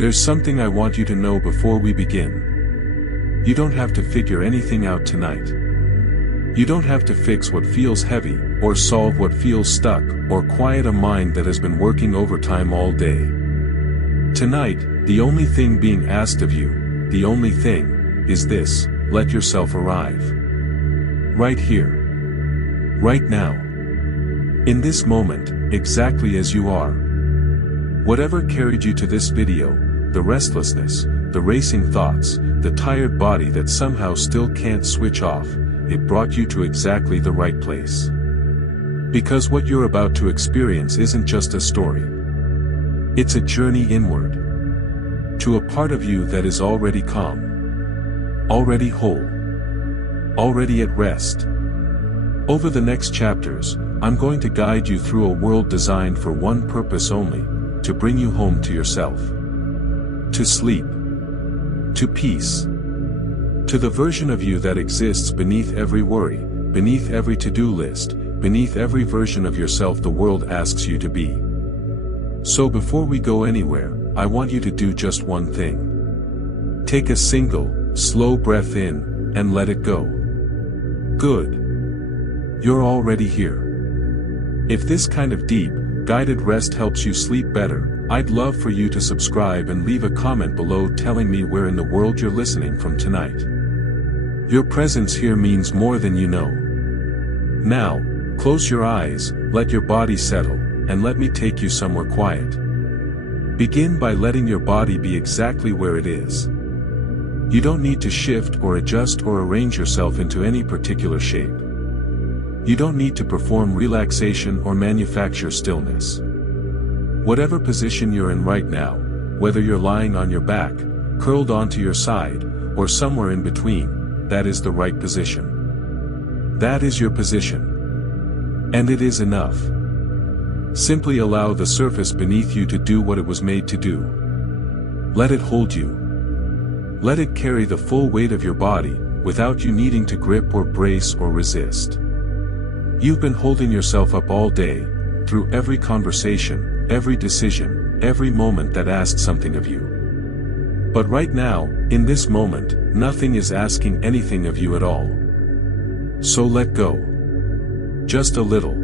There's something I want you to know before we begin. You don't have to figure anything out tonight. You don't have to fix what feels heavy, or solve what feels stuck, or quiet a mind that has been working overtime all day. Tonight, the only thing being asked of you, the only thing, is this: let yourself arrive. Right here. Right now. In this moment, exactly as you are. Whatever carried you to this video, the restlessness, the racing thoughts, the tired body that somehow still can't switch off, it brought you to exactly the right place. Because what you're about to experience isn't just a story. It's a journey inward. To a part of you that is already calm. Already whole. Already at rest. Over the next chapters, I'm going to guide you through a world designed for one purpose only: to bring you home to yourself. To sleep. To peace. To the version of you that exists beneath every worry, beneath every to-do list, beneath every version of yourself the world asks you to be. So before we go anywhere, I want you to do just one thing. Take a single, slow breath in, and let it go. Good. You're already here. If this kind of deep, guided rest helps you sleep better, I'd love for you to subscribe and leave a comment below telling me where in the world you're listening from tonight. Your presence here means more than you know. Now, close your eyes, let your body settle, and let me take you somewhere quiet. Begin by letting your body be exactly where it is. You don't need to shift or adjust or arrange yourself into any particular shape. You don't need to perform relaxation or manufacture stillness. Whatever position you're in right now, whether you're lying on your back, curled onto your side, or somewhere in between, that is the right position. That is your position. And it is enough. Simply allow the surface beneath you to do what it was made to do. Let it hold you. Let it carry the full weight of your body, without you needing to grip or brace or resist. You've been holding yourself up all day, through every conversation, every decision, every moment that asked something of you. But right now, in this moment, nothing is asking anything of you at all. So let go. Just a little.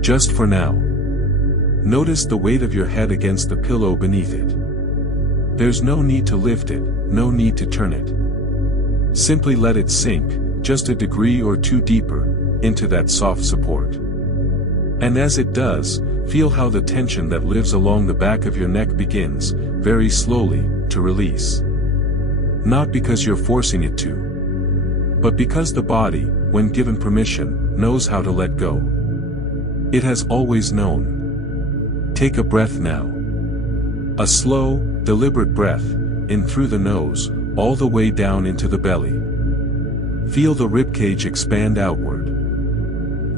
Just for now. Notice the weight of your head against the pillow beneath it. There's no need to lift it, no need to turn it. Simply let it sink, just a degree or two deeper, into that soft support. And as it does, feel how the tension that lives along the back of your neck begins, very slowly, to release. Not because you're forcing it to, but because the body, when given permission, knows how to let go. It has always known. Take a breath now. A slow, deliberate breath, in through the nose, all the way down into the belly. Feel the ribcage expand outward.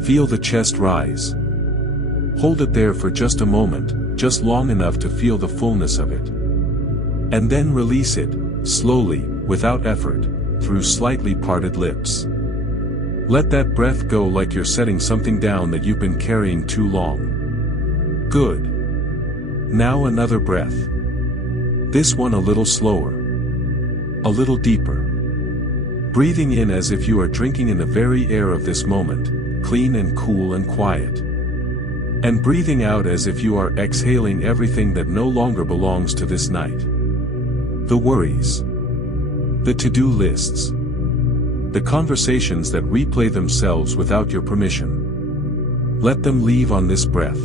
Feel the chest rise. Hold it there for just a moment, just long enough to feel the fullness of it. And then release it, slowly, without effort, through slightly parted lips. Let that breath go like you're setting something down that you've been carrying too long. Good. Now another breath. This one a little slower. A little deeper. Breathing in as if you are drinking in the very air of this moment, clean and cool and quiet. And breathing out as if you are exhaling everything that no longer belongs to this night. The worries. The to-do lists. The conversations that replay themselves without your permission. Let them leave on this breath.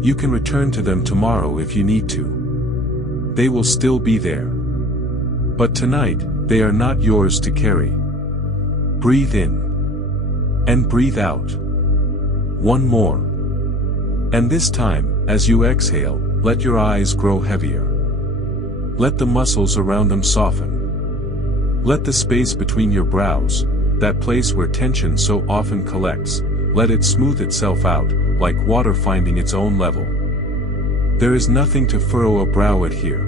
You can return to them tomorrow if you need to. They will still be there. But tonight, they are not yours to carry. Breathe in. And breathe out. One more. And this time, as you exhale, let your eyes grow heavier. Let the muscles around them soften. Let the space between your brows, that place where tension so often collects, let it smooth itself out, like water finding its own level. There is nothing to furrow a brow at here.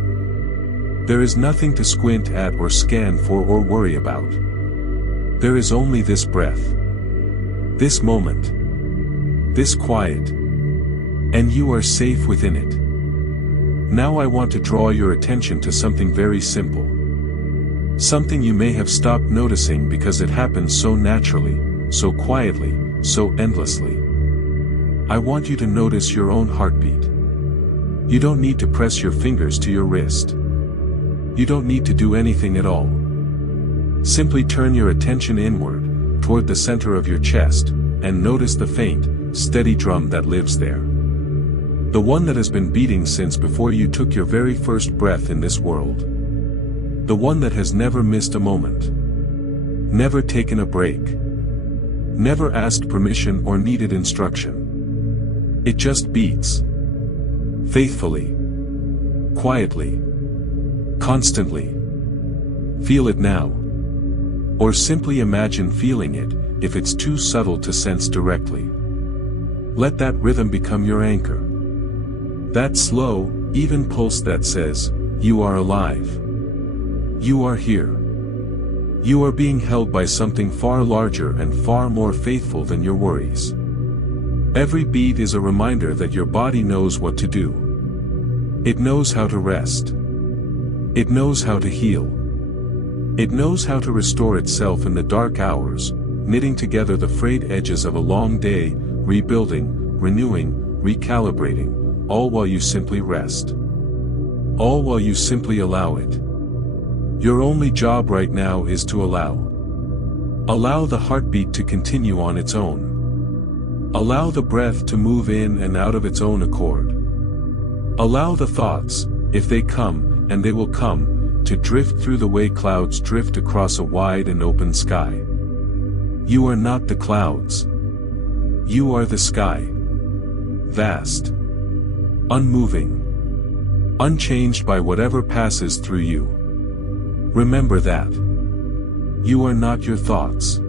There is nothing to squint at or scan for or worry about. There is only this breath. This moment. This quiet. And you are safe within it. Now I want to draw your attention to something very simple. Something you may have stopped noticing because it happens so naturally, so quietly, so endlessly. I want you to notice your own heartbeat. You don't need to press your fingers to your wrist. You don't need to do anything at all. Simply turn your attention inward, toward the center of your chest, and notice the faint, steady drum that lives there. The one that has been beating since before you took your very first breath in this world. The one that has never missed a moment. Never taken a break. Never asked permission or needed instruction. It just beats. Faithfully. Quietly. Constantly. Feel it now. Or simply imagine feeling it, if it's too subtle to sense directly. Let that rhythm become your anchor. That slow, even pulse that says, you are alive. You are here. You are being held by something far larger and far more faithful than your worries. Every beat is a reminder that your body knows what to do. It knows how to rest. It knows how to heal. It knows how to restore itself in the dark hours, knitting together the frayed edges of a long day, rebuilding, renewing, recalibrating, all while you simply rest. All while you simply allow it. Your only job right now is to allow. Allow the heartbeat to continue on its own. Allow the breath to move in and out of its own accord. Allow the thoughts, if they come, and they will come, to drift through the way clouds drift across a wide and open sky. You are not the clouds. You are the sky. Vast. Unmoving. Unchanged by whatever passes through you. Remember that. You are not your thoughts.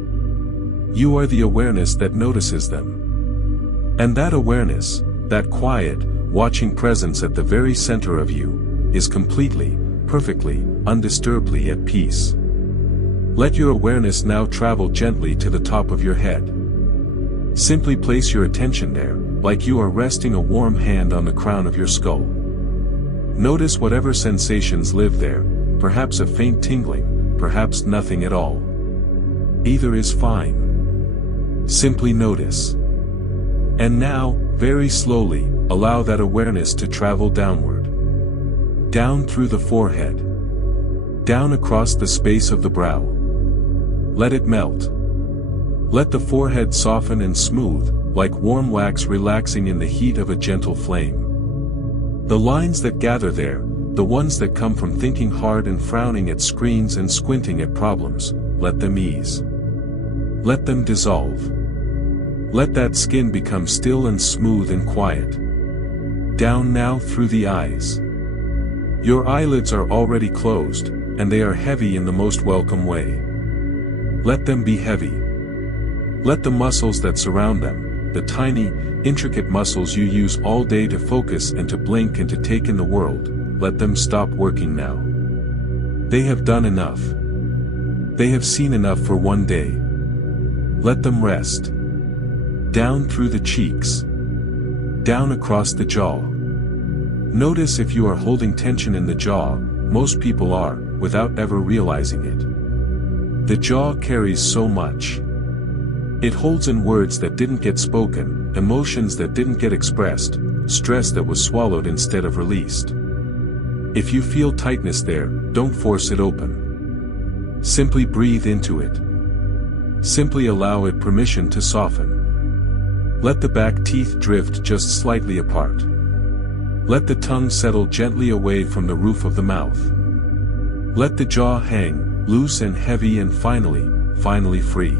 You are the awareness that notices them. And that awareness, that quiet, watching presence at the very center of you, is completely, perfectly, undisturbedly at peace. Let your awareness now travel gently to the top of your head. Simply place your attention there, like you are resting a warm hand on the crown of your skull. Notice whatever sensations live there, perhaps a faint tingling, perhaps nothing at all. Either is fine. Simply notice. And now, very slowly, allow that awareness to travel downward. Down through the forehead. Down across the space of the brow. Let it melt. Let the forehead soften and smooth, like warm wax relaxing in the heat of a gentle flame. The lines that gather there, the ones that come from thinking hard and frowning at screens and squinting at problems, let them ease. Let them dissolve. Let that skin become still and smooth and quiet. Down now through the eyes. Your eyelids are already closed, and they are heavy in the most welcome way. Let them be heavy. Let the muscles that surround them, the tiny, intricate muscles you use all day to focus and to blink and to take in the world, let them stop working now. They have done enough. They have seen enough for one day. Let them rest. Down through the cheeks. Down across the jaw. Notice if you are holding tension in the jaw, most people are, without ever realizing it. The jaw carries so much. It holds in words that didn't get spoken, emotions that didn't get expressed, stress that was swallowed instead of released. If you feel tightness there, don't force it open. Simply breathe into it. Simply allow it permission to soften. Let the back teeth drift just slightly apart. Let the tongue settle gently away from the roof of the mouth. Let the jaw hang, loose and heavy and finally free.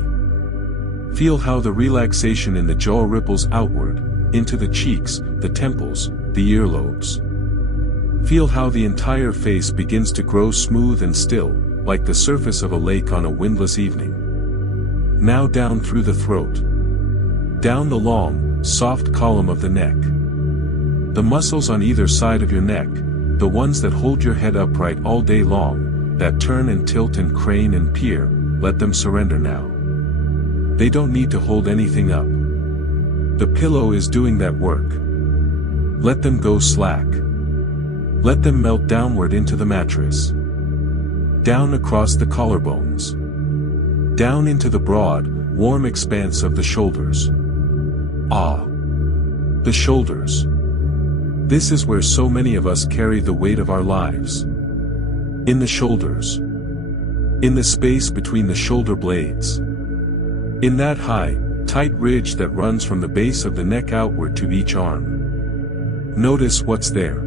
Feel how the relaxation in the jaw ripples outward, into the cheeks, the temples, the earlobes. Feel how the entire face begins to grow smooth and still, like the surface of a lake on a windless evening. Now down through the throat. Down the long, soft column of the neck. The muscles on either side of your neck, the ones that hold your head upright all day long, that turn and tilt and crane and peer, let them surrender now. They don't need to hold anything up. The pillow is doing that work. Let them go slack. Let them melt downward into the mattress. Down across the collarbones. Down into the broad, warm expanse of the shoulders. Ah! The shoulders. This is where so many of us carry the weight of our lives. In the shoulders. In the space between the shoulder blades. In that high, tight ridge that runs from the base of the neck outward to each arm. Notice what's there.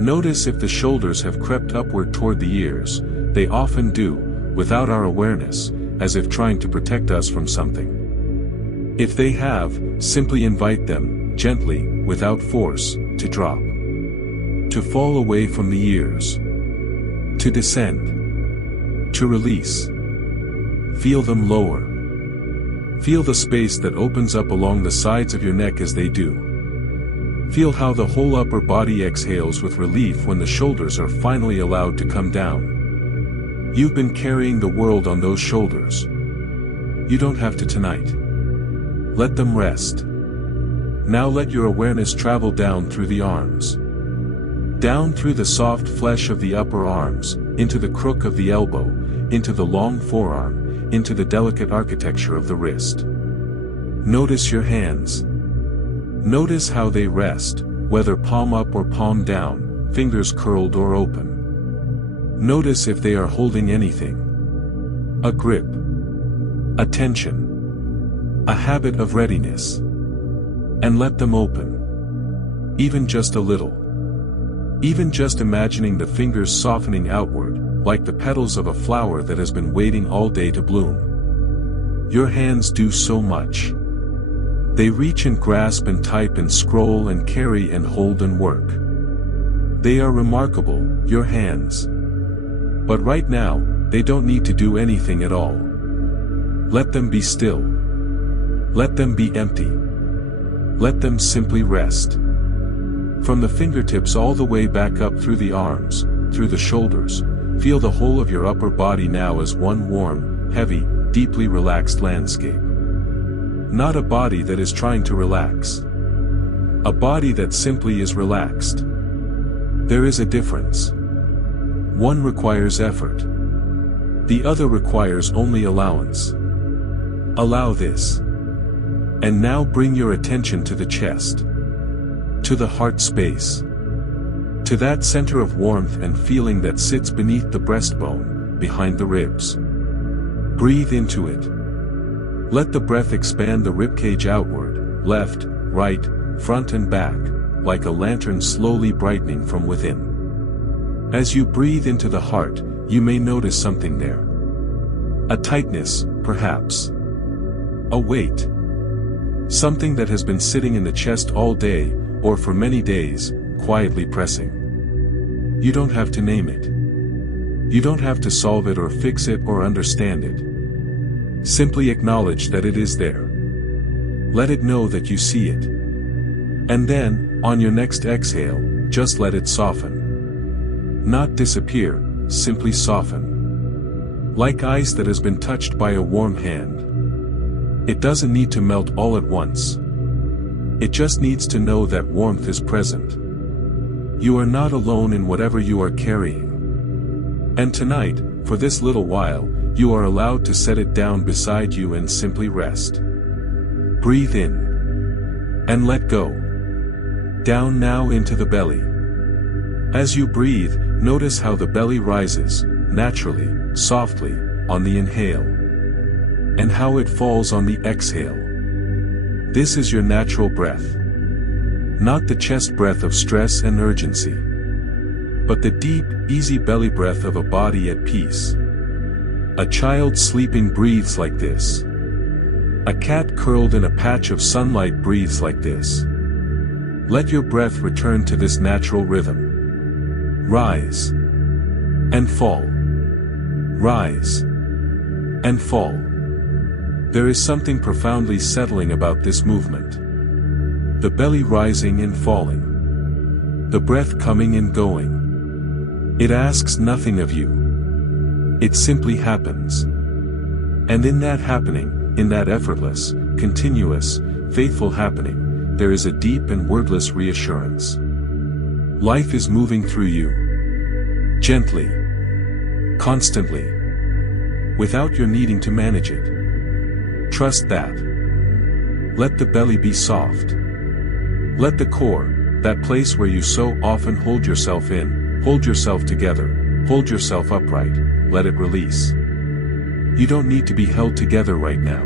Notice if the shoulders have crept upward toward the ears. They often do, without our awareness, as if trying to protect us from something. If they have, simply invite them, gently, without force, to drop. To fall away from the ears. To descend. To release. Feel them lower. Feel the space that opens up along the sides of your neck as they do. Feel how the whole upper body exhales with relief when the shoulders are finally allowed to come down. You've been carrying the world on those shoulders. You don't have to tonight. Let them rest. Now let your awareness travel down through the arms. Down through the soft flesh of the upper arms, into the crook of the elbow, into the long forearm, into the delicate architecture of the wrist. Notice your hands. Notice how they rest, whether palm up or palm down, fingers curled or open. Notice if they are holding anything. A grip. A tension. A habit of readiness. And let them open. Even just a little. Even just imagining the fingers softening outward, like the petals of a flower that has been waiting all day to bloom. Your hands do so much. They reach and grasp and type and scroll and carry and hold and work. They are remarkable, your hands. But right now, they don't need to do anything at all. Let them be still. Let them be empty. Let them simply rest. From the fingertips all the way back up through the arms, through the shoulders, feel the whole of your upper body now as one warm, heavy, deeply relaxed landscape. Not a body that is trying to relax. A body that simply is relaxed. There is a difference. One requires effort. The other requires only allowance. Allow this. And now bring your attention to the chest. To the heart space. To that center of warmth and feeling that sits beneath the breastbone, behind the ribs. Breathe into it. Let the breath expand the ribcage outward, left, right, front and back, like a lantern slowly brightening from within. As you breathe into the heart, you may notice something there. A tightness, perhaps. A weight. Something that has been sitting in the chest all day, or for many days, quietly pressing. You don't have to name it. You don't have to solve it or fix it or understand it. Simply acknowledge that it is there. Let it know that you see it. And then, on your next exhale, just let it soften. Not disappear, simply soften. Like ice that has been touched by a warm hand. It doesn't need to melt all at once. It just needs to know that warmth is present. You are not alone in whatever you are carrying. And tonight, for this little while, you are allowed to set it down beside you and simply rest. Breathe in. And let go. Down now into the belly. As you breathe, notice how the belly rises, naturally, softly, on the inhale. And how it falls on the exhale. This is your natural breath. Not the chest breath of stress and urgency. But the deep, easy belly breath of a body at peace. A child sleeping breathes like this. A cat curled in a patch of sunlight breathes like this. Let your breath return to this natural rhythm. Rise. And fall. Rise. And fall. There is something profoundly settling about this movement. The belly rising and falling. The breath coming and going. It asks nothing of you. It simply happens. And in that happening, in that effortless, continuous, faithful happening, there is a deep and wordless reassurance. Life is moving through you. Gently. Constantly. Without your needing to manage it. Trust that. Let the belly be soft. Let the core, that place where you so often hold yourself in, hold yourself together, hold yourself upright, let it release. You don't need to be held together right now.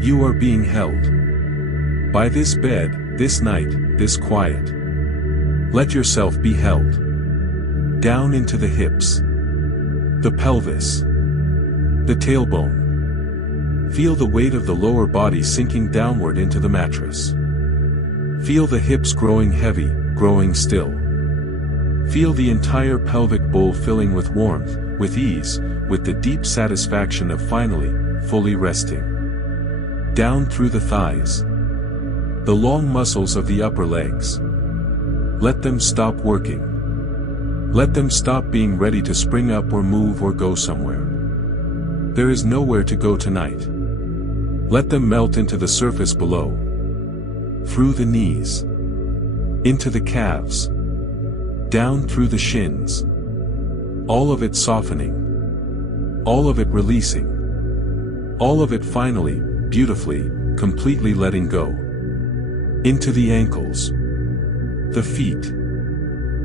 You are being held. By this bed, this night, this quiet. Let yourself be held. Down into the hips. The pelvis. The tailbone. Feel the weight of the lower body sinking downward into the mattress. Feel the hips growing heavy, growing still. Feel the entire pelvic bowl filling with warmth, with ease, with the deep satisfaction of finally, fully resting. Down through the thighs. The long muscles of the upper legs. Let them stop working. Let them stop being ready to spring up or move or go somewhere. There is nowhere to go tonight. Let them melt into the surface below. Through the knees. Into the calves. Down through the shins. All of it softening. All of it releasing. All of it finally, beautifully, completely letting go. Into the ankles. The feet.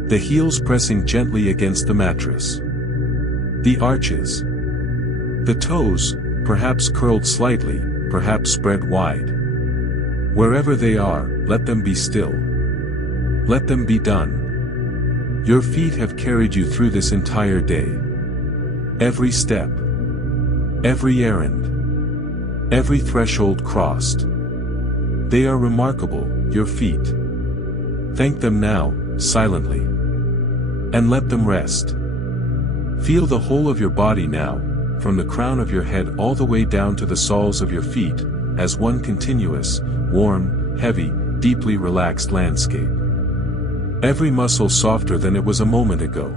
The heels pressing gently against the mattress. The arches. The toes, perhaps curled slightly, perhaps spread wide. Wherever they are, let them be still. Let them be done. Your feet have carried you through this entire day. Every step. Every errand. Every threshold crossed. They are remarkable, your feet. Thank them now, silently. And let them rest. Feel the whole of your body now, from the crown of your head all the way down to the soles of your feet, as one continuous, warm, heavy, deeply relaxed landscape. Every muscle softer than it was a moment ago.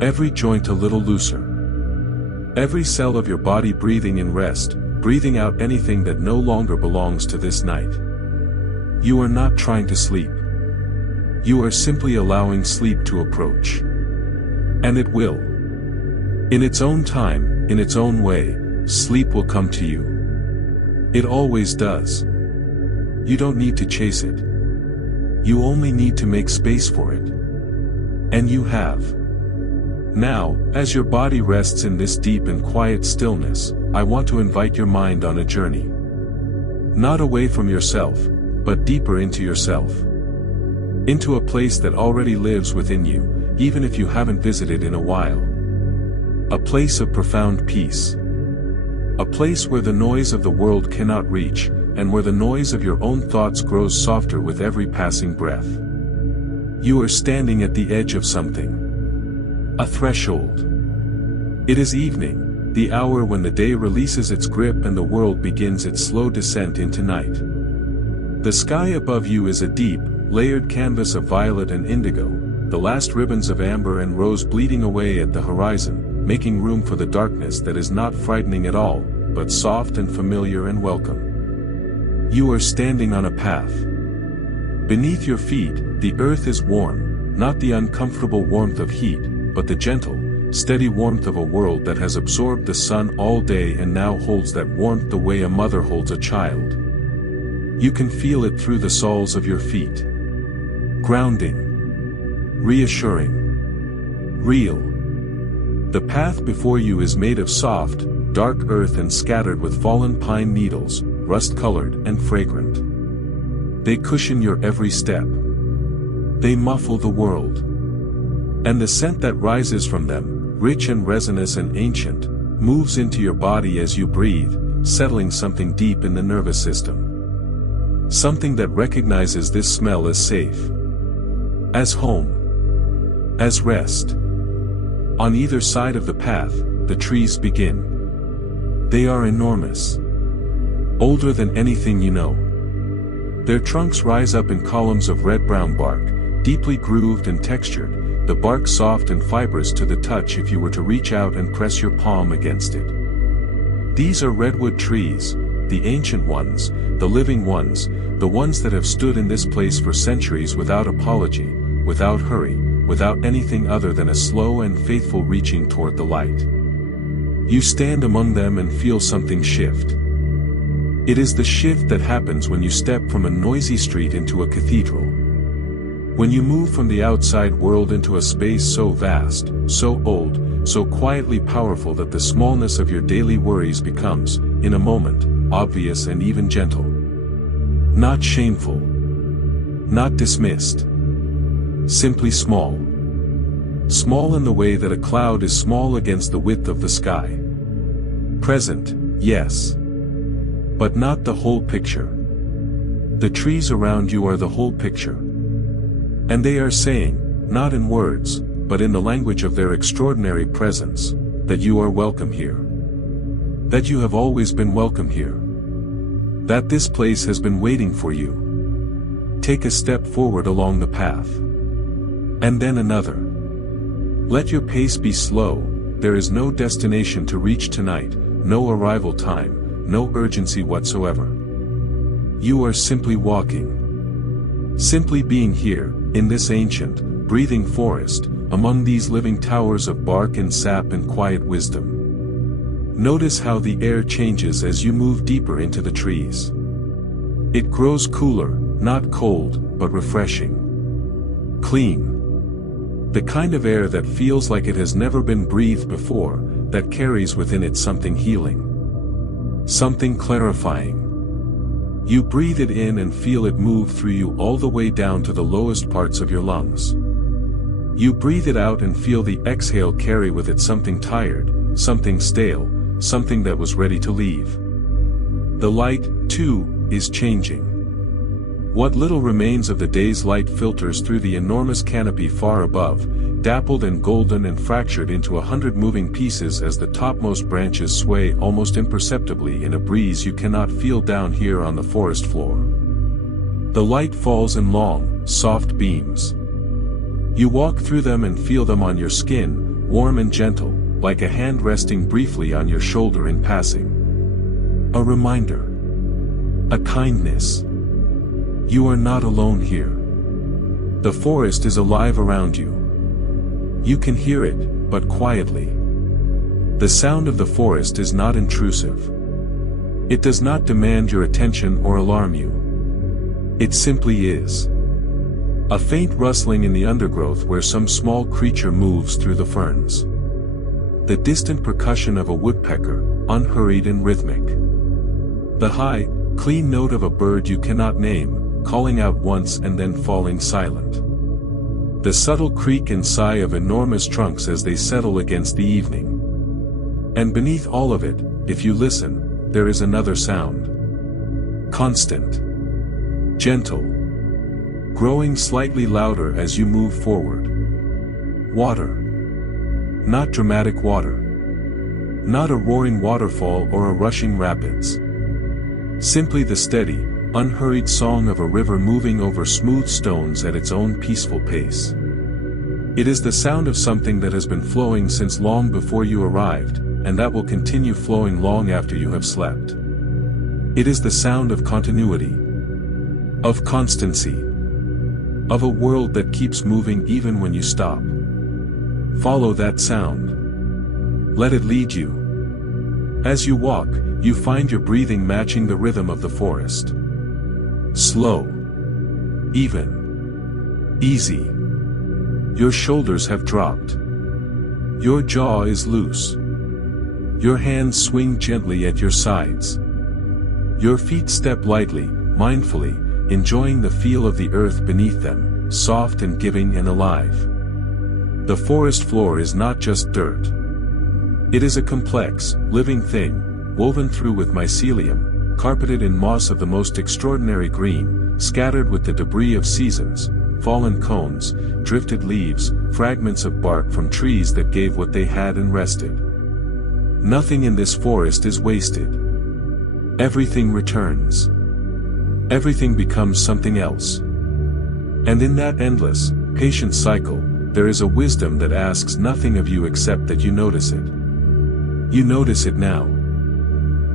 Every joint a little looser. Every cell of your body breathing in rest, breathing out anything that no longer belongs to this night. You are not trying to sleep. You are simply allowing sleep to approach. And it will. In its own time, in its own way, sleep will come to you. It always does. You don't need to chase it. You only need to make space for it. And you have. Now, as your body rests in this deep and quiet stillness, I want to invite your mind on a journey. Not away from yourself, but deeper into yourself. Into a place that already lives within you, even if you haven't visited in a while. A place of profound peace. A place where the noise of the world cannot reach, and where the noise of your own thoughts grows softer with every passing breath. You are standing at the edge of something. A threshold. It is evening, the hour when the day releases its grip and the world begins its slow descent into night. The sky above you is a deep, layered canvas of violet and indigo, the last ribbons of amber and rose bleeding away at the horizon, making room for the darkness that is not frightening at all, but soft and familiar and welcome. You are standing on a path. Beneath your feet, the earth is warm, not the uncomfortable warmth of heat, but the gentle, steady warmth of a world that has absorbed the sun all day and now holds that warmth the way a mother holds a child. You can feel it through the soles of your feet. Grounding. Reassuring. Real. The path before you is made of soft, dark earth and scattered with fallen pine needles, rust-colored and fragrant. They cushion your every step. They muffle the world. And the scent that rises from them, rich and resinous and ancient, moves into your body as you breathe, settling something deep in the nervous system. Something that recognizes this smell as safe. As home. As rest. On either side of the path, the trees begin. They are enormous. Older than anything you know. Their trunks rise up in columns of red-brown bark, deeply grooved and textured, the bark soft and fibrous to the touch if you were to reach out and press your palm against it. These are redwood trees, the ancient ones, the living ones, the ones that have stood in this place for centuries without apology, without hurry, without anything other than a slow and faithful reaching toward the light. You stand among them and feel something shift. It is the shift that happens when you step from a noisy street into a cathedral. When you move from the outside world into a space so vast, so old, so quietly powerful that the smallness of your daily worries becomes, in a moment, obvious and even gentle. Not shameful. Not dismissed. Simply small. Small in the way that a cloud is small against the width of the sky. Present, yes. But not the whole picture. The trees around you are the whole picture. And they are saying, not in words, but in the language of their extraordinary presence, that you are welcome here. That you have always been welcome here. That this place has been waiting for you. Take a step forward along the path. And then another. Let your pace be slow. There is no destination to reach tonight, no arrival time, no urgency whatsoever. You are simply walking. Simply being here, in this ancient, breathing forest, among these living towers of bark and sap and quiet wisdom. Notice how the air changes as you move deeper into the trees. It grows cooler, not cold, but refreshing. Clean. The kind of air that feels like it has never been breathed before, that carries within it something healing. Something clarifying. You breathe it in and feel it move through you all the way down to the lowest parts of your lungs. You breathe it out and feel the exhale carry with it something tired, something stale, something that was ready to leave. The light, too, is changing. What little remains of the day's light filters through the enormous canopy far above, dappled and golden and fractured into 100 moving pieces as the topmost branches sway almost imperceptibly in a breeze you cannot feel down here on the forest floor. The light falls in long, soft beams. You walk through them and feel them on your skin, warm and gentle, like a hand resting briefly on your shoulder in passing. A reminder. A kindness. You are not alone here. The forest is alive around you. You can hear it, but quietly. The sound of the forest is not intrusive. It does not demand your attention or alarm you. It simply is. A faint rustling in the undergrowth where some small creature moves through the ferns. The distant percussion of a woodpecker, unhurried and rhythmic. The high, clean note of a bird you cannot name, calling out once and then falling silent. The subtle creak and sigh of enormous trunks as they settle against the evening. And beneath all of it, if you listen, there is another sound. Constant. Gentle. Growing slightly louder as you move forward. Water. Not dramatic water. Not a roaring waterfall or a rushing rapids. Simply the steady, unhurried song of a river moving over smooth stones at its own peaceful pace. It is the sound of something that has been flowing since long before you arrived, and that will continue flowing long after you have slept. It is the sound of continuity. Of constancy. Of a world that keeps moving even when you stop. Follow that sound. Let it lead you. As you walk, you find your breathing matching the rhythm of the forest. Slow. Even. Easy. Your shoulders have dropped. Your jaw is loose. Your hands swing gently at your sides. Your feet step lightly, mindfully, enjoying the feel of the earth beneath them, soft and giving and alive. The forest floor is not just dirt. It is a complex, living thing, woven through with mycelium, carpeted in moss of the most extraordinary green, scattered with the debris of seasons, fallen cones, drifted leaves, fragments of bark from trees that gave what they had and rested. Nothing in this forest is wasted. Everything returns. Everything becomes something else. And in that endless, patient cycle, there is a wisdom that asks nothing of you except that you notice it. You notice it now.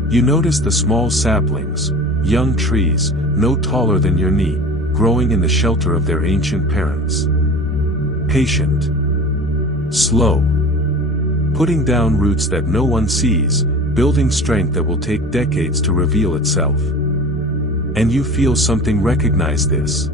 You notice the small saplings, young trees, no taller than your knee, growing in the shelter of their ancient parents. Patient. Slow. Putting down roots that no one sees, building strength that will take decades to reveal itself. And you feel something, recognize this.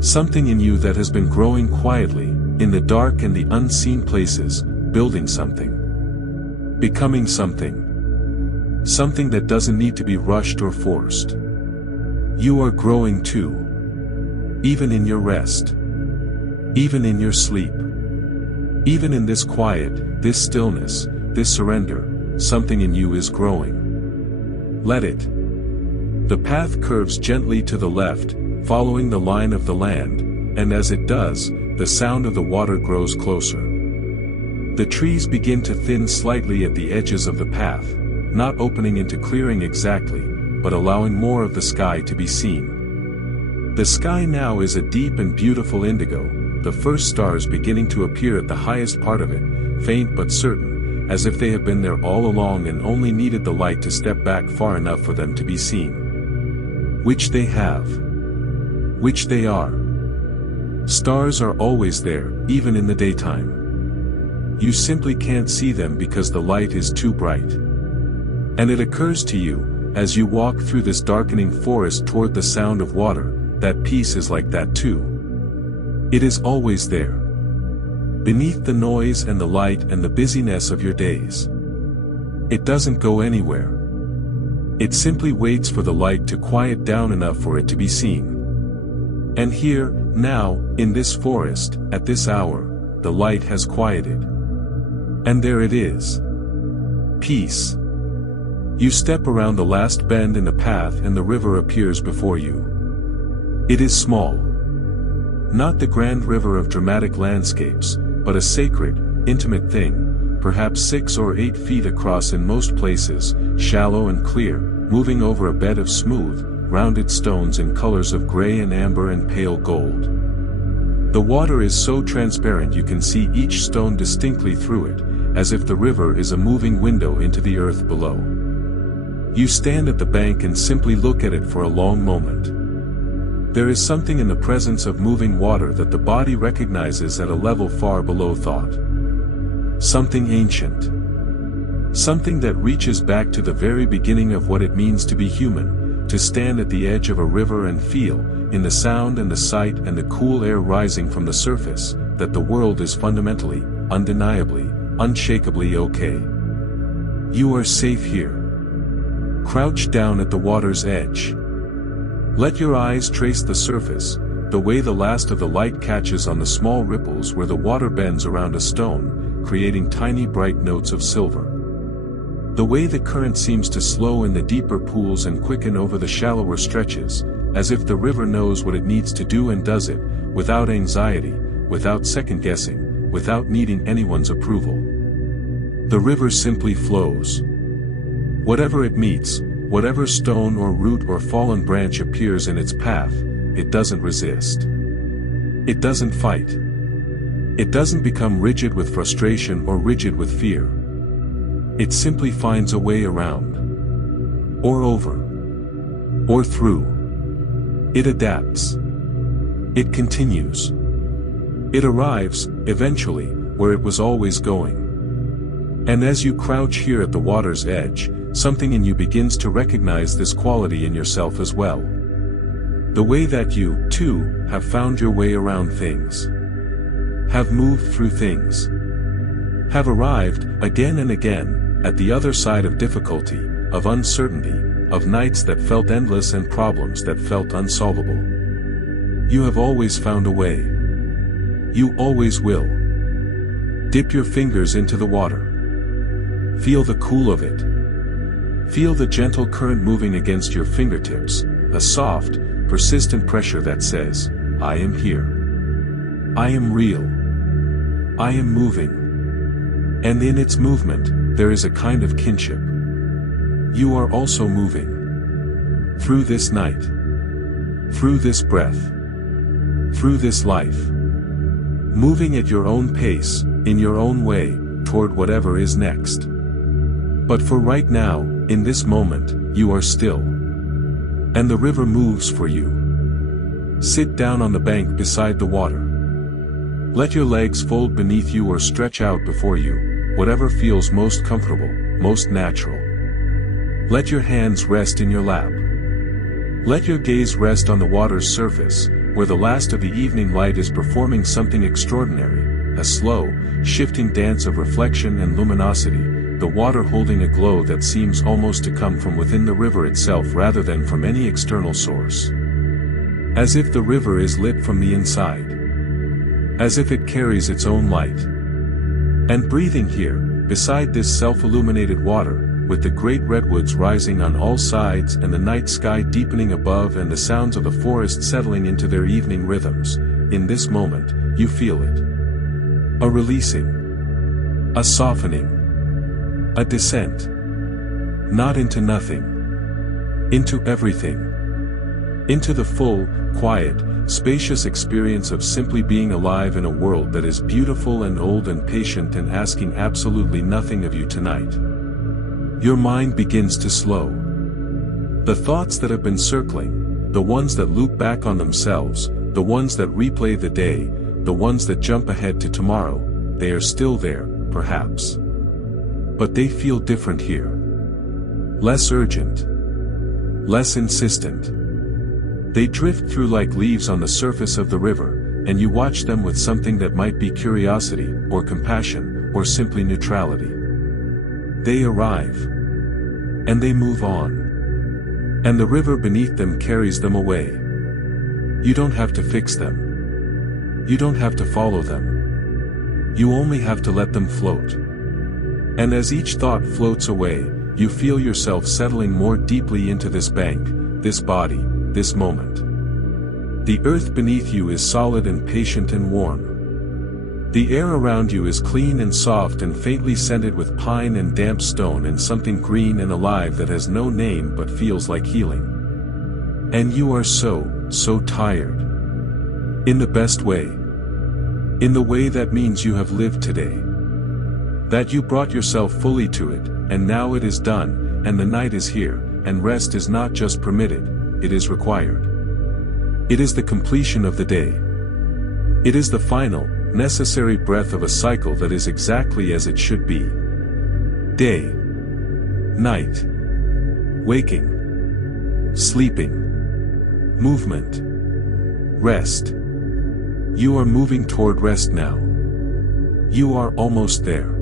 Something in you that has been growing quietly, in the dark and the unseen places, building something. Becoming something. Something that doesn't need to be rushed or forced. You are growing too. Even in your rest. Even in your sleep. Even in this quiet, this stillness, this surrender, something in you is growing. Let it. The path curves gently to the left, following the line of the land, and as it does, the sound of the water grows closer. The trees begin to thin slightly at the edges of the path, not opening into clearing exactly, but allowing more of the sky to be seen. The sky now is a deep and beautiful indigo, the first stars beginning to appear at the highest part of it, faint but certain, as if they have been there all along and only needed the light to step back far enough for them to be seen. Which they have. Which they are. Stars are always there, even in the daytime. You simply can't see them because the light is too bright. And it occurs to you, as you walk through this darkening forest toward the sound of water, that peace is like that too. It is always there. Beneath the noise and the light and the busyness of your days. It doesn't go anywhere. It simply waits for the light to quiet down enough for it to be seen. And here, now, in this forest, at this hour, the light has quieted. And there it is. Peace. You step around the last bend in the path and the river appears before you. It is small. Not the grand river of dramatic landscapes, but a sacred, intimate thing, perhaps 6 or 8 feet across in most places, shallow and clear, moving over a bed of smooth, rounded stones in colors of gray and amber and pale gold. The water is so transparent you can see each stone distinctly through it, as if the river is a moving window into the earth below. You stand at the bank and simply look at it for a long moment. There is something in the presence of moving water that the body recognizes at a level far below thought. Something ancient. Something that reaches back to the very beginning of what it means to be human, to stand at the edge of a river and feel, in the sound and the sight and the cool air rising from the surface, that the world is fundamentally, undeniably, unshakably okay. You are safe here. Crouch down at the water's edge. Let your eyes trace the surface, the way the last of the light catches on the small ripples where the water bends around a stone, creating tiny bright notes of silver. The way the current seems to slow in the deeper pools and quicken over the shallower stretches, as if the river knows what it needs to do and does it, without anxiety, without second-guessing, without needing anyone's approval. The river simply flows. Whatever it meets, whatever stone or root or fallen branch appears in its path, it doesn't resist. It doesn't fight. It doesn't become rigid with frustration or rigid with fear. It simply finds a way around. Or over. Or through. It adapts. It continues. It arrives, eventually, where it was always going. And as you crouch here at the water's edge, something in you begins to recognize this quality in yourself as well. The way that you, too, have found your way around things. Have moved through things. Have arrived, again and again, at the other side of difficulty, of uncertainty, of nights that felt endless and problems that felt unsolvable. You have always found a way. You always will. Dip your fingers into the water. Feel the cool of it. Feel the gentle current moving against your fingertips, a soft, persistent pressure that says, I am here. I am real. I am moving. And in its movement, there is a kind of kinship. You are also moving. Through this night. Through this breath. Through this life. Moving at your own pace, in your own way, toward whatever is next. But for right now, in this moment, you are still. And the river moves for you. Sit down on the bank beside the water. Let your legs fold beneath you or stretch out before you, whatever feels most comfortable, most natural. Let your hands rest in your lap. Let your gaze rest on the water's surface, where the last of the evening light is performing something extraordinary, a slow, shifting dance of reflection and luminosity, the water holding a glow that seems almost to come from within the river itself rather than from any external source. As if the river is lit from the inside. As if it carries its own light. And breathing here, beside this self-illuminated water, with the great redwoods rising on all sides and the night sky deepening above and the sounds of the forest settling into their evening rhythms, in this moment, you feel it. A releasing. A softening. A descent. Not into nothing. Into everything. Into the full, quiet, spacious experience of simply being alive in a world that is beautiful and old and patient and asking absolutely nothing of you tonight. Your mind begins to slow. The thoughts that have been circling, the ones that loop back on themselves, the ones that replay the day, the ones that jump ahead to tomorrow, they are still there, perhaps. But they feel different here. Less urgent. Less insistent. They drift through like leaves on the surface of the river, and you watch them with something that might be curiosity, or compassion, or simply neutrality. They arrive. And they move on. And the river beneath them carries them away. You don't have to fix them. You don't have to follow them. You only have to let them float. And as each thought floats away, you feel yourself settling more deeply into this bank, this body, this moment. The earth beneath you is solid and patient and warm. The air around you is clean and soft and faintly scented with pine and damp stone and something green and alive that has no name but feels like healing. And you are so tired. In the best way. In the way that means you have lived today. That you brought yourself fully to it, and now it is done, and the night is here, and rest is not just permitted, it is required. It is the completion of the day. It is the final, necessary breath of a cycle that is exactly as it should be. Day. Night. Waking. Sleeping. Movement. Rest. You are moving toward rest now. You are almost there.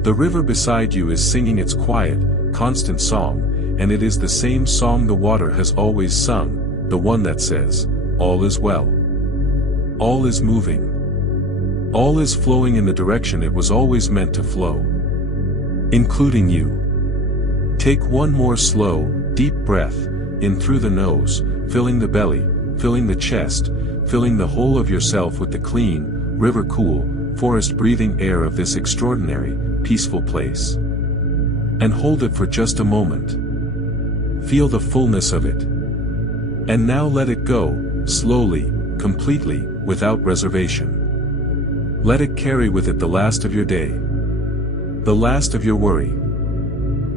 The river beside you is singing its quiet, constant song, and it is the same song the water has always sung, the one that says, all is well. All is moving. All is flowing in the direction it was always meant to flow. Including you. Take one more slow, deep breath, in through the nose, filling the belly, filling the chest, filling the whole of yourself with the clean, river-cool, forest-breathing air of this extraordinary, peaceful place. And hold it for just a moment. Feel the fullness of it. And now let it go, slowly, completely, without reservation. Let it carry with it the last of your day. The last of your worry.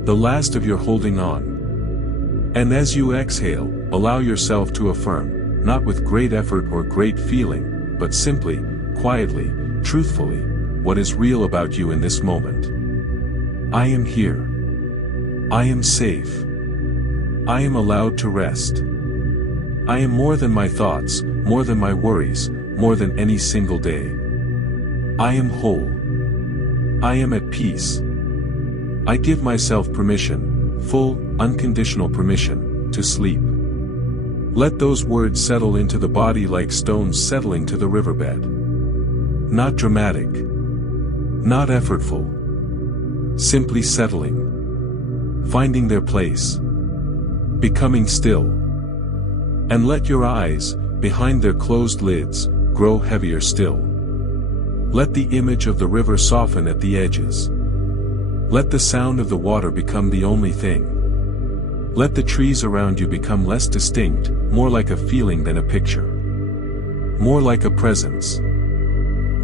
The last of your holding on. And as you exhale, allow yourself to affirm, not with great effort or great feeling, but simply, quietly, truthfully, what is real about you in this moment. I am here. I am safe. I am allowed to rest. I am more than my thoughts, more than my worries, more than any single day. I am whole. I am at peace. I give myself permission, full, unconditional permission, to sleep. Let those words settle into the body like stones settling to the riverbed. Not dramatic. Not effortful. Simply settling. Finding their place. Becoming still. And let your eyes, behind their closed lids, grow heavier still. Let the image of the river soften at the edges. Let the sound of the water become the only thing. Let the trees around you become less distinct, more like a feeling than a picture. More like a presence.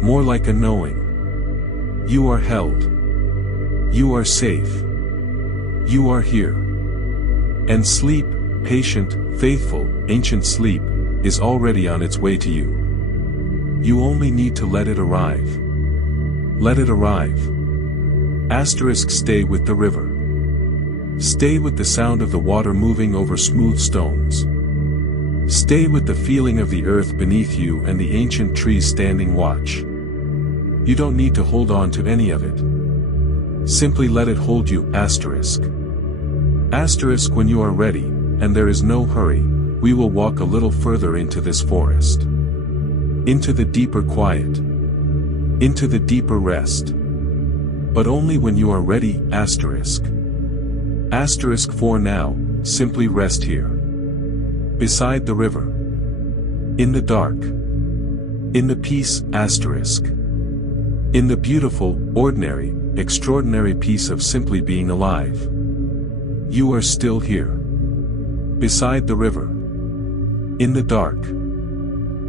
More like a knowing. You are held. You are safe. You are here. And sleep, patient, faithful, ancient sleep, is already on its way to you. You only need to let it arrive. Let it arrive. Stay with the river. Stay with the sound of the water moving over smooth stones. Stay with the feeling of the earth beneath you and the ancient trees standing watch. You don't need to hold on to any of it. Simply let it hold you. When you are ready, and there is no hurry, we will walk a little further into this forest. Into the deeper quiet. Into the deeper rest. But only when you are ready. For now, simply rest here. Beside the river. In the dark. In the peace. In the beautiful, ordinary, extraordinary peace of simply being alive. You are still here. Beside the river. In the dark.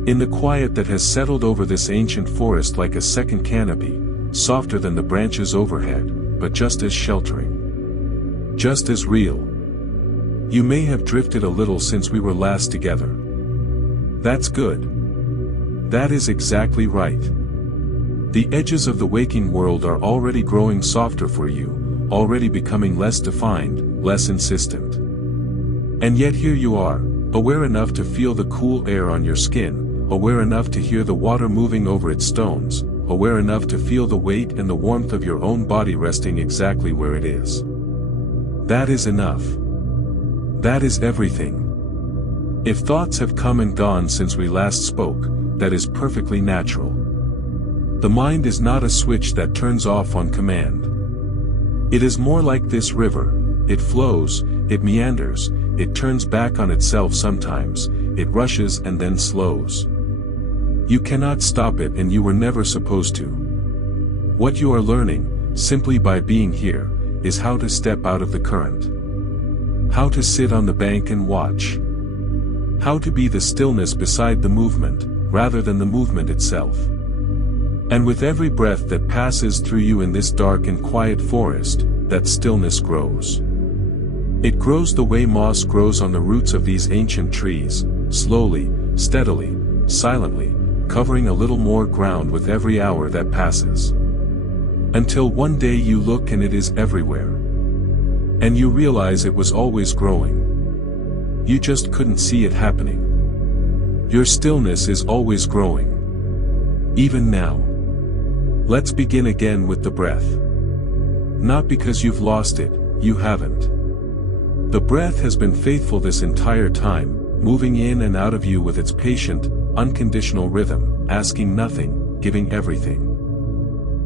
In the quiet that has settled over this ancient forest like a second canopy, softer than the branches overhead, but just as sheltering. Just as real. You may have drifted a little since we were last together. That's good. That is exactly right. The edges of the waking world are already growing softer for you, already becoming less defined, less insistent. And yet here you are, aware enough to feel the cool air on your skin, aware enough to hear the water moving over its stones, aware enough to feel the weight and the warmth of your own body resting exactly where it is. That is enough. That is everything. If thoughts have come and gone since we last spoke, that is perfectly natural. The mind is not a switch that turns off on command. It is more like this river. It flows, it meanders, it turns back on itself sometimes, it rushes and then slows. You cannot stop it and you were never supposed to. What you are learning, simply by being here, is how to step out of the current. How to sit on the bank and watch. How to be the stillness beside the movement, rather than the movement itself. And with every breath that passes through you in this dark and quiet forest, that stillness grows. It grows the way moss grows on the roots of these ancient trees, slowly, steadily, silently, covering a little more ground with every hour that passes. Until one day you look and it is everywhere. And you realize it was always growing. You just couldn't see it happening. Your stillness is always growing. Even now. Let's begin again with the breath. Not because you've lost it, you haven't. The breath has been faithful this entire time, moving in and out of you with its patient, unconditional rhythm, asking nothing, giving everything.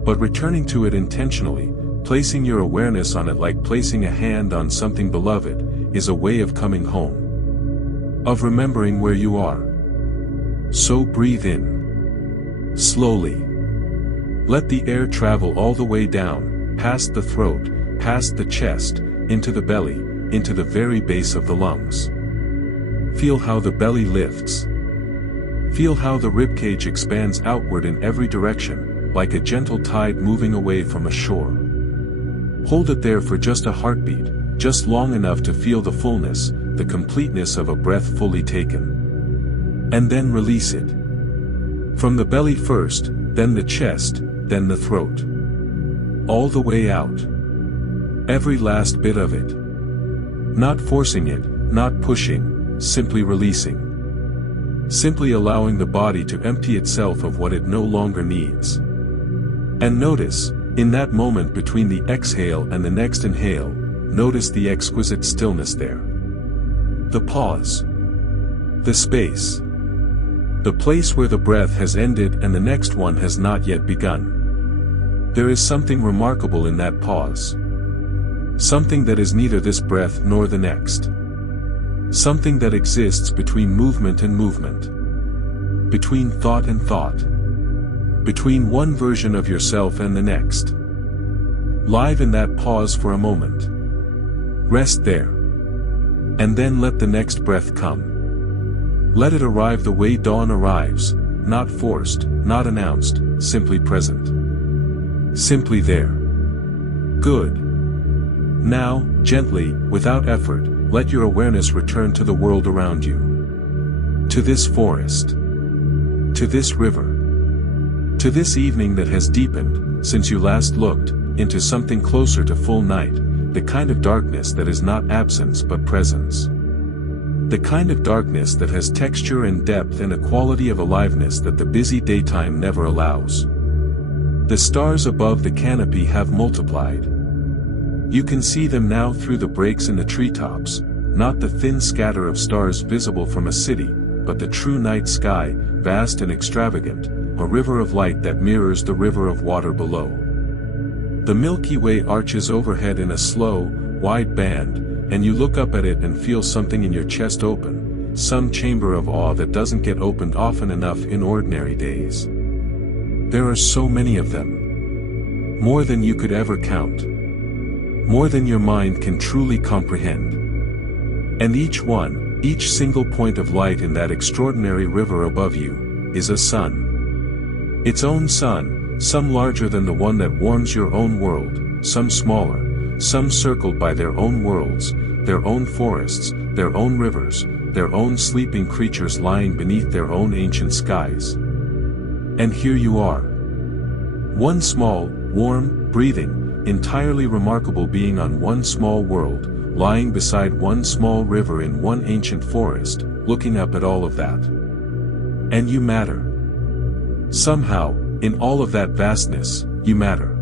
But returning to it intentionally, placing your awareness on it like placing a hand on something beloved, is a way of coming home. Of remembering where you are. So breathe in. Slowly. Let the air travel all the way down, past the throat, past the chest, into the belly, into the very base of the lungs. Feel how the belly lifts. Feel how the ribcage expands outward in every direction, like a gentle tide moving away from a shore. Hold it there for just a heartbeat, just long enough to feel the fullness, the completeness of a breath fully taken. And then release it. From the belly first, then the chest, then the throat. All the way out. Every last bit of it. Not forcing it, not pushing, simply releasing. Simply allowing the body to empty itself of what it no longer needs. And notice, in that moment between the exhale and the next inhale, notice the exquisite stillness there. The pause. The space. The place where the breath has ended and the next one has not yet begun. There is something remarkable in that pause. Something that is neither this breath nor the next. Something that exists between movement and movement. Between thought and thought. Between one version of yourself and the next. Live in that pause for a moment. Rest there. And then let the next breath come. Let it arrive the way dawn arrives, not forced, not announced, simply present. Simply there. Good. Now, gently, without effort, let your awareness return to the world around you. To this forest. To this river. To this evening that has deepened, since you last looked, into something closer to full night, the kind of darkness that is not absence but presence. The kind of darkness that has texture and depth and a quality of aliveness that the busy daytime never allows. The stars above the canopy have multiplied. You can see them now through the breaks in the treetops, not the thin scatter of stars visible from a city, but the true night sky, vast and extravagant, a river of light that mirrors the river of water below. The Milky Way arches overhead in a slow, wide band, and you look up at it and feel something in your chest open, some chamber of awe that doesn't get opened often enough in ordinary days. There are so many of them. More than you could ever count. More than your mind can truly comprehend. And each one, each single point of light in that extraordinary river above you, is a sun. Its own sun, some larger than the one that warms your own world, some smaller, some circled by their own worlds, their own forests, their own rivers, their own sleeping creatures lying beneath their own ancient skies. And here you are. One small, warm, breathing, entirely remarkable being on one small world, lying beside one small river in one ancient forest, looking up at all of that. And you matter. Somehow, in all of that vastness, you matter.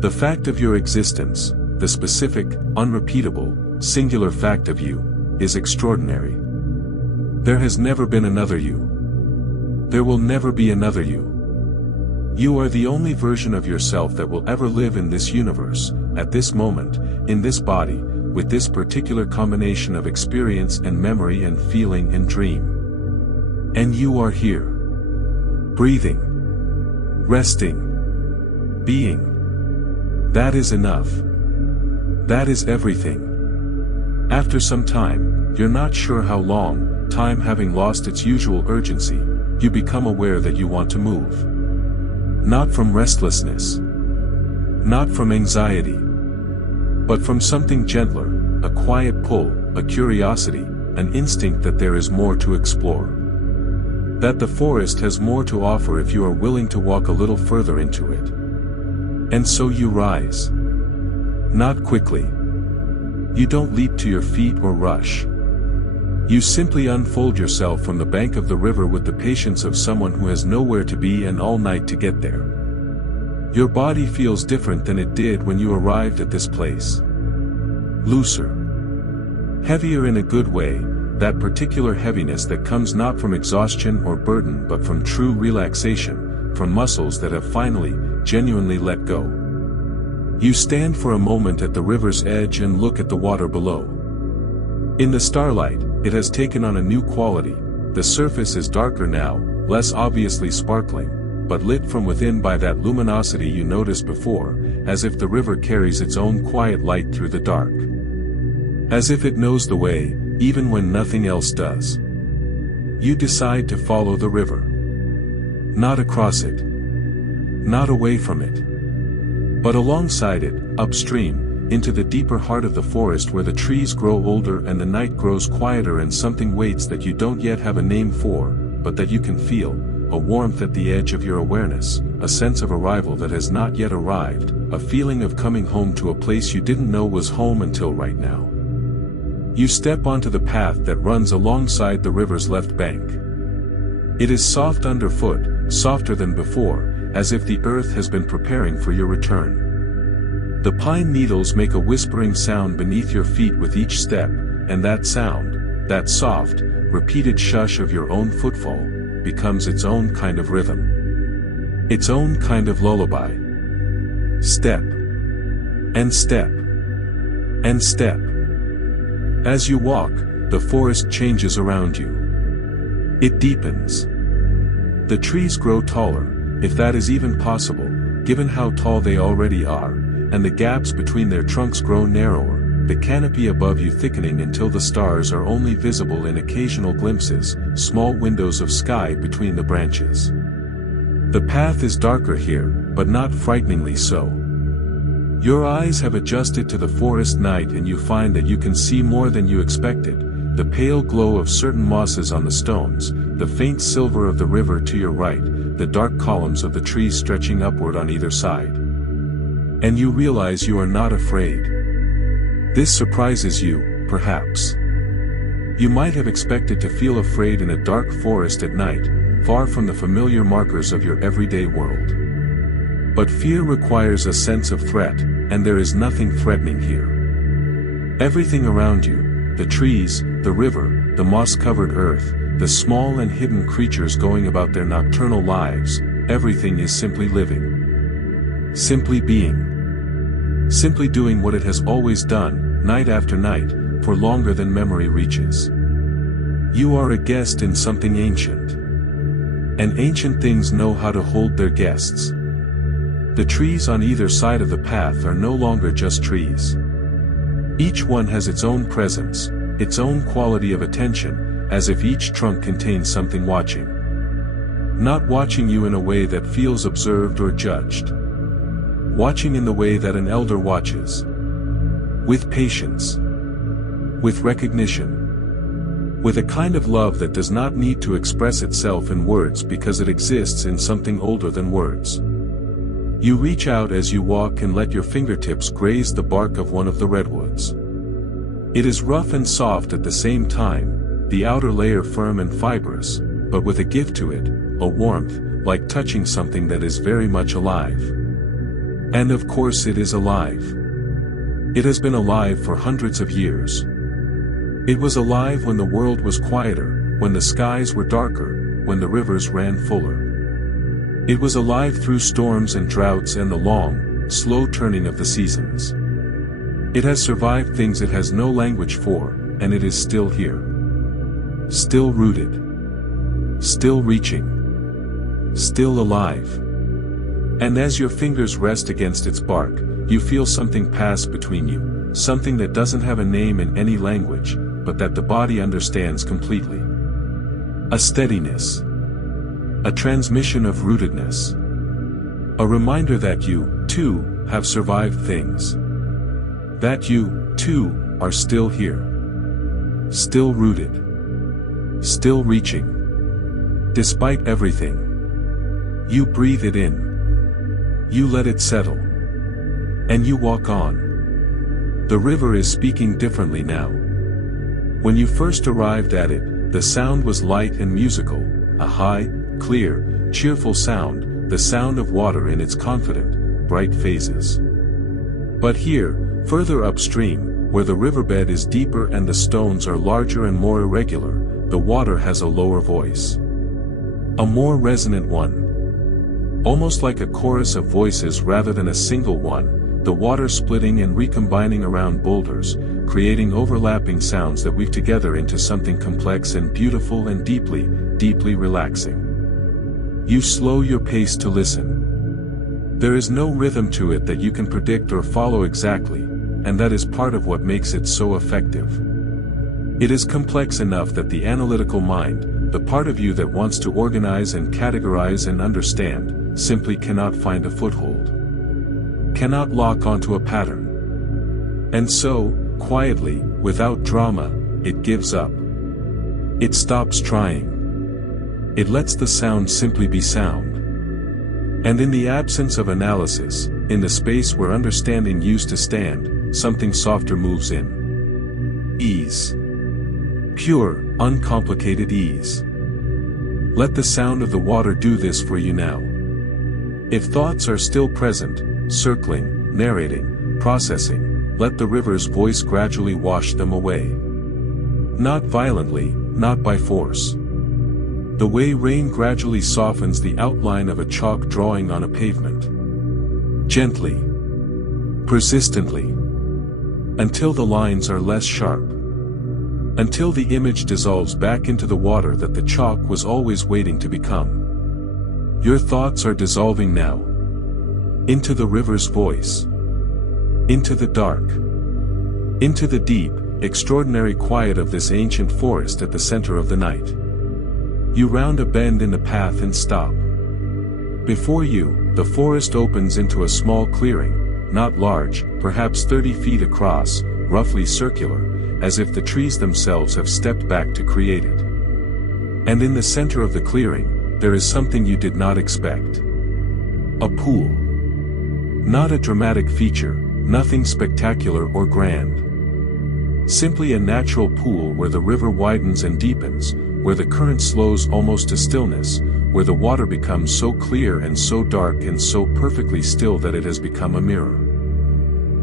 The fact of your existence, the specific, unrepeatable, singular fact of you, is extraordinary. There has never been another you. There will never be another you. You are the only version of yourself that will ever live in this universe, at this moment, in this body, with this particular combination of experience and memory and feeling and dream. And you are here. Breathing. Resting. Being. That is enough. That is everything. After some time, you're not sure how long, time having lost its usual urgency, you become aware that you want to move. Not from restlessness. Not from anxiety. But from something gentler, a quiet pull, a curiosity, an instinct that there is more to explore. That the forest has more to offer if you are willing to walk a little further into it. And so you rise. Not quickly. You don't leap to your feet or rush. You simply unfold yourself from the bank of the river with the patience of someone who has nowhere to be and all night to get there. Your body feels different than it did when you arrived at this place. Looser. Heavier in a good way, that particular heaviness that comes not from exhaustion or burden but from true relaxation, from muscles that have finally, genuinely let go. You stand for a moment at the river's edge and look at the water below. In the starlight, it has taken on a new quality. The surface is darker now, less obviously sparkling, but lit from within by that luminosity you noticed before, as if the river carries its own quiet light through the dark. As if it knows the way, even when nothing else does. You decide to follow the river. Not across it. Not away from it. But alongside it, upstream, into the deeper heart of the forest where the trees grow older and the night grows quieter and something waits that you don't yet have a name for, but that you can feel, a warmth at the edge of your awareness, a sense of arrival that has not yet arrived, a feeling of coming home to a place you didn't know was home until right now. You step onto the path that runs alongside the river's left bank. It is soft underfoot, softer than before, as if the earth has been preparing for your return. The pine needles make a whispering sound beneath your feet with each step, and that sound, that soft, repeated shush of your own footfall, becomes its own kind of rhythm. Its own kind of lullaby. Step. And step. And step. As you walk, the forest changes around you. It deepens. The trees grow taller, if that is even possible, given how tall they already are, and the gaps between their trunks grow narrower, the canopy above you thickening until the stars are only visible in occasional glimpses, small windows of sky between the branches. The path is darker here, but not frighteningly so. Your eyes have adjusted to the forest night and you find that you can see more than you expected, the pale glow of certain mosses on the stones, the faint silver of the river to your right, the dark columns of the trees stretching upward on either side. And you realize you are not afraid. This surprises you, perhaps. You might have expected to feel afraid in a dark forest at night, far from the familiar markers of your everyday world. But fear requires a sense of threat, and there is nothing threatening here. Everything around you, the trees, the river, the moss-covered earth, the small and hidden creatures going about their nocturnal lives, everything is simply living. Simply being. Simply doing what it has always done, night after night, for longer than memory reaches. You are a guest in something ancient. And ancient things know how to hold their guests. The trees on either side of the path are no longer just trees. Each one has its own presence, its own quality of attention, as if each trunk contains something watching. Not watching you in a way that feels observed or judged. Watching in the way that an elder watches. With patience. With recognition. With a kind of love that does not need to express itself in words because it exists in something older than words. You reach out as you walk and let your fingertips graze the bark of one of the redwoods. It is rough and soft at the same time, the outer layer firm and fibrous, but with a gift to it, a warmth, like touching something that is very much alive. And of course it is alive. It has been alive for hundreds of years. It was alive when the world was quieter, when the skies were darker, when the rivers ran fuller. It was alive through storms and droughts and the long, slow turning of the seasons. It has survived things it has no language for, and it is still here. Still rooted. Still reaching. Still alive. And as your fingers rest against its bark, you feel something pass between you, something that doesn't have a name in any language, but that the body understands completely. A steadiness. A transmission of rootedness. A reminder that you, too, have survived things. That you, too, are still here. Still rooted. Still reaching. Despite everything. You breathe it in. You let it settle. And you walk on. The river is speaking differently now. When you first arrived at it, the sound was light and musical, a high, clear, cheerful sound, the sound of water in its confident, bright phases. But here, further upstream, where the riverbed is deeper and the stones are larger and more irregular, the water has a lower voice. A more resonant one. Almost like a chorus of voices rather than a single one, the water splitting and recombining around boulders, creating overlapping sounds that weave together into something complex and beautiful and deeply, deeply relaxing. You slow your pace to listen. There is no rhythm to it that you can predict or follow exactly, and that is part of what makes it so effective. It is complex enough that the analytical mind, the part of you that wants to organize and categorize and understand, simply cannot find a foothold. Cannot lock onto a pattern. And so, quietly, without drama, it gives up. It stops trying. It lets the sound simply be sound. And in the absence of analysis, in the space where understanding used to stand, something softer moves in. Ease. Pure, uncomplicated ease. Let the sound of the water do this for you now. If thoughts are still present, circling, narrating, processing, let the river's voice gradually wash them away. Not violently, not by force. The way rain gradually softens the outline of a chalk drawing on a pavement. Gently. Persistently. Until the lines are less sharp. Until the image dissolves back into the water that the chalk was always waiting to become. Your thoughts are dissolving now. Into the river's voice. Into the dark. Into the deep, extraordinary quiet of this ancient forest at the center of the night. You round a bend in the path and stop. Before you, the forest opens into a small clearing, not large, perhaps 30 feet across, roughly circular, as if the trees themselves have stepped back to create it. And in the center of the clearing, there is something you did not expect. A pool. Not a dramatic feature, nothing spectacular or grand. Simply a natural pool where the river widens and deepens, where the current slows almost to stillness, where the water becomes so clear and so dark and so perfectly still that it has become a mirror.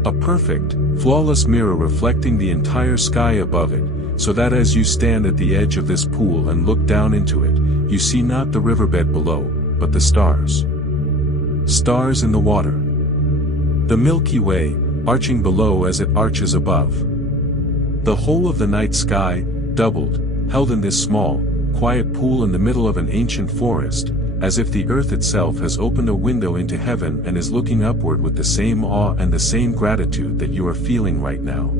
A perfect, flawless mirror reflecting the entire sky above it, so that as you stand at the edge of this pool and look down into it, you see not the riverbed below, but the stars. Stars in the water. The Milky Way, arching below as it arches above. The whole of the night sky, doubled, held in this small, quiet pool in the middle of an ancient forest, as if the earth itself has opened a window into heaven and is looking upward with the same awe and the same gratitude that you are feeling right now.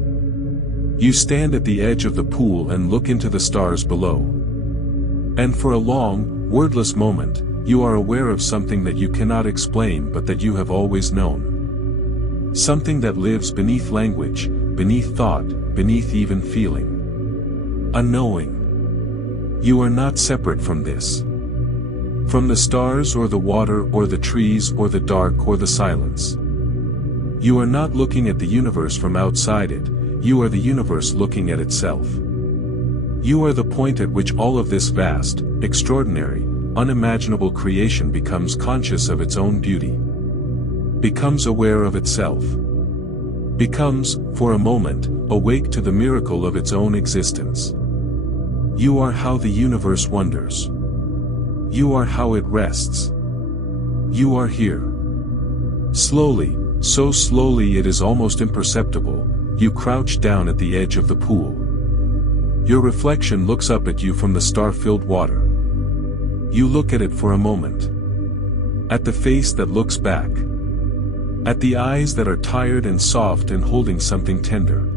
You stand at the edge of the pool and look into the stars below. And for a long, wordless moment, you are aware of something that you cannot explain but that you have always known. Something that lives beneath language, beneath thought, beneath even feeling. A knowing. You are not separate from this. From the stars or the water or the trees or the dark or the silence. You are not looking at the universe from outside it, you are the universe looking at itself. You are the point at which all of this vast, extraordinary, unimaginable creation becomes conscious of its own beauty. Becomes aware of itself. Becomes, for a moment, awake to the miracle of its own existence. You are how the universe wonders. You are how it rests. You are here. Slowly, so slowly it is almost imperceptible, you crouch down at the edge of the pool. Your reflection looks up at you from the star-filled water. You look at it for a moment. At the face that looks back. At the eyes that are tired and soft and holding something tender.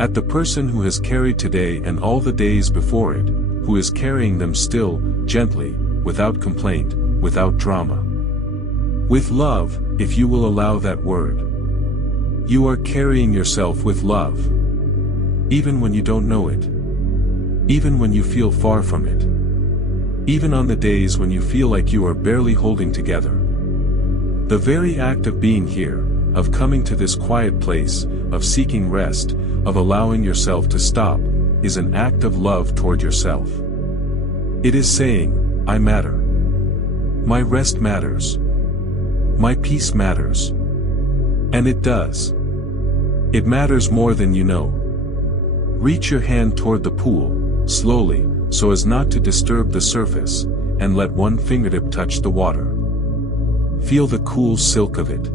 At the person who has carried today and all the days before it, who is carrying them still, gently, without complaint, without drama. With love, if you will allow that word. You are carrying yourself with love. Even when you don't know it. Even when you feel far from it. Even on the days when you feel like you are barely holding together. The very act of being here, of coming to this quiet place, of seeking rest, of allowing yourself to stop, is an act of love toward yourself. It is saying, I matter. My rest matters. My peace matters. And it does. It matters more than you know. Reach your hand toward the pool, slowly, so as not to disturb the surface, and let one fingertip touch the water. Feel the cool silk of it.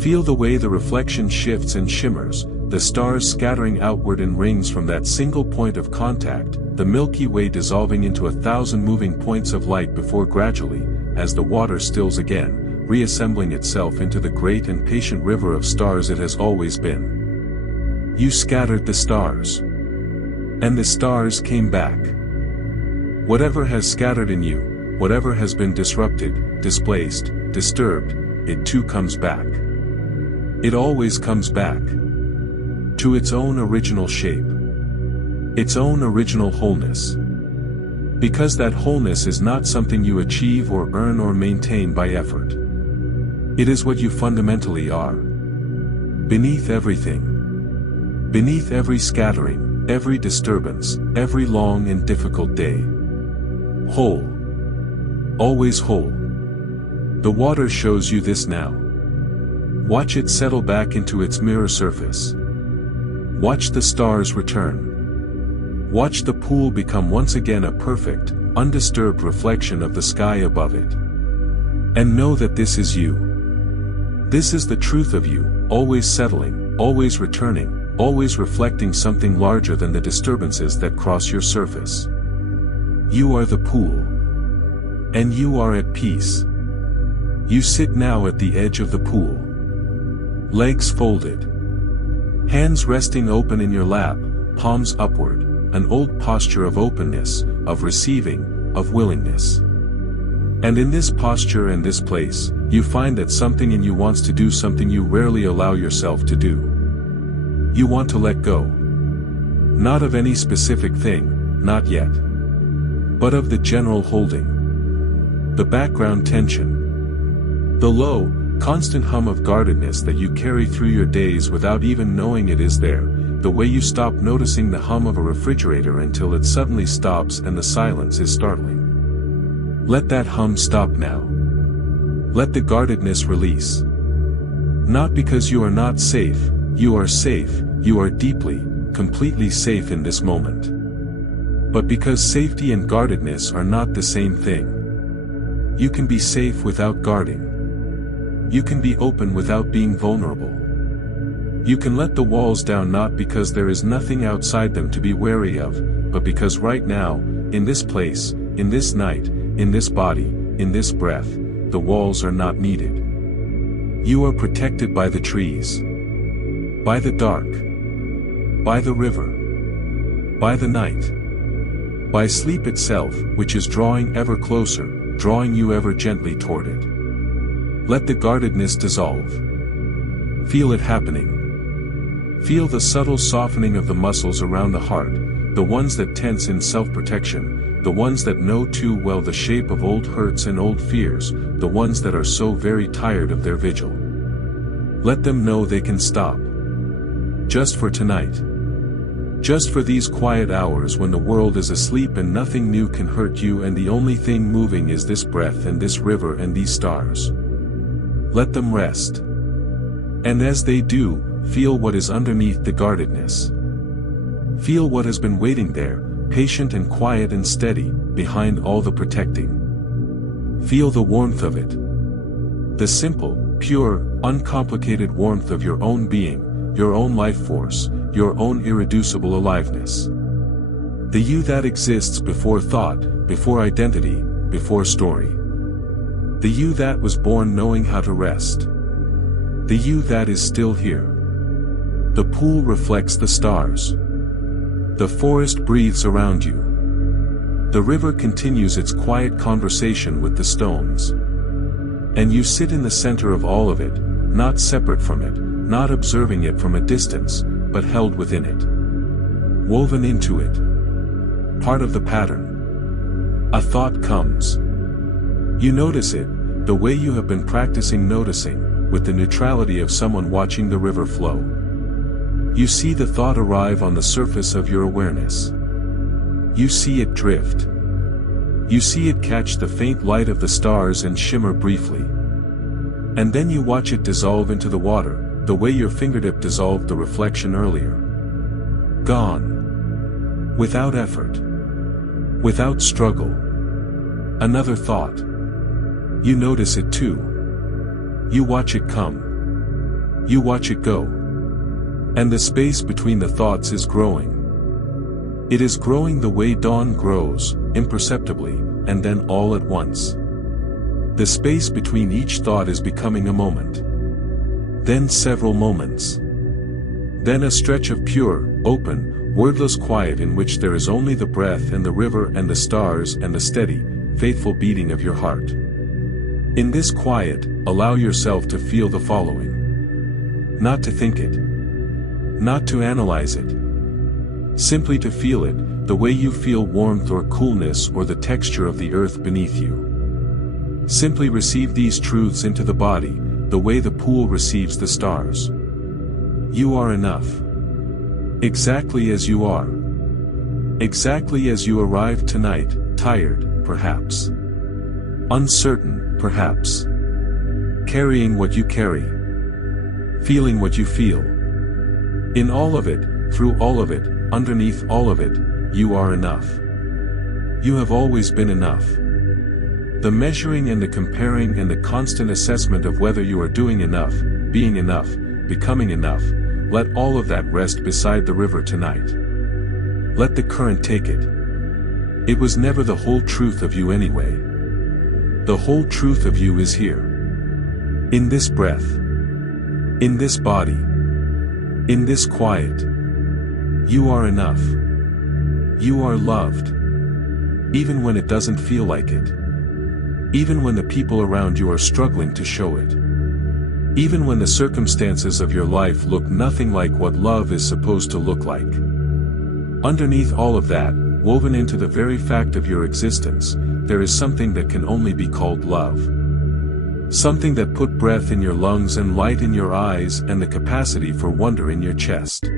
Feel the way the reflection shifts and shimmers, the stars scattering outward in rings from that single point of contact, the Milky Way dissolving into 1,000 moving points of light before gradually, as the water stills again, reassembling itself into the great and patient river of stars it has always been. You scattered the stars. And the stars came back. Whatever has scattered in you, whatever has been disrupted, displaced, disturbed, it too comes back. It always comes back. To its own original shape. Its own original wholeness. Because that wholeness is not something you achieve or earn or maintain by effort. It is what you fundamentally are. Beneath everything. Beneath every scattering, every disturbance, every long and difficult day. Whole. Always whole. The water shows you this now. Watch it settle back into its mirror surface. Watch the stars return. Watch the pool become once again a perfect, undisturbed reflection of the sky above it. And know that this is you. This is the truth of you, always settling, always returning, always reflecting something larger than the disturbances that cross your surface. You are the pool. And you are at peace. You sit now at the edge of the pool. Legs folded. Hands resting open in your lap, palms upward, an old posture of openness, of receiving, of willingness. And in this posture and this place, you find that something in you wants to do something you rarely allow yourself to do. You want to let go. Not of any specific thing, not yet. But of the general holding. The background tension. The low, constant hum of guardedness that you carry through your days without even knowing it is there, the way you stop noticing the hum of a refrigerator until it suddenly stops and the silence is startling. Let that hum stop now. Let the guardedness release. Not because you are not safe, you are safe, you are deeply, completely safe in this moment. But because safety and guardedness are not the same thing. You can be safe without guarding. You can be open without being vulnerable. You can let the walls down not because there is nothing outside them to be wary of, but because right now, in this place, in this night, in this body, in this breath, the walls are not needed. You are protected by the trees. By the dark. By the river. By the night. By sleep itself, which is drawing ever closer, drawing you ever gently toward it. Let the guardedness dissolve. Feel it happening. Feel the subtle softening of the muscles around the heart, the ones that tense in self-protection, the ones that know too well the shape of old hurts and old fears, the ones that are so very tired of their vigil. Let them know they can stop. Just for tonight. Just for these quiet hours when the world is asleep and nothing new can hurt you and the only thing moving is this breath and this river and these stars. Let them rest. And as they do, feel what is underneath the guardedness. Feel what has been waiting there, patient and quiet and steady, behind all the protecting. Feel the warmth of it. The simple, pure, uncomplicated warmth of your own being, your own life force, your own irreducible aliveness. The you that exists before thought, before identity, before story. The you that was born knowing how to rest. The you that is still here. The pool reflects the stars. The forest breathes around you. The river continues its quiet conversation with the stones. And you sit in the center of all of it, not separate from it, not observing it from a distance, but held within it. Woven into it. Part of the pattern. A thought comes. You notice it, the way you have been practicing noticing, with the neutrality of someone watching the river flow. You see the thought arrive on the surface of your awareness. You see it drift. You see it catch the faint light of the stars and shimmer briefly. And then you watch it dissolve into the water, the way your fingertip dissolved the reflection earlier. Gone. Without effort. Without struggle. Another thought. You notice it too. You watch it come. You watch it go. And the space between the thoughts is growing. It is growing the way dawn grows, imperceptibly, and then all at once. The space between each thought is becoming a moment. Then several moments. Then a stretch of pure, open, wordless quiet in which there is only the breath and the river and the stars and the steady, faithful beating of your heart. In this quiet, allow yourself to feel the following. Not to think it. Not to analyze it. Simply to feel it, the way you feel warmth or coolness or the texture of the earth beneath you. Simply receive these truths into the body, the way the pool receives the stars. You are enough. Exactly as you are. Exactly as you arrived tonight, tired, perhaps. Uncertain, perhaps. Carrying what you carry. Feeling what you feel. In all of it, through all of it, underneath all of it, you are enough. You have always been enough. The measuring and the comparing and the constant assessment of whether you are doing enough, being enough, becoming enough, let all of that rest beside the river tonight. Let the current take it. It was never the whole truth of you anyway. The whole truth of you is here. In this breath. In this body. In this quiet. You are enough. You are loved. Even when it doesn't feel like it. Even when the people around you are struggling to show it. Even when the circumstances of your life look nothing like what love is supposed to look like. Underneath all of that, woven into the very fact of your existence, there is something that can only be called love. Something that put breath in your lungs and light in your eyes and the capacity for wonder in your chest.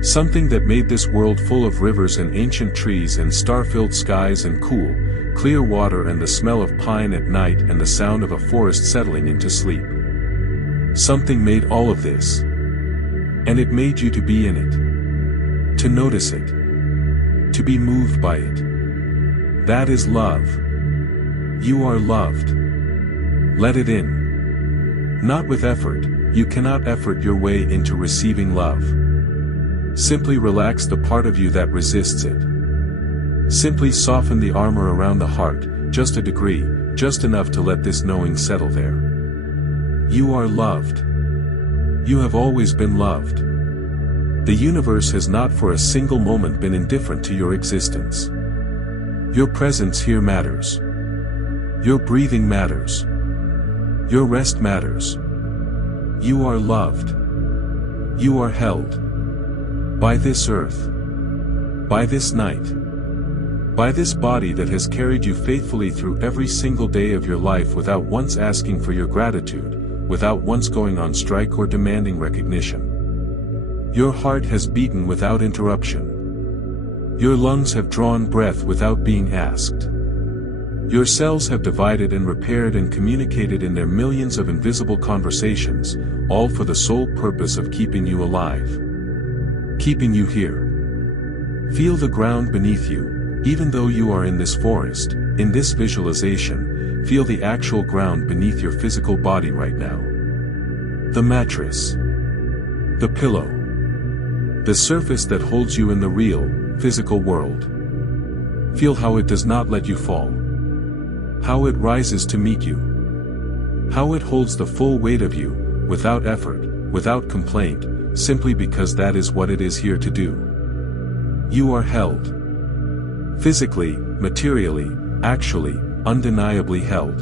Something that made this world full of rivers and ancient trees and star-filled skies and cool, clear water and the smell of pine at night and the sound of a forest settling into sleep. Something made all of this. And it made you to be in it. To notice it. To be moved by it. That is love. You are loved. Let it in. Not with effort, you cannot effort your way into receiving love. Simply relax the part of you that resists it. Simply soften the armor around the heart, just a degree, just enough to let this knowing settle there. You are loved. You have always been loved. The universe has not for a single moment been indifferent to your existence. Your presence here matters. Your breathing matters. Your rest matters. You are loved. You are held. By this earth. By this night. By this body that has carried you faithfully through every single day of your life without once asking for your gratitude, without once going on strike or demanding recognition. Your heart has beaten without interruption. Your lungs have drawn breath without being asked. Your cells have divided and repaired and communicated in their millions of invisible conversations, all for the sole purpose of keeping you alive. Keeping you here. Feel the ground beneath you, even though you are in this forest, in this visualization, feel the actual ground beneath your physical body right now. The mattress. The pillow. The surface that holds you in the real, physical world. Feel how it does not let you fall. How it rises to meet you. How it holds the full weight of you, without effort, without complaint, simply because that is what it is here to do. You are held. Physically, materially, actually, undeniably held.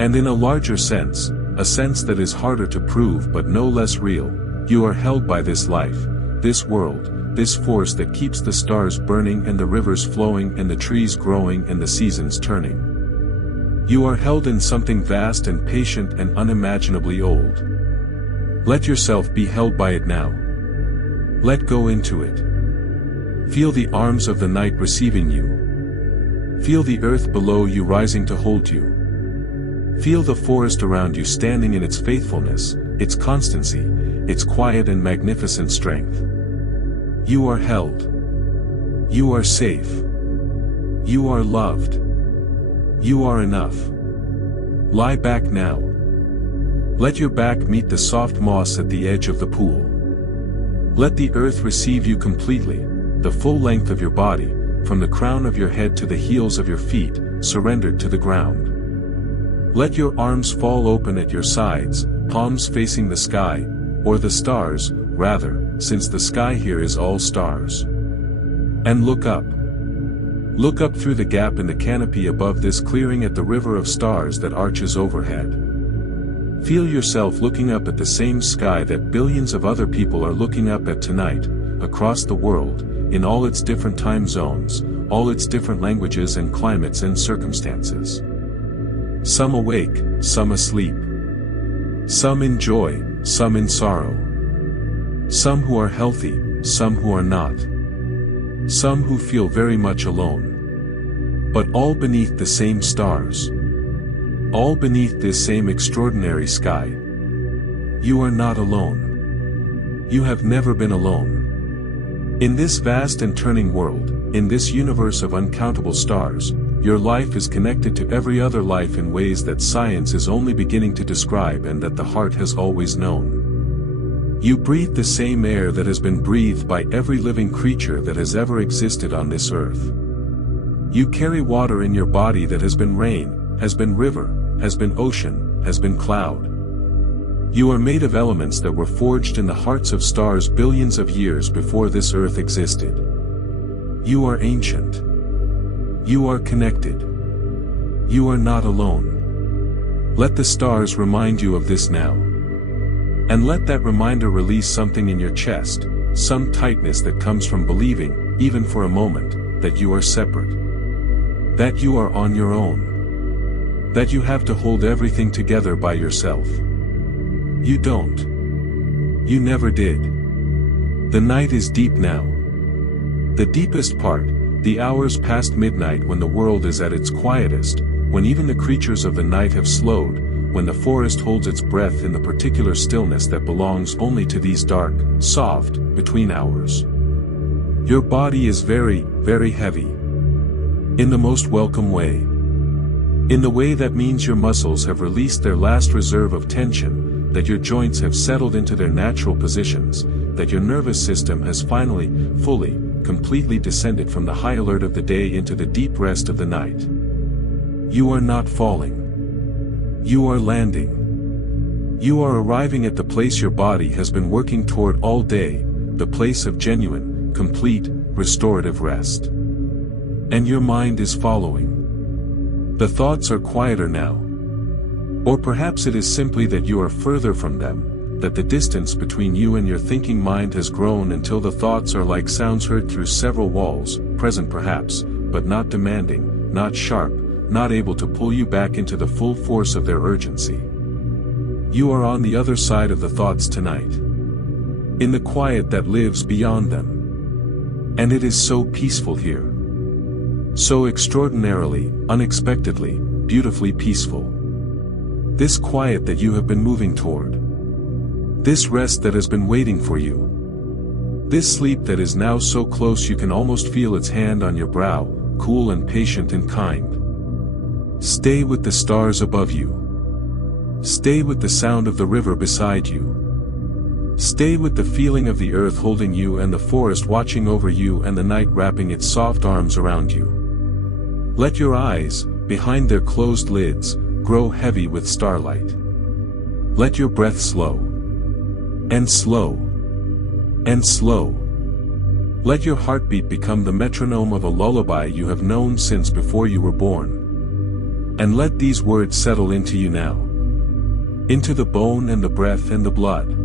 And in a larger sense, a sense that is harder to prove but no less real, you are held by this life, this world, this force that keeps the stars burning and the rivers flowing and the trees growing and the seasons turning. You are held in something vast and patient and unimaginably old. Let yourself be held by it now. Let go into it. Feel the arms of the night receiving you. Feel the earth below you rising to hold you. Feel the forest around you standing in its faithfulness, its constancy, its quiet and magnificent strength. You are held. You are safe. You are loved. You are enough. Lie back now. Let your back meet the soft moss at the edge of the pool. Let the earth receive you completely, the full length of your body, from the crown of your head to the heels of your feet, surrendered to the ground. Let your arms fall open at your sides, palms facing the sky, or the stars, rather, since the sky here is all stars. And look up. Look up through the gap in the canopy above this clearing at the river of stars that arches overhead. Feel yourself looking up at the same sky that billions of other people are looking up at tonight, across the world, in all its different time zones, all its different languages and climates and circumstances. Some awake, some asleep. Some in joy, some in sorrow. Some who are healthy, some who are not. Some who feel very much alone. But all beneath the same stars. All beneath this same extraordinary sky. You are not alone. You have never been alone. In this vast and turning world, in this universe of uncountable stars, your life is connected to every other life in ways that science is only beginning to describe and that the heart has always known. You breathe the same air that has been breathed by every living creature that has ever existed on this earth. You carry water in your body that has been rain, has been river, has been ocean, has been cloud. You are made of elements that were forged in the hearts of stars billions of years before this earth existed. You are ancient. You are connected. You are not alone. Let the stars remind you of this now. And let that reminder release something in your chest, some tightness that comes from believing, even for a moment, that you are separate. That you are on your own. That you have to hold everything together by yourself. You don't. You never did. The night is deep now. The deepest part, the hours past midnight when the world is at its quietest, when even the creatures of the night have slowed, when the forest holds its breath in the particular stillness that belongs only to these dark, soft, between hours. Your body is very, very heavy. In the most welcome way. In the way that means your muscles have released their last reserve of tension, that your joints have settled into their natural positions, that your nervous system has finally, fully, completely descended from the high alert of the day into the deep rest of the night. You are not falling. You are landing. You are arriving at the place your body has been working toward all day, the place of genuine, complete, restorative rest. And your mind is following. The thoughts are quieter now. Or perhaps it is simply that you are further from them, that the distance between you and your thinking mind has grown until the thoughts are like sounds heard through several walls, present perhaps, but not demanding, not sharp, not able to pull you back into the full force of their urgency. You are on the other side of the thoughts tonight. In the quiet that lives beyond them. And it is so peaceful here. So extraordinarily, unexpectedly, beautifully peaceful. This quiet that you have been moving toward. This rest that has been waiting for you. This sleep that is now so close you can almost feel its hand on your brow, cool and patient and kind. Stay with the stars above you. Stay with the sound of the river beside you. Stay with the feeling of the earth holding you and the forest watching over you and the night wrapping its soft arms around you. Let your eyes, behind their closed lids, grow heavy with starlight. Let your breath slow. And slow. And slow. Let your heartbeat become the metronome of a lullaby you have known since before you were born. And let these words settle into you now. Into the bone and the breath and the blood.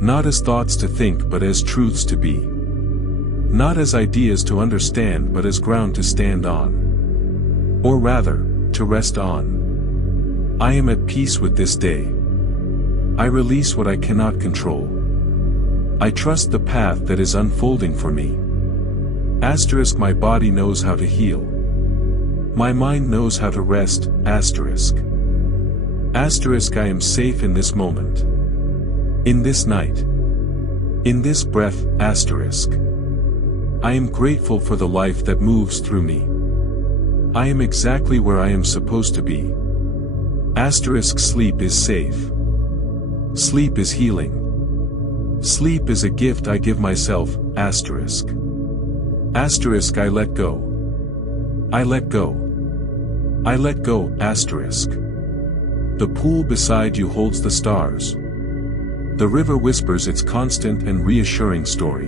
Not as thoughts to think but as truths to be. Not as ideas to understand but as ground to stand on. Or rather, to rest on. I am at peace with this day. I release what I cannot control. I trust the path that is unfolding for me. Asterisk, my body knows how to heal. My mind knows how to rest, asterisk. Asterisk, I am safe in this moment. In this night. In this breath, asterisk. I am grateful for the life that moves through me. I am exactly where I am supposed to be. Asterisk, sleep is safe. Sleep is healing. Sleep is a gift I give myself, asterisk. Asterisk, I let go. I let go. I let go, asterisk. The pool beside you holds the stars. The river whispers its constant and reassuring story.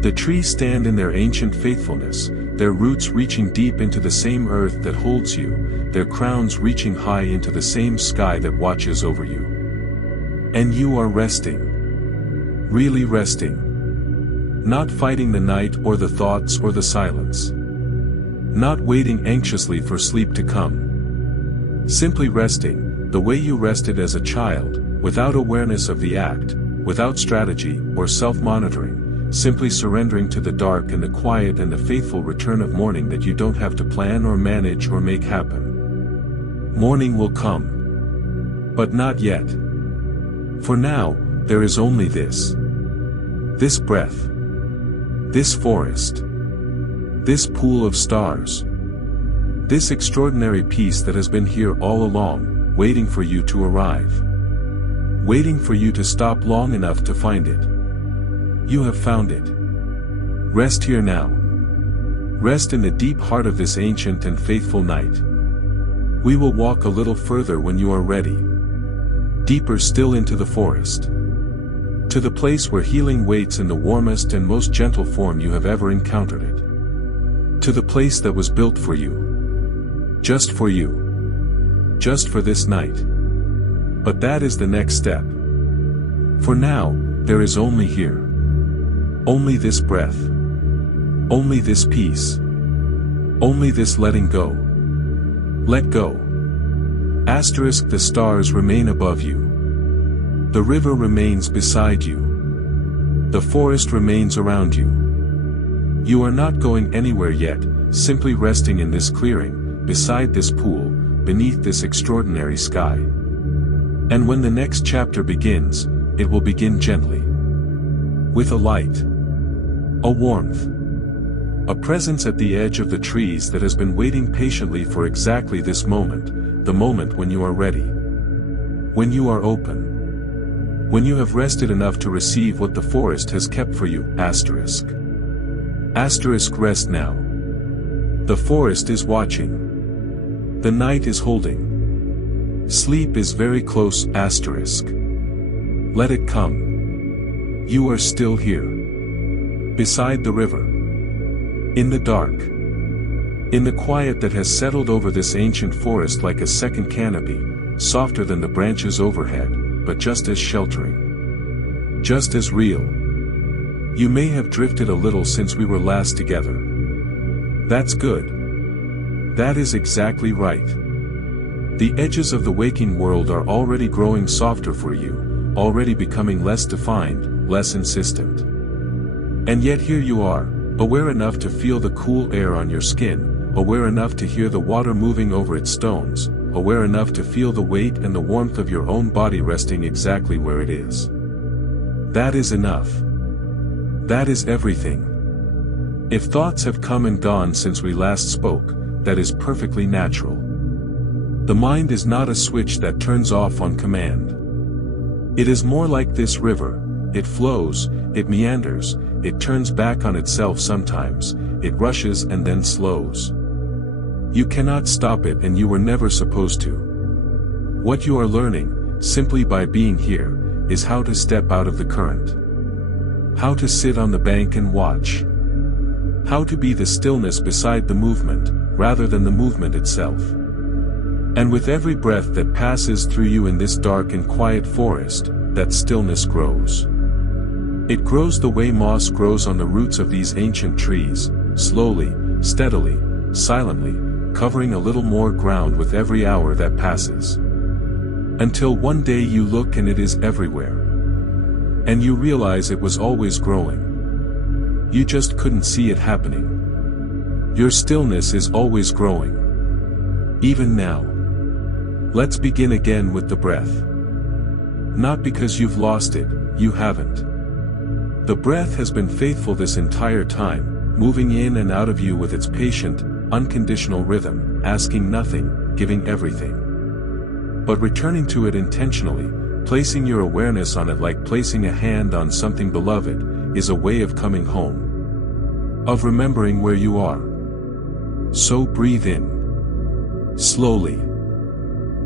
The trees stand in their ancient faithfulness, their roots reaching deep into the same earth that holds you, their crowns reaching high into the same sky that watches over you. And you are resting. Really resting. Not fighting the night or the thoughts or the silence. Not waiting anxiously for sleep to come. Simply resting, the way you rested as a child, without awareness of the act, without strategy or self-monitoring, simply surrendering to the dark and the quiet and the faithful return of morning that you don't have to plan or manage or make happen. Morning will come. But not yet. For now, there is only this. This breath. This forest. This pool of stars. This extraordinary peace that has been here all along, waiting for you to arrive. Waiting for you to stop long enough to find it. You have found it. Rest here now. Rest in the deep heart of this ancient and faithful night. We will walk a little further when you are ready. Deeper still into the forest. To the place where healing waits in the warmest and most gentle form you have ever encountered it. To the place that was built for you. Just for you. Just for this night. But that is the next step. For now, there is only here. Only this breath. Only this peace. Only this letting go. Let go. Asterisk. The stars remain above you. The river remains beside you. The forest remains around you. You are not going anywhere yet, simply resting in this clearing, beside this pool, beneath this extraordinary sky. And when the next chapter begins, it will begin gently. With a light. A warmth. A presence at the edge of the trees that has been waiting patiently for exactly this moment, the moment when you are ready. When you are open. When you have rested enough to receive what the forest has kept for you, asterisk. Asterisk. Rest now. The forest is watching. The night is holding. Sleep is very close, asterisk. Let it come. You are still here. Beside the river. In the dark. In the quiet that has settled over this ancient forest like a second canopy, softer than the branches overhead, but just as sheltering. Just as real. You may have drifted a little since we were last together. That's good. That is exactly right. The edges of the waking world are already growing softer for you, already becoming less defined, less insistent. And yet here you are, aware enough to feel the cool air on your skin, aware enough to hear the water moving over its stones, aware enough to feel the weight and the warmth of your own body resting exactly where it is. That is enough. That is everything. If thoughts have come and gone since we last spoke, that is perfectly natural. The mind is not a switch that turns off on command. It is more like this river. It flows, it meanders, it turns back on itself sometimes, it rushes and then slows. You cannot stop it and you were never supposed to. What you are learning, simply by being here, is how to step out of the current. How to sit on the bank and watch. How to be the stillness beside the movement, rather than the movement itself. And with every breath that passes through you in this dark and quiet forest, that stillness grows. It grows the way moss grows on the roots of these ancient trees, slowly, steadily, silently, covering a little more ground with every hour that passes. Until one day you look and it is everywhere. And you realize it was always growing. You just couldn't see it happening. Your stillness is always growing. Even now. Let's begin again with the breath. Not because you've lost it, you haven't. The breath has been faithful this entire time, moving in and out of you with its patient, unconditional rhythm, asking nothing, giving everything. But returning to it intentionally, placing your awareness on it like placing a hand on something beloved, is a way of coming home. Of remembering where you are. So breathe in. Slowly.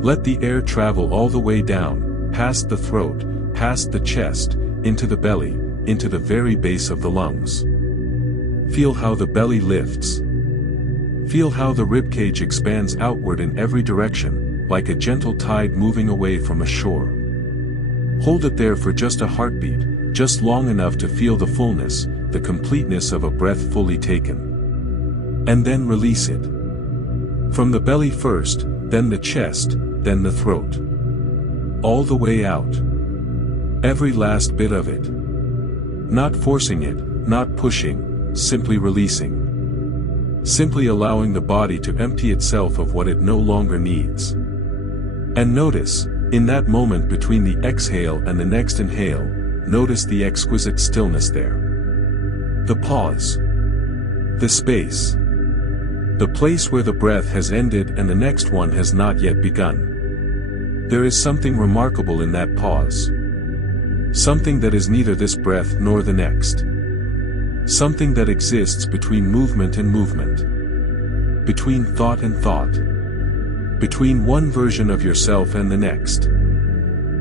Let the air travel all the way down, past the throat, past the chest, into the belly, into the very base of the lungs. Feel how the belly lifts. Feel how the ribcage expands outward in every direction, like a gentle tide moving away from a shore. Hold it there for just a heartbeat, just long enough to feel the fullness, the completeness of a breath fully taken. And then release it. From the belly first, then the chest, then the throat. All the way out. Every last bit of it. Not forcing it, not pushing, simply releasing. Simply allowing the body to empty itself of what it no longer needs. And notice, in that moment between the exhale and the next inhale, notice the exquisite stillness there. The pause. The space. The place where the breath has ended and the next one has not yet begun. There is something remarkable in that pause. Something that is neither this breath nor the next. Something that exists between movement and movement. Between thought and thought. Between one version of yourself and the next.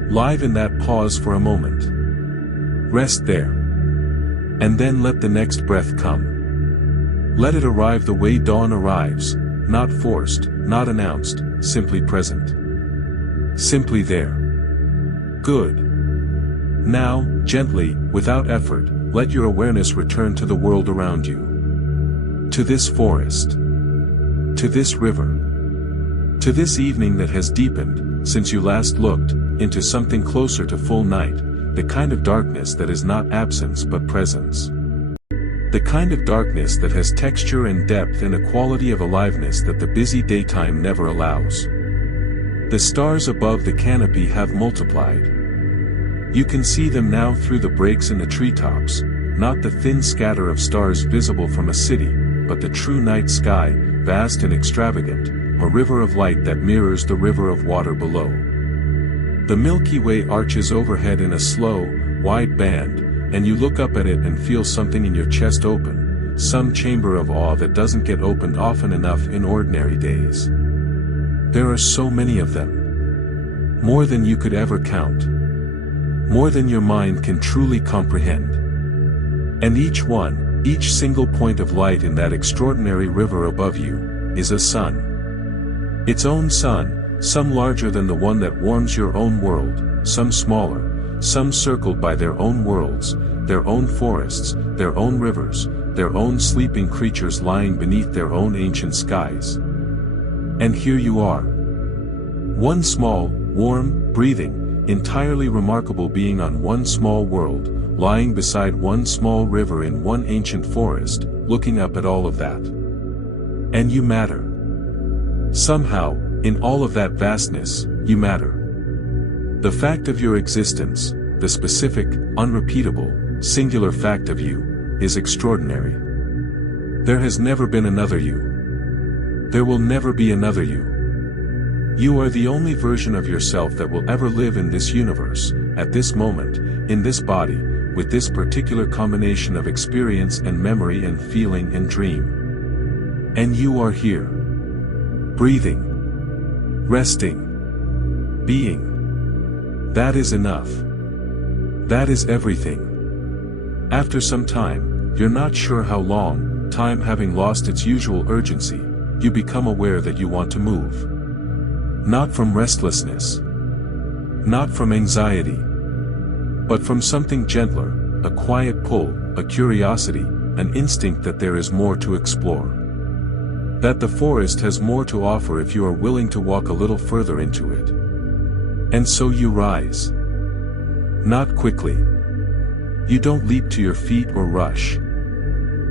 Live in that pause for a moment. Rest there. And then let the next breath come. Let it arrive the way dawn arrives, not forced, not announced, simply present. Simply there. Good. Now, gently, without effort, let your awareness return to the world around you. To this forest. To this river. To this evening that has deepened, since you last looked, into something closer to full night, the kind of darkness that is not absence but presence. The kind of darkness that has texture and depth and a quality of aliveness that the busy daytime never allows. The stars above the canopy have multiplied. You can see them now through the breaks in the treetops, not the thin scatter of stars visible from a city, but the true night sky, vast and extravagant, a river of light that mirrors the river of water below. The Milky Way arches overhead in a slow, wide band, and you look up at it and feel something in your chest open, some chamber of awe that doesn't get opened often enough in ordinary days. There are so many of them. More than you could ever count. More than your mind can truly comprehend. And each one, each single point of light in that extraordinary river above you, is a sun. Its own sun, some larger than the one that warms your own world, some smaller, some circled by their own worlds, their own forests, their own rivers, their own sleeping creatures lying beneath their own ancient skies. And here you are. One small, warm, breathing, entirely remarkable being on one small world, lying beside one small river in one ancient forest, looking up at all of that. And you matter. Somehow, in all of that vastness, you matter. The fact of your existence, the specific, unrepeatable, singular fact of you, is extraordinary. There has never been another you. There will never be another you. You are the only version of yourself that will ever live in this universe, at this moment, in this body, with this particular combination of experience and memory and feeling and dream. And you are here. Breathing. Resting. Being. That is enough. That is everything. After some time, you're not sure how long, time having lost its usual urgency, you become aware that you want to move. Not from restlessness. Not from anxiety. But from something gentler, a quiet pull, a curiosity, an instinct that there is more to explore. That the forest has more to offer if you are willing to walk a little further into it. And so you rise. Not quickly. You don't leap to your feet or rush.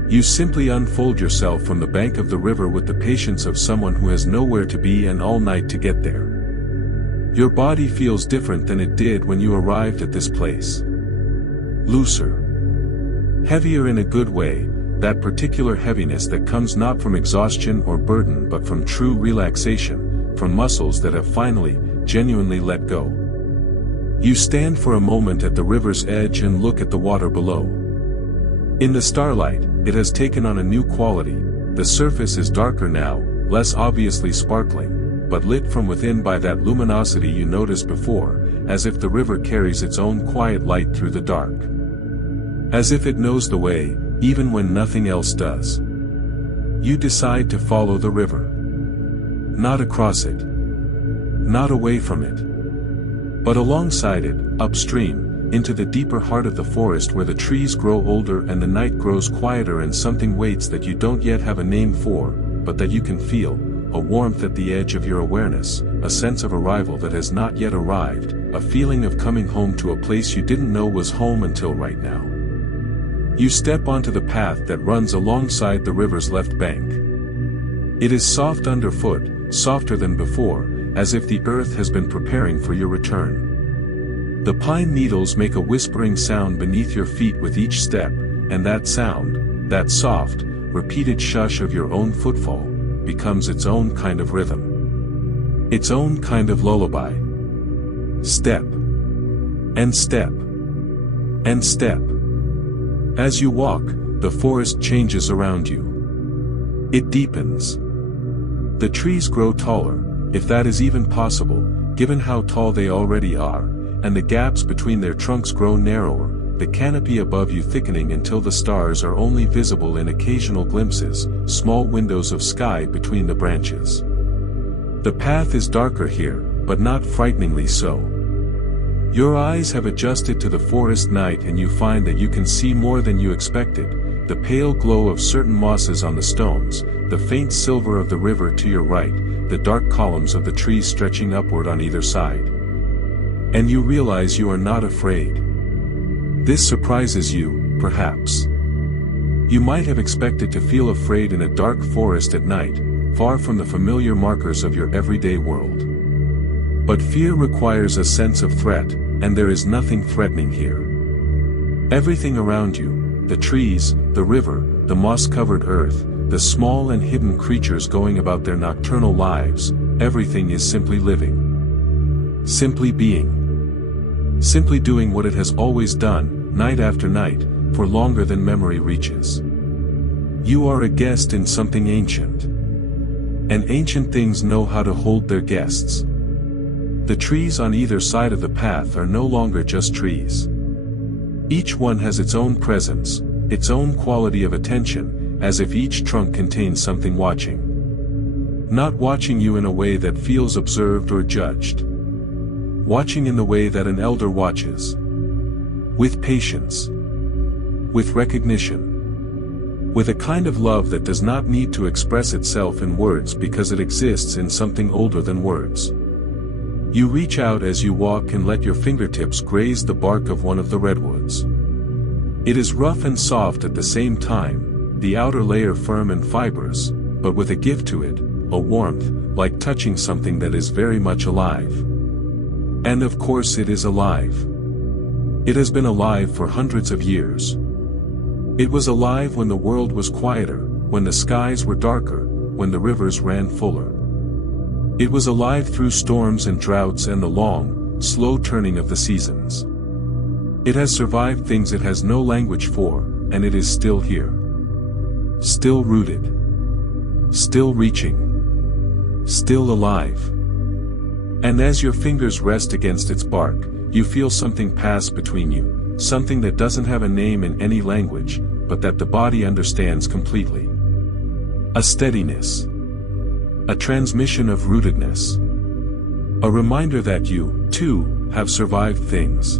You simply unfold yourself from the bank of the river with the patience of someone who has nowhere to be and all night to get there. Your body feels different than it did when you arrived at this place. Looser. Heavier in a good way, that particular heaviness that comes not from exhaustion or burden but from true relaxation, from muscles that have finally, genuinely let go. You stand for a moment at the river's edge and look at the water below. In the starlight, it has taken on a new quality. The surface is darker now, less obviously sparkling, but lit from within by that luminosity you noticed before, as if the river carries its own quiet light through the dark. As if it knows the way, even when nothing else does. You decide to follow the river. Not across it. Not away from it. But alongside it, upstream, into the deeper heart of the forest where the trees grow older and the night grows quieter and something waits that you don't yet have a name for, but that you can feel, a warmth at the edge of your awareness, a sense of arrival that has not yet arrived, a feeling of coming home to a place you didn't know was home until right now. You step onto the path that runs alongside the river's left bank. It is soft underfoot, softer than before, as if the earth has been preparing for your return. The pine needles make a whispering sound beneath your feet with each step, and that sound, that soft, repeated shush of your own footfall, becomes its own kind of rhythm. Its own kind of lullaby. Step. And step. And step. As you walk, the forest changes around you. It deepens. The trees grow taller, if that is even possible, given how tall they already are, and the gaps between their trunks grow narrower, the canopy above you thickening until the stars are only visible in occasional glimpses, small windows of sky between the branches. The path is darker here, but not frighteningly so. Your eyes have adjusted to the forest night and you find that you can see more than you expected, the pale glow of certain mosses on the stones, the faint silver of the river to your right, the dark columns of the trees stretching upward on either side. And you realize you are not afraid. This surprises you, perhaps. You might have expected to feel afraid in a dark forest at night, far from the familiar markers of your everyday world. But fear requires a sense of threat, and there is nothing threatening here. Everything around you, the trees, the river, the moss-covered earth, the small and hidden creatures going about their nocturnal lives, everything is simply living. Simply being. Simply doing what it has always done, night after night, for longer than memory reaches. You are a guest in something ancient. And ancient things know how to hold their guests. The trees on either side of the path are no longer just trees. Each one has its own presence, its own quality of attention, as if each trunk contains something watching. Not watching you in a way that feels observed or judged. Watching in the way that an elder watches. With patience. With recognition. With a kind of love that does not need to express itself in words because it exists in something older than words. You reach out as you walk and let your fingertips graze the bark of one of the redwoods. It is rough and soft at the same time, the outer layer firm and fibrous, but with a gift to it, a warmth, like touching something that is very much alive. And of course it is alive. It has been alive for hundreds of years. It was alive when the world was quieter, when the skies were darker, when the rivers ran fuller. It was alive through storms and droughts and the long, slow turning of the seasons. It has survived things it has no language for, and it is still here. Still rooted. Still reaching. Still alive. And as your fingers rest against its bark, you feel something pass between you, something that doesn't have a name in any language, but that the body understands completely. A steadiness. A transmission of rootedness. A reminder that you, too, have survived things.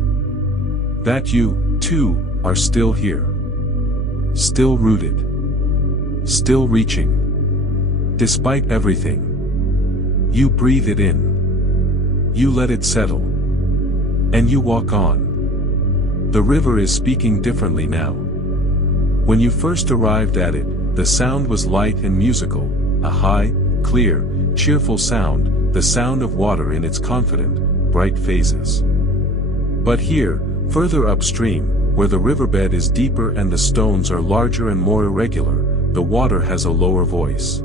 That you, too, are still here. Still rooted. Still reaching. Despite everything. You breathe it in. You let it settle. And you walk on. The river is speaking differently now. When you first arrived at it, the sound was light and musical, a high, clear, cheerful sound, the sound of water in its confident, bright phases. But here, further upstream, where the riverbed is deeper and the stones are larger and more irregular, the water has a lower voice.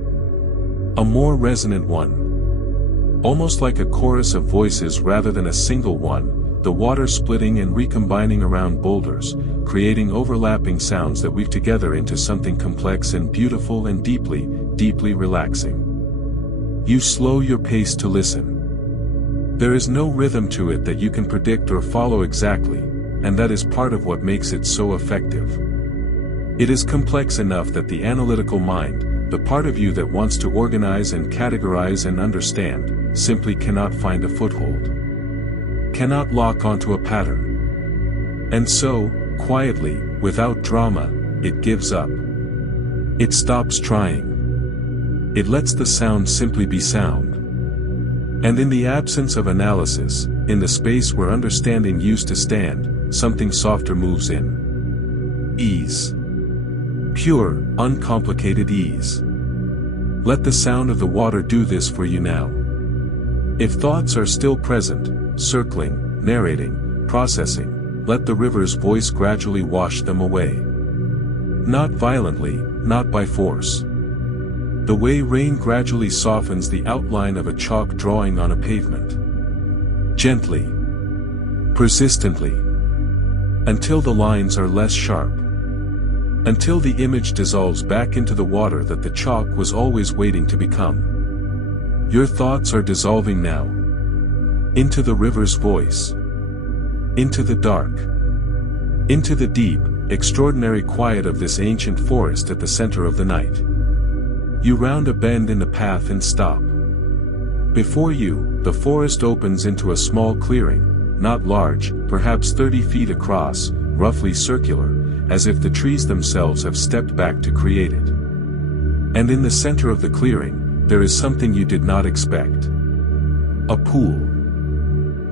A more resonant one. Almost like a chorus of voices rather than a single one, the water splitting and recombining around boulders, creating overlapping sounds that weave together into something complex and beautiful and deeply, deeply relaxing. You slow your pace to listen. There is no rhythm to it that you can predict or follow exactly, and that is part of what makes it so effective. It is complex enough that the analytical mind, the part of you that wants to organize and categorize and understand, simply cannot find a foothold. Cannot lock onto a pattern. And so, quietly, without drama, it gives up. It stops trying. It lets the sound simply be sound. And in the absence of analysis, in the space where understanding used to stand, something softer moves in. Ease. Pure, uncomplicated ease. Let the sound of the water do this for you now. If thoughts are still present, circling, narrating, processing, let the river's voice gradually wash them away. Not violently, not by force. The way rain gradually softens the outline of a chalk drawing on a pavement. Gently. Persistently. Until the lines are less sharp. Until the image dissolves back into the water that the chalk was always waiting to become. Your thoughts are dissolving now. Into the river's voice. Into the dark. Into the deep, extraordinary quiet of this ancient forest at the center of the night. You round a bend in the path and stop. Before you, the forest opens into a small clearing, not large, perhaps 30 feet across, roughly circular, as if the trees themselves have stepped back to create it. And in the center of the clearing, there is something you did not expect. A pool.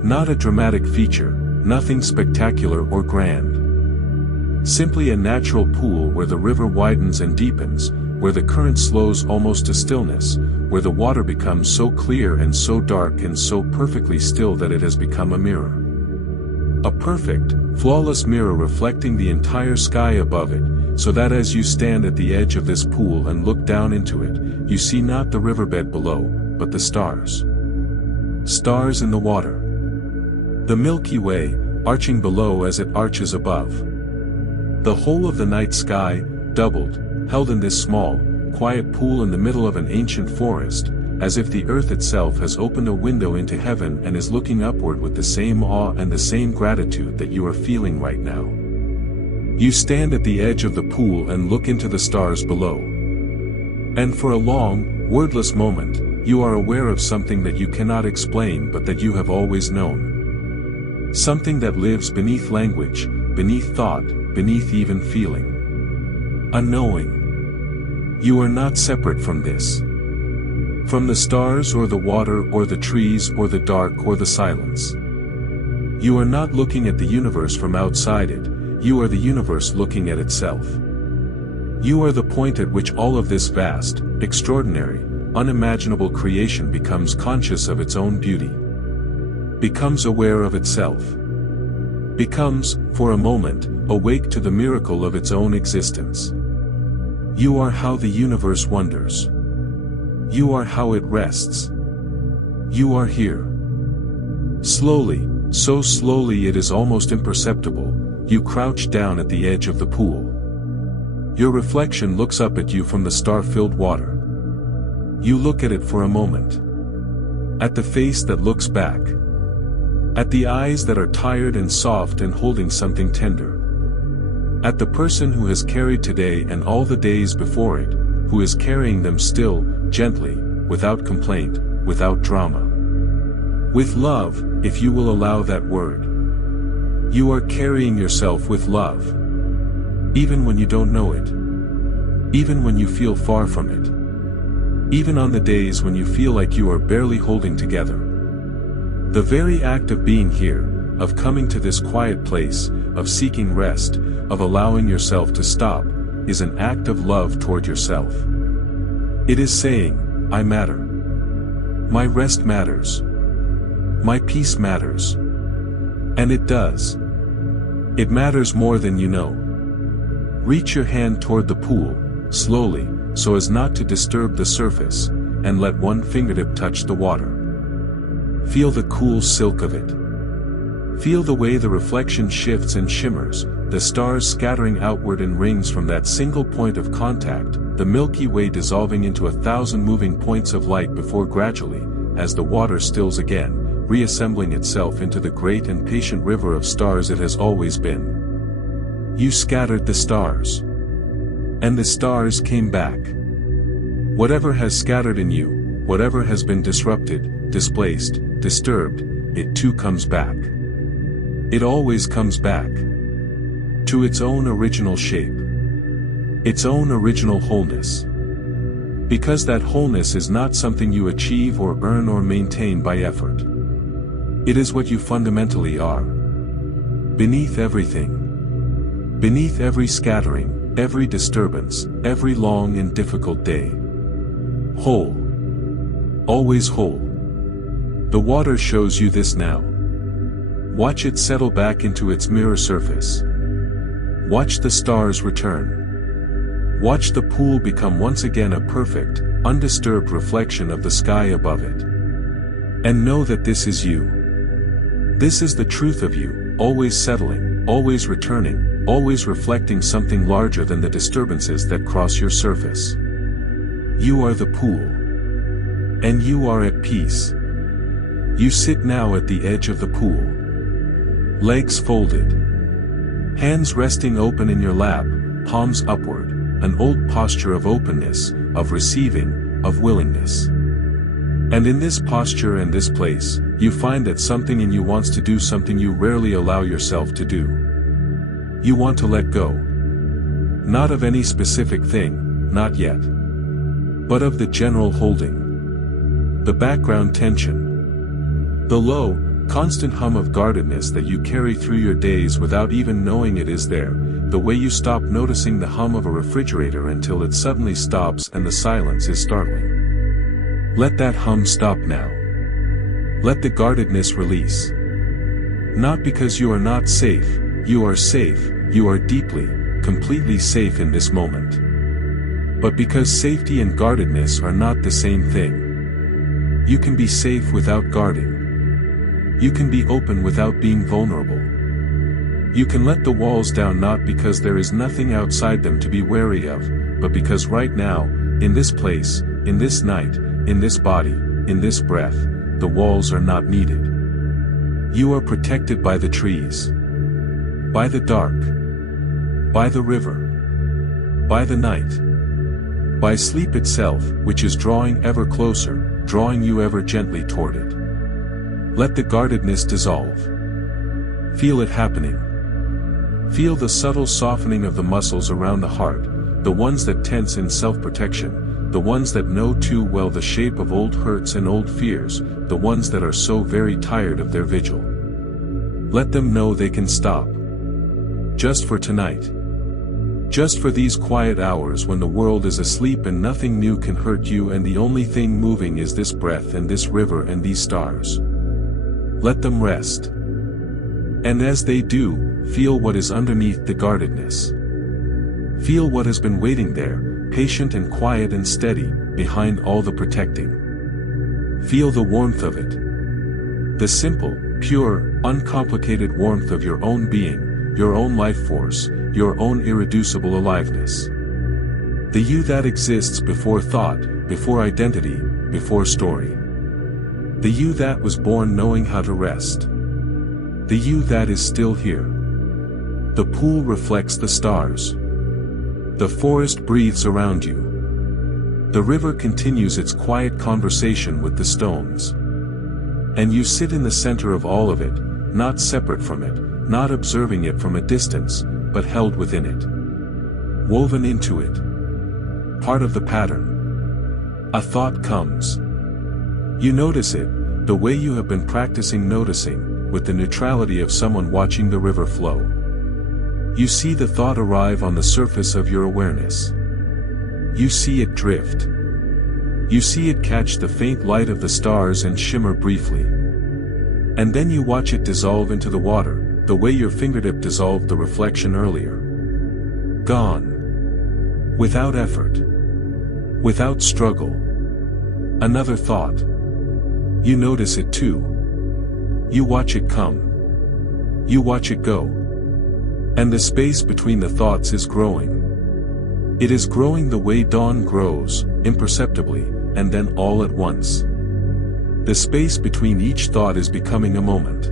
Not a dramatic feature, nothing spectacular or grand. Simply a natural pool where the river widens and deepens, where the current slows almost to stillness, where the water becomes so clear and so dark and so perfectly still that it has become a mirror. A perfect, flawless mirror reflecting the entire sky above it, so that as you stand at the edge of this pool and look down into it, you see not the riverbed below, but the stars. Stars in the water. The Milky Way, arching below as it arches above. The whole of the night sky, doubled, held in this small, quiet pool in the middle of an ancient forest, as if the earth itself has opened a window into heaven and is looking upward with the same awe and the same gratitude that you are feeling right now. You stand at the edge of the pool and look into the stars below. And for a long, wordless moment, you are aware of something that you cannot explain but that you have always known. Something that lives beneath language, beneath thought, beneath even feeling. A knowing. You are not separate from this. From the stars or the water or the trees or the dark or the silence. You are not looking at the universe from outside it, you are the universe looking at itself. You are the point at which all of this vast, extraordinary, unimaginable creation becomes conscious of its own beauty. Becomes aware of itself. Becomes, for a moment, awake to the miracle of its own existence. You are how the universe wonders. You are how it rests. You are here. Slowly, so slowly it is almost imperceptible, you crouch down at the edge of the pool. Your reflection looks up at you from the star-filled water. You look at it for a moment. At the face that looks back. At the eyes that are tired and soft and holding something tender. At the person who has carried today and all the days before it, who is carrying them still, gently, without complaint, without drama. With love, if you will allow that word. You are carrying yourself with love. Even when you don't know it. Even when you feel far from it. Even on the days when you feel like you are barely holding together. The very act of being here, of coming to this quiet place, of seeking rest, of allowing yourself to stop, is an act of love toward yourself. It is saying, I matter. My rest matters. My peace matters. And it does. It matters more than you know. Reach your hand toward the pool, slowly, so as not to disturb the surface, and let one fingertip touch the water. Feel the cool silk of it. Feel the way the reflection shifts and shimmers, the stars scattering outward in rings from that single point of contact, the Milky Way dissolving into 1,000 moving points of light before gradually, as the water stills again, reassembling itself into the great and patient river of stars it has always been. You scattered the stars. And the stars came back. Whatever has scattered in you, whatever has been disrupted, displaced, disturbed, it too comes back. It always comes back. To its own original shape. Its own original wholeness. Because that wholeness is not something you achieve or earn or maintain by effort. It is what you fundamentally are. Beneath everything. Beneath every scattering, every disturbance, every long and difficult day. Whole. Always whole. The water shows you this now. Watch it settle back into its mirror surface. Watch the stars return. Watch the pool become once again a perfect, undisturbed reflection of the sky above it. And know that this is you. This is the truth of you, always settling, always returning, always reflecting something larger than the disturbances that cross your surface. You are the pool. And you are at peace. You sit now at the edge of the pool. Legs folded. Hands resting open in your lap, palms upward, an old posture of openness, of receiving, of willingness. And in this posture and this place, you find that something in you wants to do something you rarely allow yourself to do. You want to let go. Not of any specific thing, not yet. But of the general holding. The background tension. The low, constant hum of guardedness that you carry through your days without even knowing it is there, the way you stop noticing the hum of a refrigerator until it suddenly stops and the silence is startling. Let that hum stop now. Let the guardedness release. Not because you are not safe, you are safe, you are deeply, completely safe in this moment. But because safety and guardedness are not the same thing. You can be safe without guarding. You can be open without being vulnerable. You can let the walls down not because there is nothing outside them to be wary of, but because right now, in this place, in this night, in this body, in this breath, the walls are not needed. You are protected by the trees. By the dark. By the river. By the night. By sleep itself, which is drawing ever closer, drawing you ever gently toward it. Let the guardedness dissolve. Feel it happening. Feel the subtle softening of the muscles around the heart, the ones that tense in self-protection, the ones that know too well the shape of old hurts and old fears, the ones that are so very tired of their vigil. Let them know they can stop. Just for tonight. Just for these quiet hours when the world is asleep and nothing new can hurt you and the only thing moving is this breath and this river and these stars. Let them rest. And as they do, feel what is underneath the guardedness. Feel what has been waiting there, patient and quiet and steady, behind all the protecting. Feel the warmth of it. The simple, pure, uncomplicated warmth of your own being, your own life force, your own irreducible aliveness. The you that exists before thought, before identity, before story. The you that was born knowing how to rest. The you that is still here. The pool reflects the stars. The forest breathes around you. The river continues its quiet conversation with the stones. And you sit in the center of all of it, not separate from it, not observing it from a distance, but held within it. Woven into it. Part of the pattern. A thought comes. You notice it, the way you have been practicing noticing, with the neutrality of someone watching the river flow. You see the thought arrive on the surface of your awareness. You see it drift. You see it catch the faint light of the stars and shimmer briefly. And then you watch it dissolve into the water, the way your fingertip dissolved the reflection earlier. Gone. Without effort. Without struggle. Another thought. You notice it too. You watch it come. You watch it go. And the space between the thoughts is growing. It is growing the way dawn grows, imperceptibly, and then all at once. The space between each thought is becoming a moment.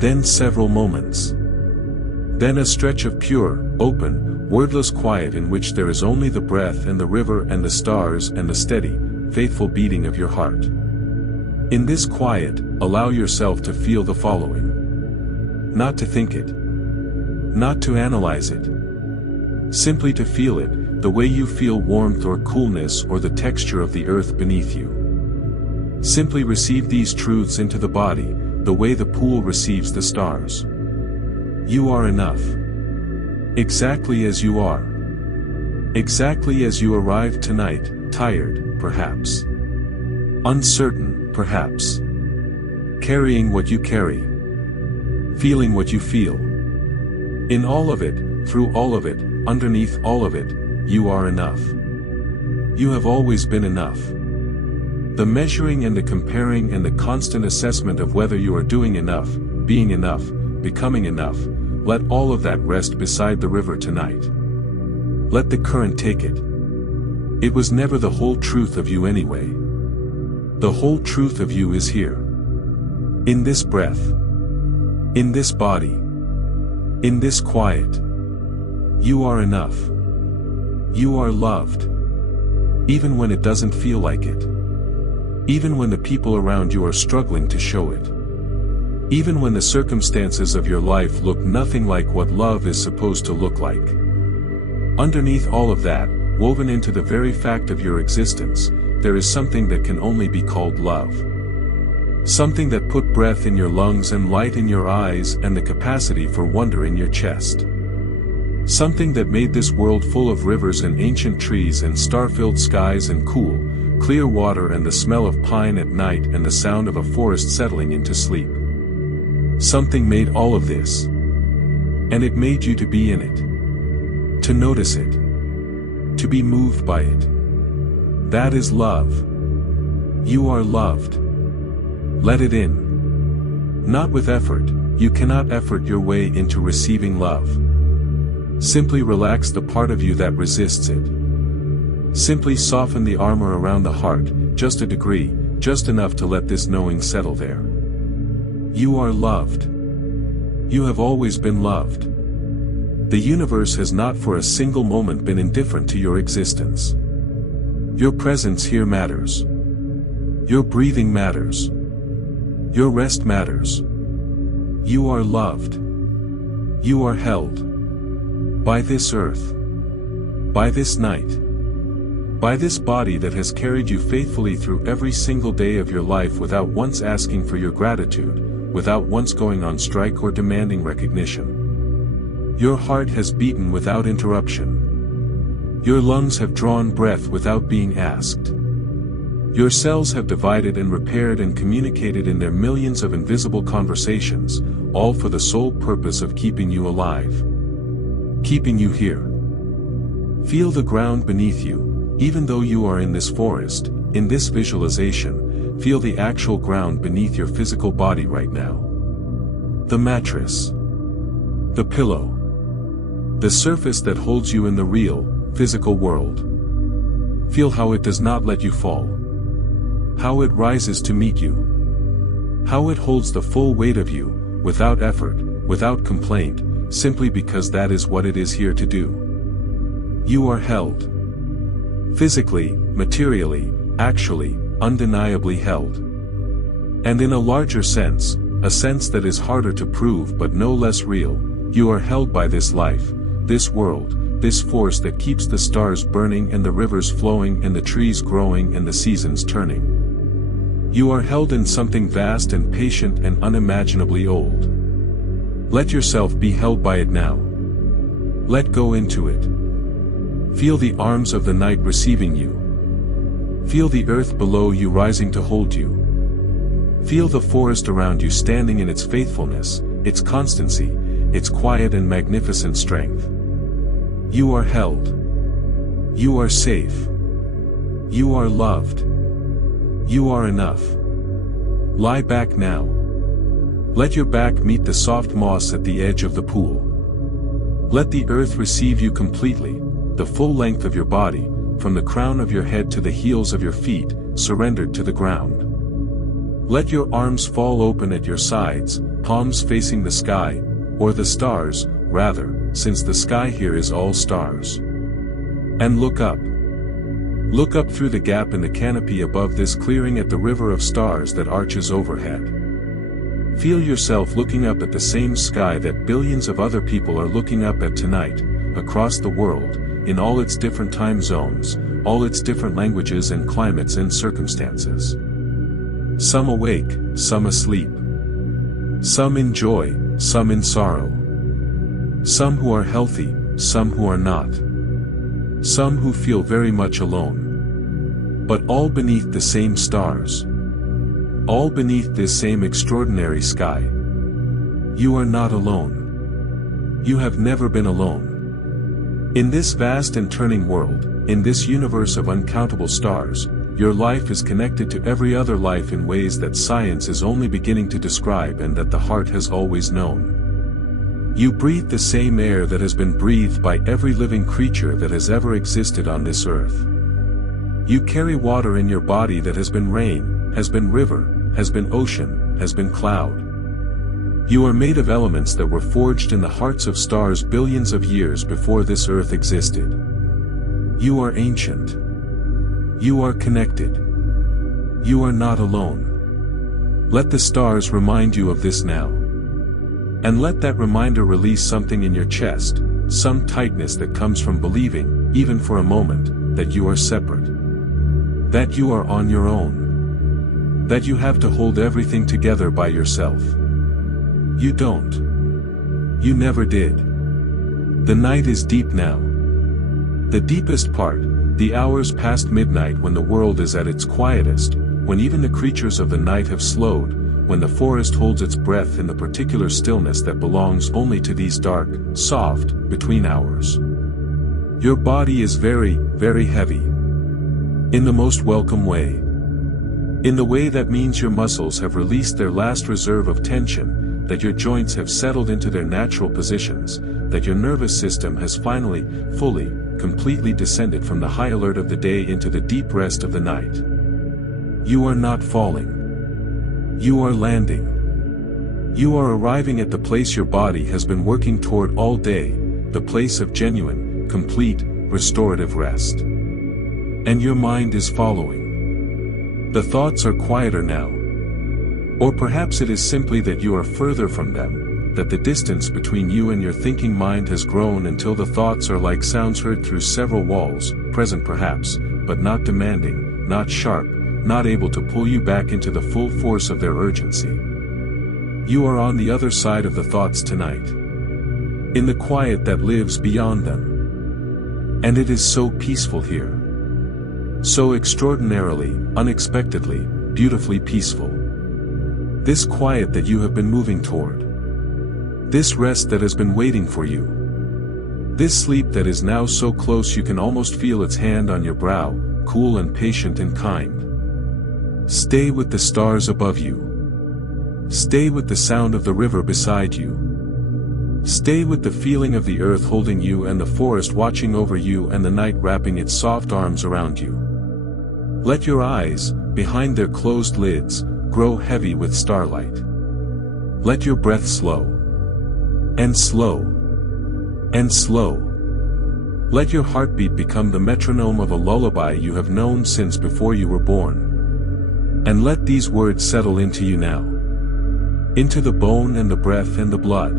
Then several moments. Then a stretch of pure, open, wordless quiet in which there is only the breath and the river and the stars and the steady, faithful beating of your heart. In this quiet, allow yourself to feel the following. Not to think it. Not to analyze it. Simply to feel it, the way you feel warmth or coolness or the texture of the earth beneath you. Simply receive these truths into the body, the way the pool receives the stars. You are enough. Exactly as you are. Exactly as you arrived tonight, tired, perhaps. Uncertain, perhaps. Carrying what you carry. Feeling what you feel. In all of it, through all of it, underneath all of it, you are enough. You have always been enough. The measuring and the comparing and the constant assessment of whether you are doing enough, being enough, becoming enough, let all of that rest beside the river tonight. Let the current take it. It was never the whole truth of you anyway. The whole truth of you is here. In this breath. In this body. In this quiet. You are enough. You are loved. Even when it doesn't feel like it. Even when the people around you are struggling to show it. Even when the circumstances of your life look nothing like what love is supposed to look like. Underneath all of that, woven into the very fact of your existence, there is something that can only be called love. Something that put breath in your lungs and light in your eyes and the capacity for wonder in your chest. Something that made this world full of rivers and ancient trees and star-filled skies and cool, clear water and the smell of pine at night and the sound of a forest settling into sleep. Something made all of this. And it made you to be in it. To notice it. To be moved by it. That is love. You are loved. Let it in. Not with effort, you cannot effort your way into receiving love. Simply relax the part of you that resists it. Simply soften the armor around the heart, just a degree, just enough to let this knowing settle there. You are loved. You have always been loved. The universe has not for a single moment been indifferent to your existence. Your presence here matters. Your breathing matters. Your rest matters. You are loved. You are held. By this earth. By this night. By this body that has carried you faithfully through every single day of your life without once asking for your gratitude, without once going on strike or demanding recognition. Your heart has beaten without interruption. Your lungs have drawn breath without being asked. Your cells have divided and repaired and communicated in their millions of invisible conversations, all for the sole purpose of keeping you alive. Keeping you here. Feel the ground beneath you, even though you are in this forest, in this visualization, feel the actual ground beneath your physical body right now. The mattress. The pillow. The surface that holds you in the real, physical world. Feel how it does not let you fall. How it rises to meet you. How it holds the full weight of you, without effort, without complaint, simply because that is what it is here to do. You are held. Physically, materially, actually, undeniably held. And in a larger sense, a sense that is harder to prove but no less real, you are held by this life, this world, this force that keeps the stars burning and the rivers flowing and the trees growing and the seasons turning. You are held in something vast and patient and unimaginably old. Let yourself be held by it now. Let go into it. Feel the arms of the night receiving you. Feel the earth below you rising to hold you. Feel the forest around you standing in its faithfulness, its constancy, its quiet and magnificent strength. You are held. You are safe. You are loved. You are enough. Lie back now. Let your back meet the soft moss at the edge of the pool. Let the earth receive you completely, the full length of your body, from the crown of your head to the heels of your feet, surrendered to the ground. Let your arms fall open at your sides, palms facing the sky, or the stars, rather, since the sky here is all stars. And look up. Look up through the gap in the canopy above this clearing at the river of stars that arches overhead. Feel yourself looking up at the same sky that billions of other people are looking up at tonight, across the world, in all its different time zones, all its different languages and climates and circumstances. Some awake, some asleep. Some in joy, some in sorrow. Some who are healthy, some who are not. Some who feel very much alone. But all beneath the same stars. All beneath this same extraordinary sky. You are not alone. You have never been alone. In this vast and turning world, in this universe of uncountable stars, your life is connected to every other life in ways that science is only beginning to describe and that the heart has always known. You breathe the same air that has been breathed by every living creature that has ever existed on this earth. You carry water in your body that has been rain, has been river, has been ocean, has been cloud. You are made of elements that were forged in the hearts of stars billions of years before this earth existed. You are ancient. You are connected. You are not alone. Let the stars remind you of this now. And let that reminder release something in your chest, some tightness that comes from believing, even for a moment, that you are separate. That you are on your own. That you have to hold everything together by yourself. You don't. You never did. The night is deep now. The deepest part, the hours past midnight when the world is at its quietest, when even the creatures of the night have slowed, when the forest holds its breath in the particular stillness that belongs only to these dark, soft, between hours. Your body is very, very heavy. In the most welcome way. In the way that means your muscles have released their last reserve of tension, that your joints have settled into their natural positions, that your nervous system has finally, fully, completely descended from the high alert of the day into the deep rest of the night. You are not falling. You are landing. You are arriving at the place your body has been working toward all day, the place of genuine, complete, restorative rest. And your mind is following. The thoughts are quieter now. Or perhaps it is simply that you are further from them, that the distance between you and your thinking mind has grown until the thoughts are like sounds heard through several walls, present perhaps, but not demanding, not sharp, not able to pull you back into the full force of their urgency. You are on the other side of the thoughts tonight. In the quiet that lives beyond them. And it is so peaceful here. So extraordinarily, unexpectedly, beautifully peaceful. This quiet that you have been moving toward. This rest that has been waiting for you. This sleep that is now so close you can almost feel its hand on your brow, cool and patient and kind. Stay with the stars above you. Stay with the sound of the river beside you. Stay with the feeling of the earth holding you and the forest watching over you and the night wrapping its soft arms around you. Let your eyes, behind their closed lids, grow heavy with starlight. Let your breath slow. And slow. And slow. Let your heartbeat become the metronome of a lullaby you have known since before you were born. And let these words settle into you now. Into the bone and the breath and the blood.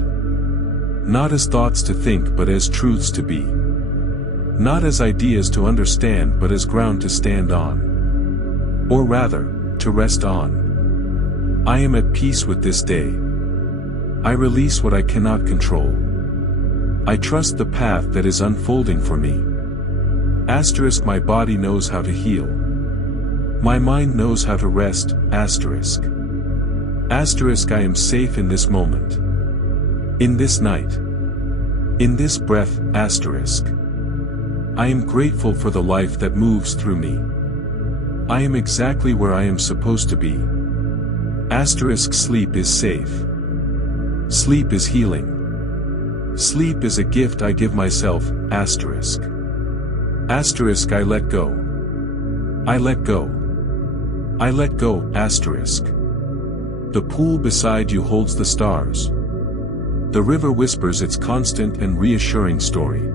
Not as thoughts to think but as truths to be. Not as ideas to understand but as ground to stand on. Or rather, to rest on. I am at peace with this day. I release what I cannot control. I trust the path that is unfolding for me. Asterisk, my body knows how to heal. My mind knows how to rest, asterisk. Asterisk, I am safe in this moment. In this night. In this breath, asterisk. I am grateful for the life that moves through me. I am exactly where I am supposed to be. Asterisk, sleep is safe. Sleep is healing. Sleep is a gift I give myself, asterisk. Asterisk, I let go. I let go. I let go, asterisk. The pool beside you holds the stars. The river whispers its constant and reassuring story.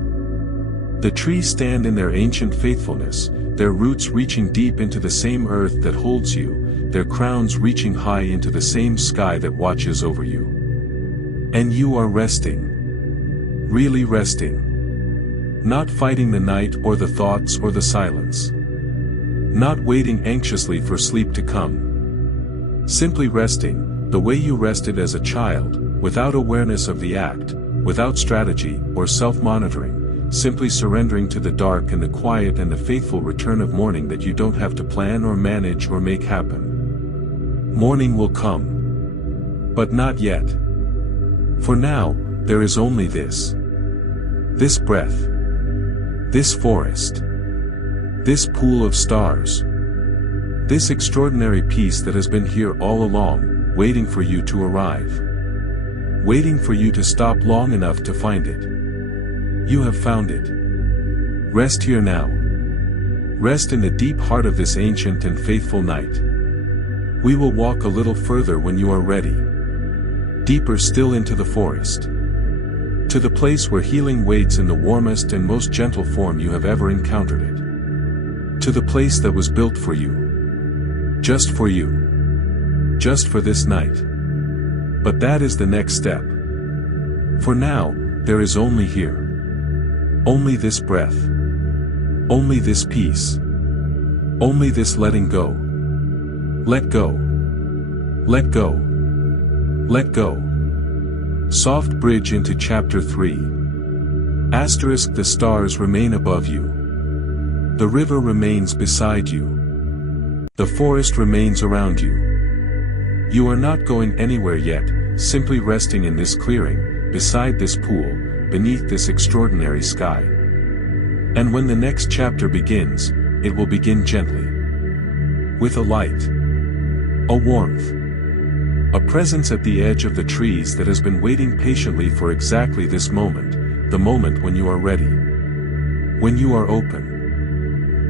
The trees stand in their ancient faithfulness, their roots reaching deep into the same earth that holds you, their crowns reaching high into the same sky that watches over you. And you are resting. Really resting. Not fighting the night or the thoughts or the silence. Not waiting anxiously for sleep to come. Simply resting, the way you rested as a child, without awareness of the act, without strategy or self-monitoring, simply surrendering to the dark and the quiet and the faithful return of morning that you don't have to plan or manage or make happen. Morning will come. But not yet. For now, there is only this. This breath. This forest. This pool of stars. This extraordinary peace that has been here all along, waiting for you to arrive. Waiting for you to stop long enough to find it. You have found it. Rest here now. Rest in the deep heart of this ancient and faithful night. We will walk a little further when you are ready. Deeper still into the forest. To the place where healing waits in the warmest and most gentle form you have ever encountered it. To the place that was built for you. Just for you. Just for this night. But that is the next step. For now, there is only here. Only this breath. Only this peace. Only this letting go. Let go. Let go. Let go. Soft bridge into chapter 3. Asterisk. The stars remain above you. The river remains beside you. The forest remains around you. You are not going anywhere yet, simply resting in this clearing, beside this pool, beneath this extraordinary sky. And when the next chapter begins, it will begin gently. With a light. A warmth. A presence at the edge of the trees that has been waiting patiently for exactly this moment, the moment when you are ready. When you are open.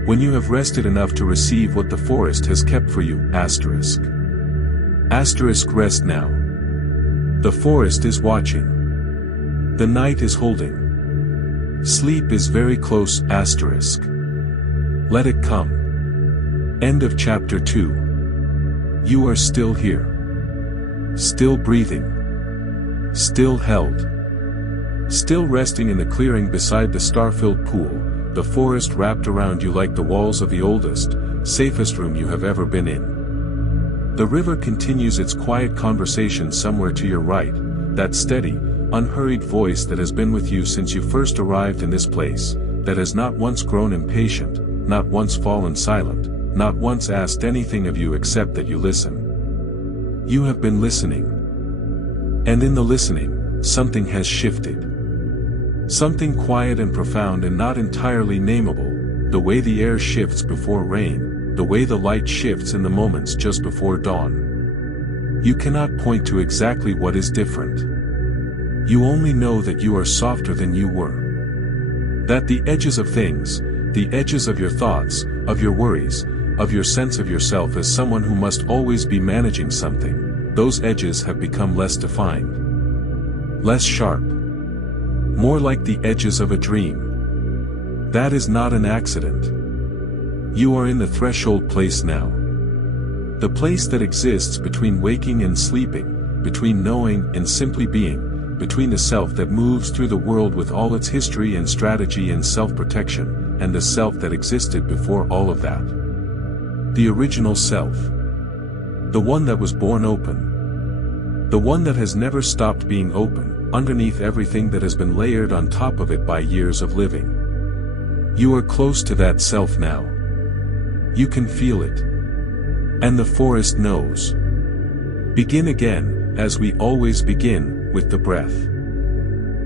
When you have rested enough to receive what the forest has kept for you, asterisk. Asterisk. Rest now. The forest is watching. The night is holding. Sleep is very close, asterisk. Let it come. End of chapter 2. You are still here. Still breathing. Still held. Still resting in the clearing beside the star-filled pool, the forest wrapped around you like the walls of the oldest, safest room you have ever been in. The river continues its quiet conversation somewhere to your right, that steady, unhurried voice that has been with you since you first arrived in this place, that has not once grown impatient, not once fallen silent, not once asked anything of you except that you listen. You have been listening. And in the listening, something has shifted. Something quiet and profound and not entirely nameable, the way the air shifts before rain, the way the light shifts in the moments just before dawn. You cannot point to exactly what is different. You only know that you are softer than you were. That the edges of things, the edges of your thoughts, of your worries, of your sense of yourself as someone who must always be managing something, those edges have become less defined. Less sharp. More like the edges of a dream. That is not an accident. You are in the threshold place now. The place that exists between waking and sleeping, between knowing and simply being, between the self that moves through the world with all its history and strategy and self-protection, and the self that existed before all of that. The original self. The one that was born open. The one that has never stopped being open, underneath everything that has been layered on top of it by years of living. You are close to that self now. You can feel it. And the forest knows. Begin again, as we always begin, with the breath.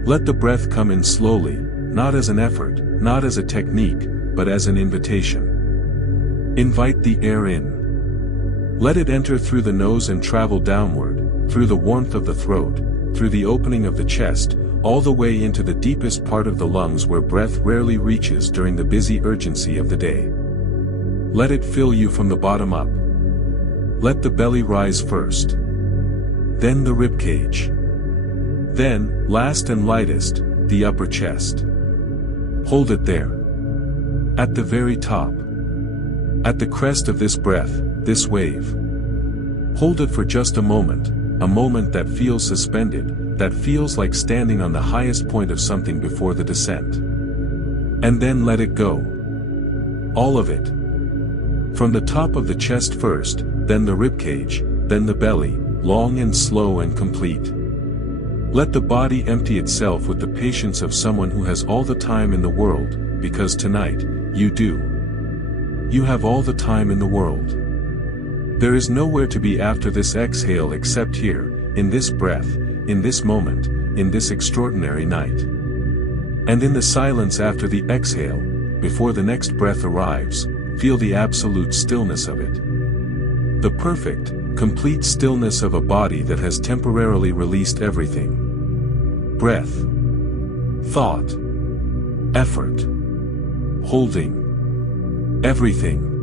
Let the breath come in slowly, not as an effort, not as a technique, but as an invitation. Invite the air in. Let it enter through the nose and travel downward, through the warmth of the throat, through the opening of the chest, all the way into the deepest part of the lungs where breath rarely reaches during the busy urgency of the day. Let it fill you from the bottom up. Let the belly rise first. Then the ribcage. Then, last and lightest, the upper chest. Hold it there. At the very top. At the crest of this breath, this wave. Hold it for just a moment that feels suspended, that feels like standing on the highest point of something before the descent. And then let it go. All of it. From the top of the chest first, then the ribcage, then the belly, long and slow and complete. Let the body empty itself with the patience of someone who has all the time in the world, because tonight, you do. You have all the time in the world. There is nowhere to be after this exhale except here, in this breath, in this moment, in this extraordinary night. And in the silence after the exhale, before the next breath arrives, feel the absolute stillness of it. The perfect, complete stillness of a body that has temporarily released everything. Breath. Thought. Effort. Holding. Everything.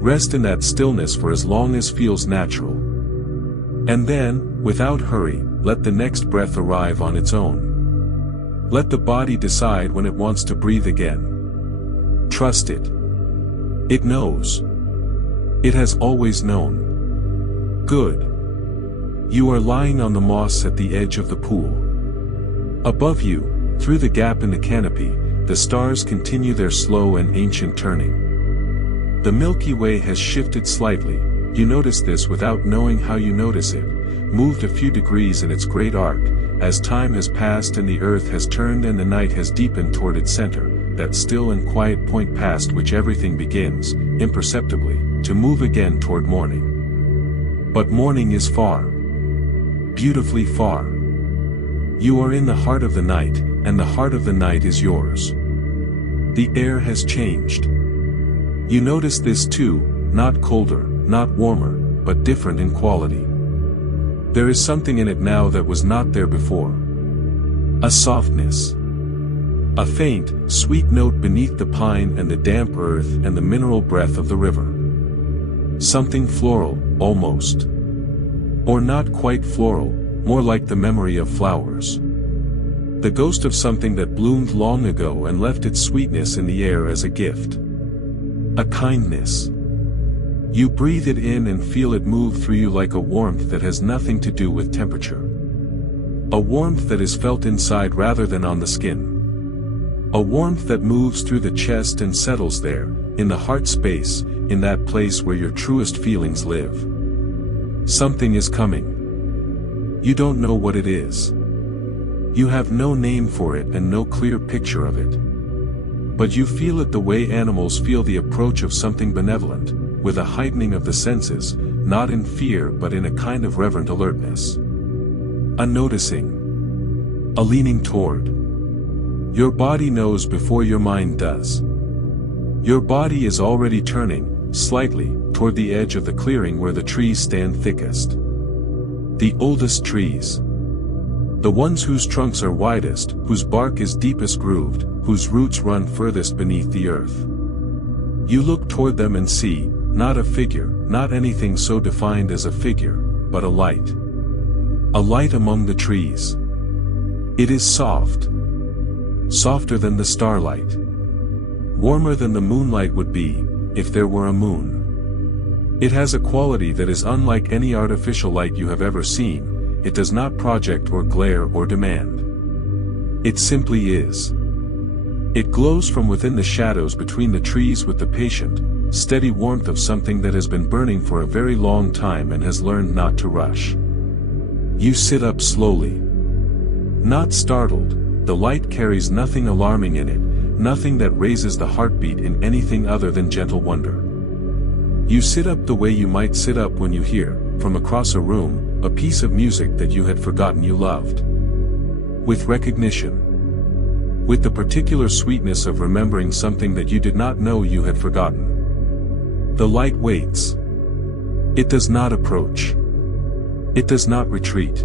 Rest in that stillness for as long as feels natural. And then, without hurry, let the next breath arrive on its own. Let the body decide when it wants to breathe again. Trust it. It knows. It has always known. Good. You are lying on the moss at the edge of the pool. Above you, through the gap in the canopy, the stars continue their slow and ancient turning. The Milky Way has shifted slightly, you notice this without knowing how you notice it, moved a few degrees in its great arc, as time has passed and the earth has turned and the night has deepened toward its center, that still and quiet point past which everything begins, imperceptibly, to move again toward morning. But morning is far. Beautifully far. You are in the heart of the night, and the heart of the night is yours. The air has changed. You notice this too, not colder, not warmer, but different in quality. There is something in it now that was not there before. A softness. A faint, sweet note beneath the pine and the damp earth and the mineral breath of the river. Something floral, almost. Or not quite floral, more like the memory of flowers. The ghost of something that bloomed long ago and left its sweetness in the air as a gift. A kindness. You breathe it in and feel it move through you like a warmth that has nothing to do with temperature. A warmth that is felt inside rather than on the skin. A warmth that moves through the chest and settles there, in the heart space, in that place where your truest feelings live. Something is coming. You don't know what it is. You have no name for it and no clear picture of it. But you feel it the way animals feel the approach of something benevolent, with a heightening of the senses, not in fear but in a kind of reverent alertness. A noticing. A leaning toward. Your body knows before your mind does. Your body is already turning, slightly, toward the edge of the clearing where the trees stand thickest. The oldest trees. The ones whose trunks are widest, whose bark is deepest grooved, whose roots run furthest beneath the earth. You look toward them and see, not a figure, not anything so defined as a figure, but a light. A light among the trees. It is soft. Softer than the starlight. Warmer than the moonlight would be, if there were a moon. It has a quality that is unlike any artificial light you have ever seen. It does not project or glare or demand. It simply is. It glows from within the shadows between the trees with the patient, steady warmth of something that has been burning for a very long time and has learned not to rush. You sit up slowly. Not startled, the light carries nothing alarming in it, nothing that raises the heartbeat in anything other than gentle wonder. You sit up the way you might sit up when you hear, from across a room, a piece of music that you had forgotten you loved. With recognition. With the particular sweetness of remembering something that you did not know you had forgotten. The light waits. It does not approach. It does not retreat.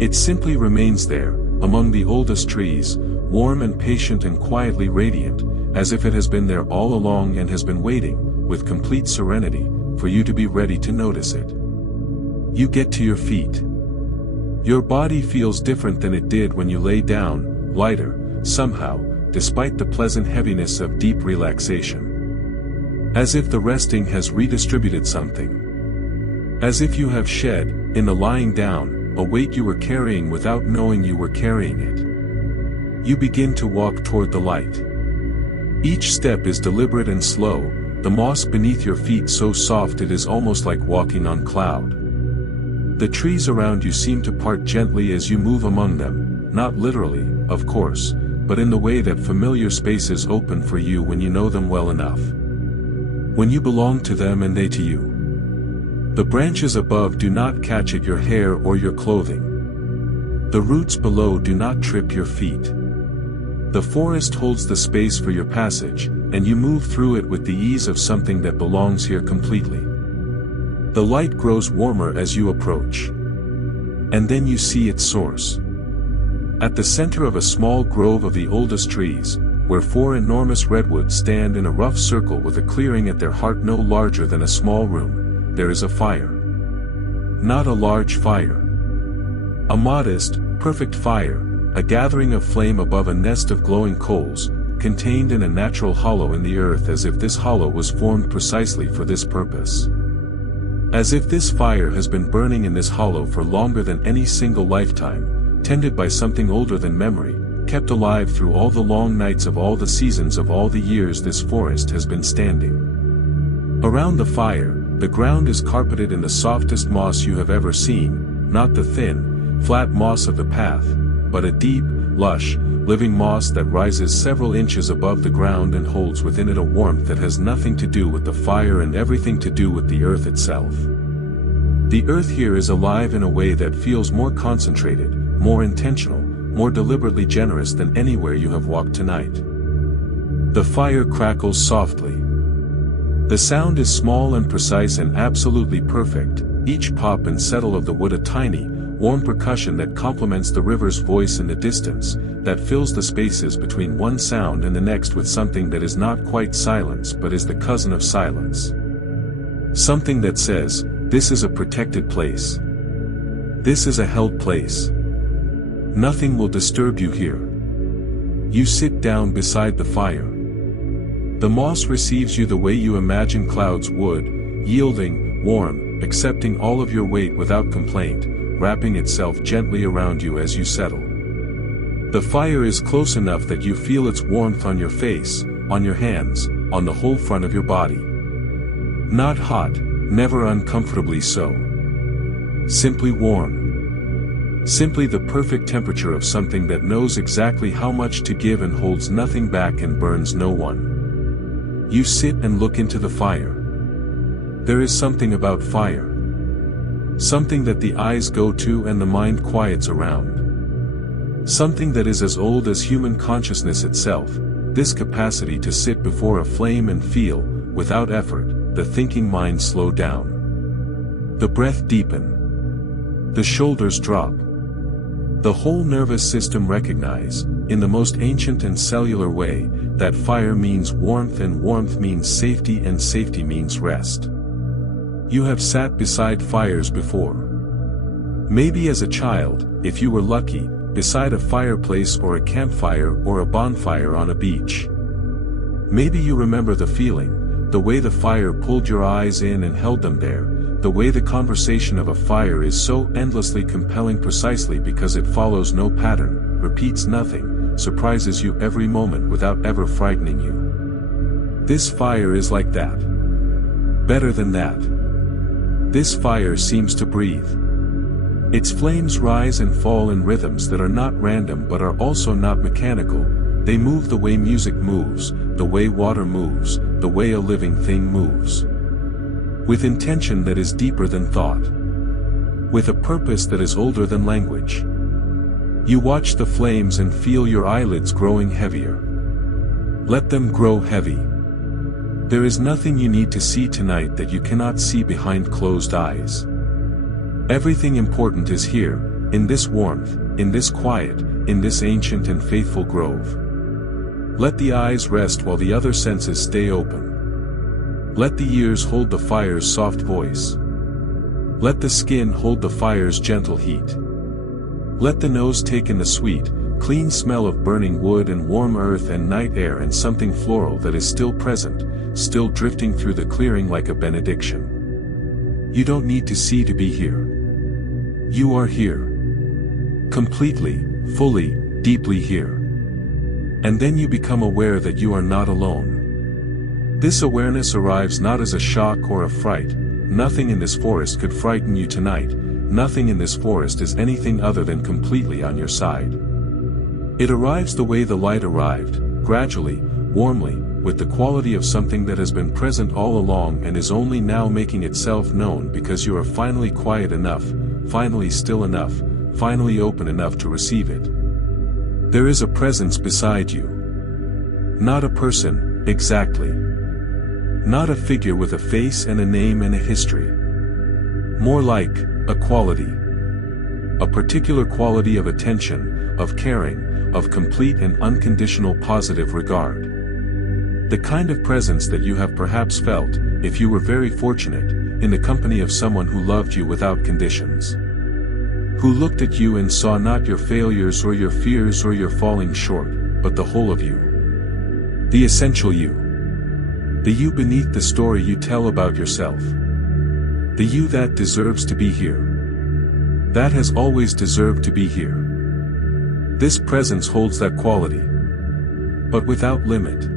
It simply remains there, among the oldest trees, warm and patient and quietly radiant, as if it has been there all along and has been waiting, with complete serenity, for you to be ready to notice it. You get to your feet. Your body feels different than it did when you lay down, lighter, somehow, despite the pleasant heaviness of deep relaxation. As if the resting has redistributed something. As if you have shed, in the lying down, a weight you were carrying without knowing you were carrying it. You begin to walk toward the light. Each step is deliberate and slow, the moss beneath your feet so soft it is almost like walking on cloud. The trees around you seem to part gently as you move among them, not literally, of course, but in the way that familiar spaces open for you when you know them well enough. When you belong to them and they to you. The branches above do not catch at your hair or your clothing. The roots below do not trip your feet. The forest holds the space for your passage, and you move through it with the ease of something that belongs here completely. The light grows warmer as you approach. And then you see its source. At the center of a small grove of the oldest trees, where 4 enormous redwoods stand in a rough circle with a clearing at their heart no larger than a small room, there is a fire. Not a large fire. A modest, perfect fire, a gathering of flame above a nest of glowing coals, contained in a natural hollow in the earth, as if this hollow was formed precisely for this purpose. As if this fire has been burning in this hollow for longer than any single lifetime, tended by something older than memory, kept alive through all the long nights of all the seasons of all the years this forest has been standing. Around the fire, the ground is carpeted in the softest moss you have ever seen, not the thin, flat moss of the path, but a deep, lush, living moss that rises several inches above the ground and holds within it a warmth that has nothing to do with the fire and everything to do with the earth itself. The earth here is alive in a way that feels more concentrated, more intentional, more deliberately generous than anywhere you have walked tonight. The fire crackles softly. The sound is small and precise and absolutely perfect, each pop and settle of the wood a tiny, warm percussion that complements the river's voice in the distance, that fills the spaces between one sound and the next with something that is not quite silence but is the cousin of silence. Something that says, this is a protected place. This is a held place. Nothing will disturb you here. You sit down beside the fire. The moss receives you the way you imagine clouds would, yielding, warm, accepting all of your weight without complaint, wrapping itself gently around you as you settle. The fire is close enough that you feel its warmth on your face, on your hands, on the whole front of your body. Not hot, never uncomfortably so. Simply warm. Simply the perfect temperature of something that knows exactly how much to give and holds nothing back and burns no one. You sit and look into the fire. There is something about fire. Something that the eyes go to and the mind quiets around. Something that is as old as human consciousness itself, this capacity to sit before a flame and feel, without effort, the thinking mind slow down. The breath deepen. The shoulders drop. The whole nervous system recognize, in the most ancient and cellular way, that fire means warmth and warmth means safety and safety means rest. You have sat beside fires before. Maybe as a child, if you were lucky, beside a fireplace or a campfire or a bonfire on a beach. Maybe you remember the feeling, the way the fire pulled your eyes in and held them there, the way the conversation of a fire is so endlessly compelling precisely because it follows no pattern, repeats nothing, surprises you every moment without ever frightening you. This fire is like that. Better than that. This fire seems to breathe. Its flames rise and fall in rhythms that are not random but are also not mechanical. They move the way music moves, the way water moves, the way a living thing moves. With intention that is deeper than thought. With a purpose that is older than language. You watch the flames and feel your eyelids growing heavier. Let them grow heavy. There is nothing you need to see tonight that you cannot see behind closed eyes. Everything important is here, in this warmth, in this quiet, in this ancient and faithful grove. Let the eyes rest while the other senses stay open. Let the ears hold the fire's soft voice. Let the skin hold the fire's gentle heat. Let the nose take in the sweet, clean smell of burning wood and warm earth and night air and something floral that is still present, still drifting through the clearing like a benediction. You don't need to see to be here. You are here. Completely, fully, deeply here. And then you become aware that you are not alone. This awareness arrives not as a shock or a fright. Nothing in this forest could frighten you tonight. Nothing in this forest is anything other than completely on your side. It arrives the way the light arrived, gradually, warmly, with the quality of something that has been present all along and is only now making itself known because you are finally quiet enough, finally still enough, finally open enough to receive it. There is a presence beside you. Not a person, exactly. Not a figure with a face and a name and a history. More like, a quality. A particular quality of attention, of caring, of complete and unconditional positive regard. The kind of presence that you have perhaps felt, if you were very fortunate, in the company of someone who loved you without conditions. Who looked at you and saw not your failures or your fears or your falling short, but the whole of you. The essential you. The you beneath the story you tell about yourself. The you that deserves to be here. That has always deserved to be here. This presence holds that quality. But without limit.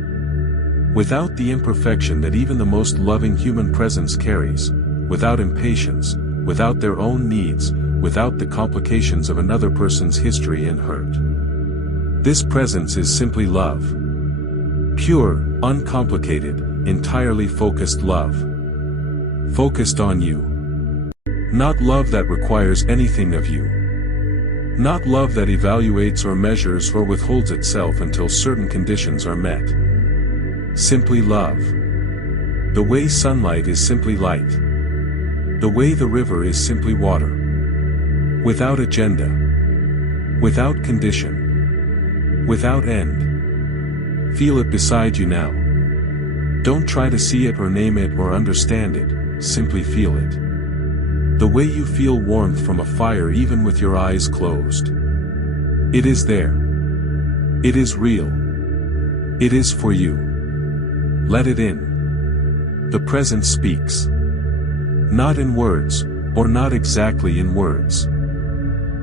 Without the imperfection that even the most loving human presence carries, without impatience, without their own needs, without the complications of another person's history and hurt. This presence is simply love. Pure, uncomplicated, entirely focused love. Focused on you. Not love that requires anything of you. Not love that evaluates or measures or withholds itself until certain conditions are met. Simply love. The way sunlight is simply light. The way the river is simply water. Without agenda. Without condition. Without end. Feel it beside you now. Don't try to see it or name it or understand it, simply feel it. The way you feel warmth from a fire even with your eyes closed. It is there. It is real. It is for you. Let it in. The present speaks. Not in words, or not exactly in words.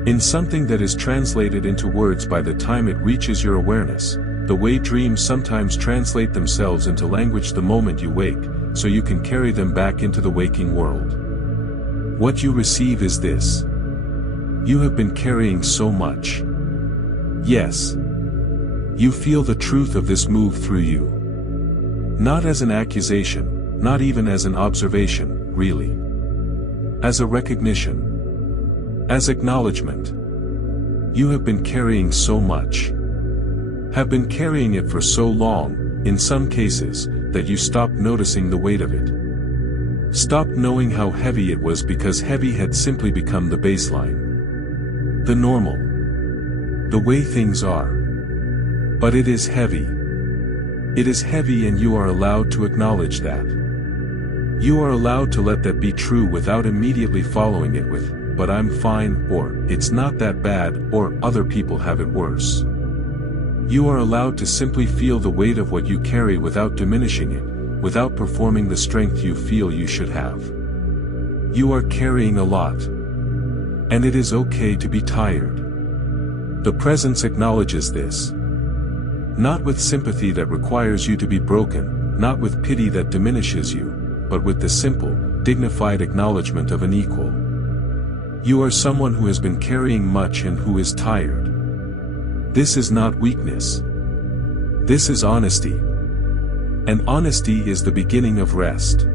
In something that is translated into words by the time it reaches your awareness, the way dreams sometimes translate themselves into language the moment you wake, so you can carry them back into the waking world. What you receive is this. You have been carrying so much. Yes. You feel the truth of this move through you. Not as an accusation, not even as an observation, really. As a recognition. As acknowledgement. You have been carrying so much. Have been carrying it for so long, in some cases, that you stopped noticing the weight of it. Stopped knowing how heavy it was because heavy had simply become the baseline. The normal. The way things are. But it is heavy. It is heavy and you are allowed to acknowledge that. You are allowed to let that be true without immediately following it with, "But I'm fine," or "It's not that bad," or "Other people have it worse." You are allowed to simply feel the weight of what you carry without diminishing it, without performing the strength you feel you should have. You are carrying a lot. And it is okay to be tired. The presence acknowledges this. Not with sympathy that requires you to be broken, not with pity that diminishes you, but with the simple, dignified acknowledgement of an equal. You are someone who has been carrying much and who is tired. This is not weakness. This is honesty. And honesty is the beginning of rest.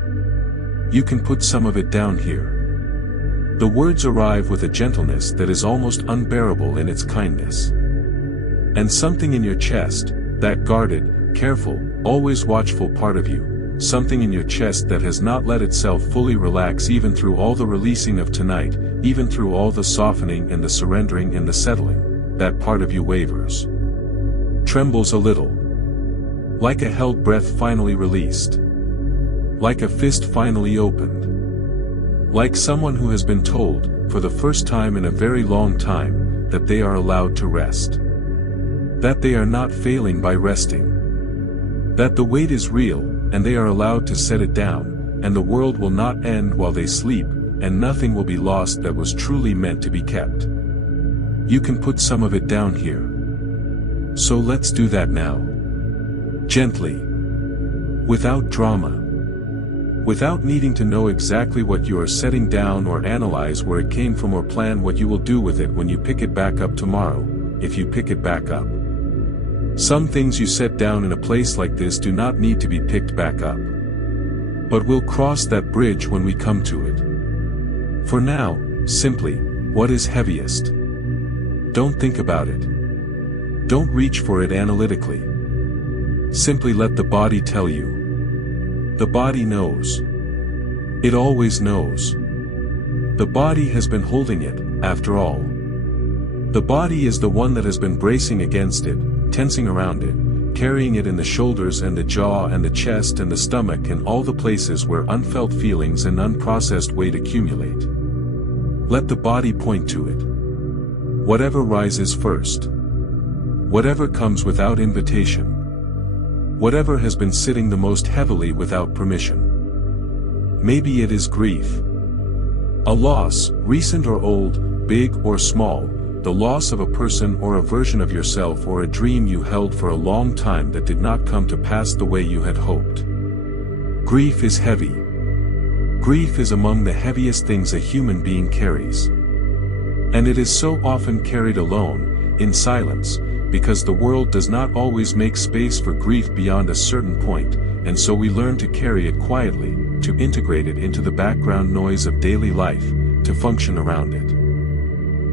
You can put some of it down here. The words arrive with a gentleness that is almost unbearable in its kindness. And something in your chest, that guarded, careful, always watchful part of you, something in your chest that has not let itself fully relax even through all the releasing of tonight, even through all the softening and the surrendering and the settling, that part of you wavers. Trembles a little. Like a held breath finally released. Like a fist finally opened. Like someone who has been told, for the first time in a very long time, that they are allowed to rest. That they are not failing by resting. That the weight is real, and they are allowed to set it down, and the world will not end while they sleep, and nothing will be lost that was truly meant to be kept. You can put some of it down here. So let's do that now. Gently. Without drama. Without needing to know exactly what you are setting down or analyze where it came from or plan what you will do with it when you pick it back up tomorrow, if you pick it back up. Some things you set down in a place like this do not need to be picked back up. But we'll cross that bridge when we come to it. For now, simply, what is heaviest? Don't think about it. Don't reach for it analytically. Simply let the body tell you. The body knows. It always knows. The body has been holding it, after all. The body is the one that has been bracing against it, tensing around it, carrying it in the shoulders and the jaw and the chest and the stomach and all the places where unfelt feelings and unprocessed weight accumulate. Let the body point to it. Whatever rises first. Whatever comes without invitation. Whatever has been sitting the most heavily without permission. Maybe it is grief. A loss, recent or old, big or small, the loss of a person or a version of yourself or a dream you held for a long time that did not come to pass the way you had hoped. Grief is heavy. Grief is among the heaviest things a human being carries. And it is so often carried alone, in silence, because the world does not always make space for grief beyond a certain point, and so we learn to carry it quietly, to integrate it into the background noise of daily life, to function around it.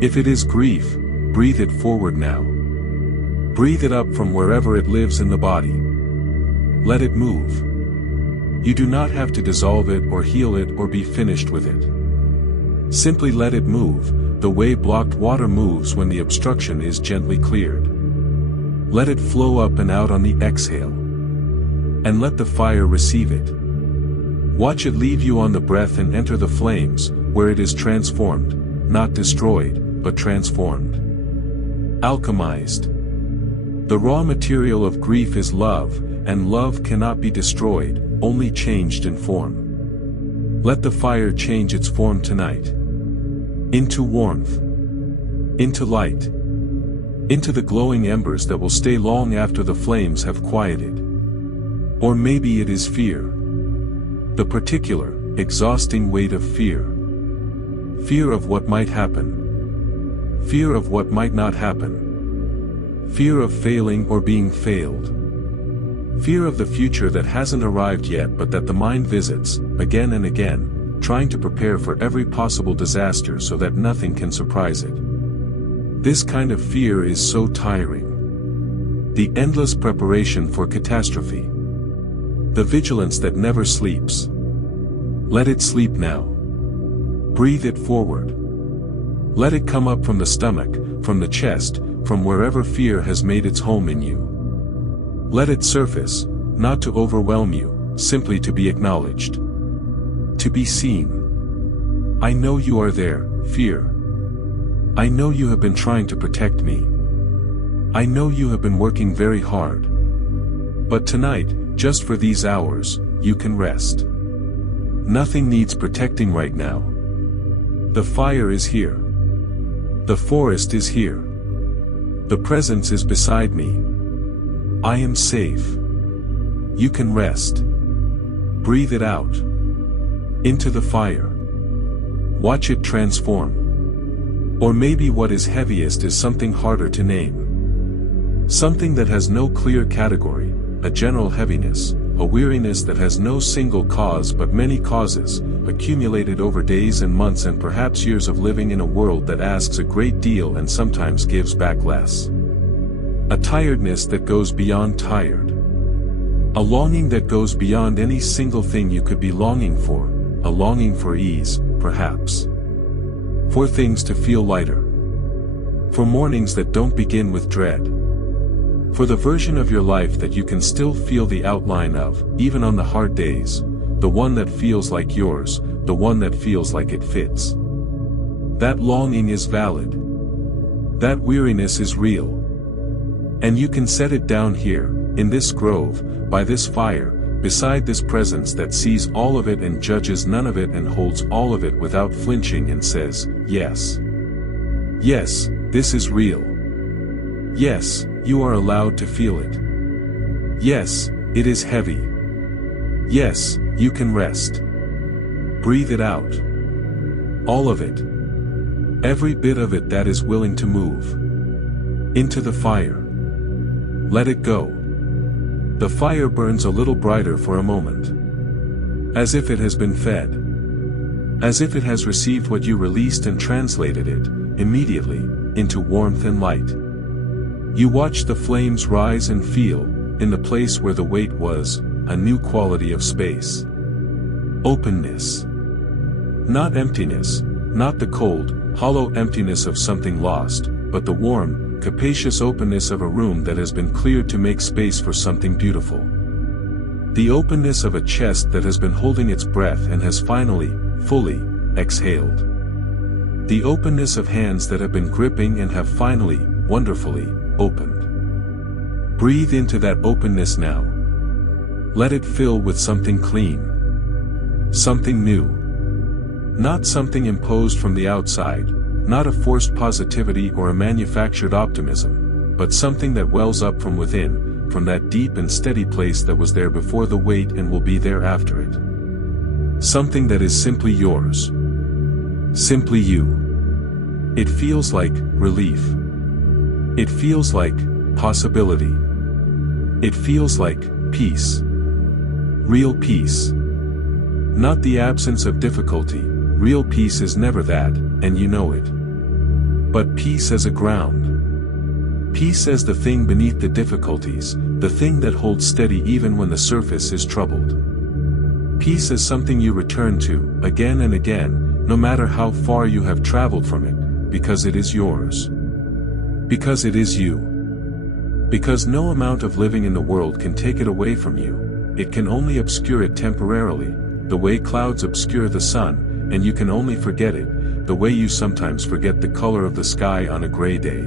If it is grief, breathe it forward now. Breathe it up from wherever it lives in the body. Let it move. You do not have to dissolve it or heal it or be finished with it. Simply let it move, the way blocked water moves when the obstruction is gently cleared. Let it flow up and out on the exhale. And let the fire receive it. Watch it leave you on the breath and enter the flames, where it is transformed, not destroyed, but transformed. Alchemized. The raw material of grief is love, and love cannot be destroyed, only changed in form. Let the fire change its form tonight. Into warmth. Into light. Into the glowing embers that will stay long after the flames have quieted. Or maybe it is fear. The particular, exhausting weight of fear. Fear of what might happen. Fear of what might not happen. Fear of failing or being failed. Fear of the future that hasn't arrived yet but that the mind visits, again and again, trying to prepare for every possible disaster so that nothing can surprise it. This kind of fear is so tiring. The endless preparation for catastrophe. The vigilance that never sleeps. Let it sleep now. Breathe it forward. Let it come up from the stomach, from the chest, from wherever fear has made its home in you. Let it surface, not to overwhelm you, simply to be acknowledged. To be seen. I know you are there, fear. I know you have been trying to protect me. I know you have been working very hard. But tonight, just for these hours, you can rest. Nothing needs protecting right now. The fire is here. The forest is here. The presence is beside me. I am safe. You can rest. Breathe it out. Into the fire. Watch it transform. Or maybe what is heaviest is something harder to name. Something that has no clear category, a general heaviness, a weariness that has no single cause but many causes, accumulated over days and months and perhaps years of living in a world that asks a great deal and sometimes gives back less. A tiredness that goes beyond tired. A longing that goes beyond any single thing you could be longing for, a longing for ease, perhaps. For things to feel lighter. For mornings that don't begin with dread. For the version of your life that you can still feel the outline of, even on the hard days, the one that feels like yours, the one that feels like it fits. That longing is valid. That weariness is real. And you can set it down here, in this grove, by this fire, beside this presence that sees all of it and judges none of it and holds all of it without flinching and says, yes. Yes, this is real. Yes, you are allowed to feel it. Yes, it is heavy. Yes, you can rest. Breathe it out. All of it. Every bit of it that is willing to move. Into the fire. Let it go. The fire burns a little brighter for a moment. As if it has been fed. As if it has received what you released and translated it, immediately, into warmth and light. You watch the flames rise and feel, in the place where the weight was, a new quality of space. Openness. Not emptiness, not the cold, hollow emptiness of something lost, but the warm, capacious openness of a room that has been cleared to make space for something beautiful. The openness of a chest that has been holding its breath and has finally, fully, exhaled. The openness of hands that have been gripping and have finally, wonderfully, opened. Breathe into that openness now. Let it fill with something clean. Something new. Not something imposed from the outside, not a forced positivity or a manufactured optimism, but something that wells up from within, from that deep and steady place that was there before the wait and will be there after it. Something that is simply yours. Simply you. It feels like relief. It feels like possibility. It feels like peace. Real peace. Not the absence of difficulty. Real peace is never that, and you know it. But peace as a ground. Peace as the thing beneath the difficulties, the thing that holds steady even when the surface is troubled. Peace as something you return to, again and again, no matter how far you have traveled from it, because it is yours. Because it is you. Because no amount of living in the world can take it away from you, it can only obscure it temporarily, the way clouds obscure the sun, and you can only forget it, the way you sometimes forget the color of the sky on a gray day.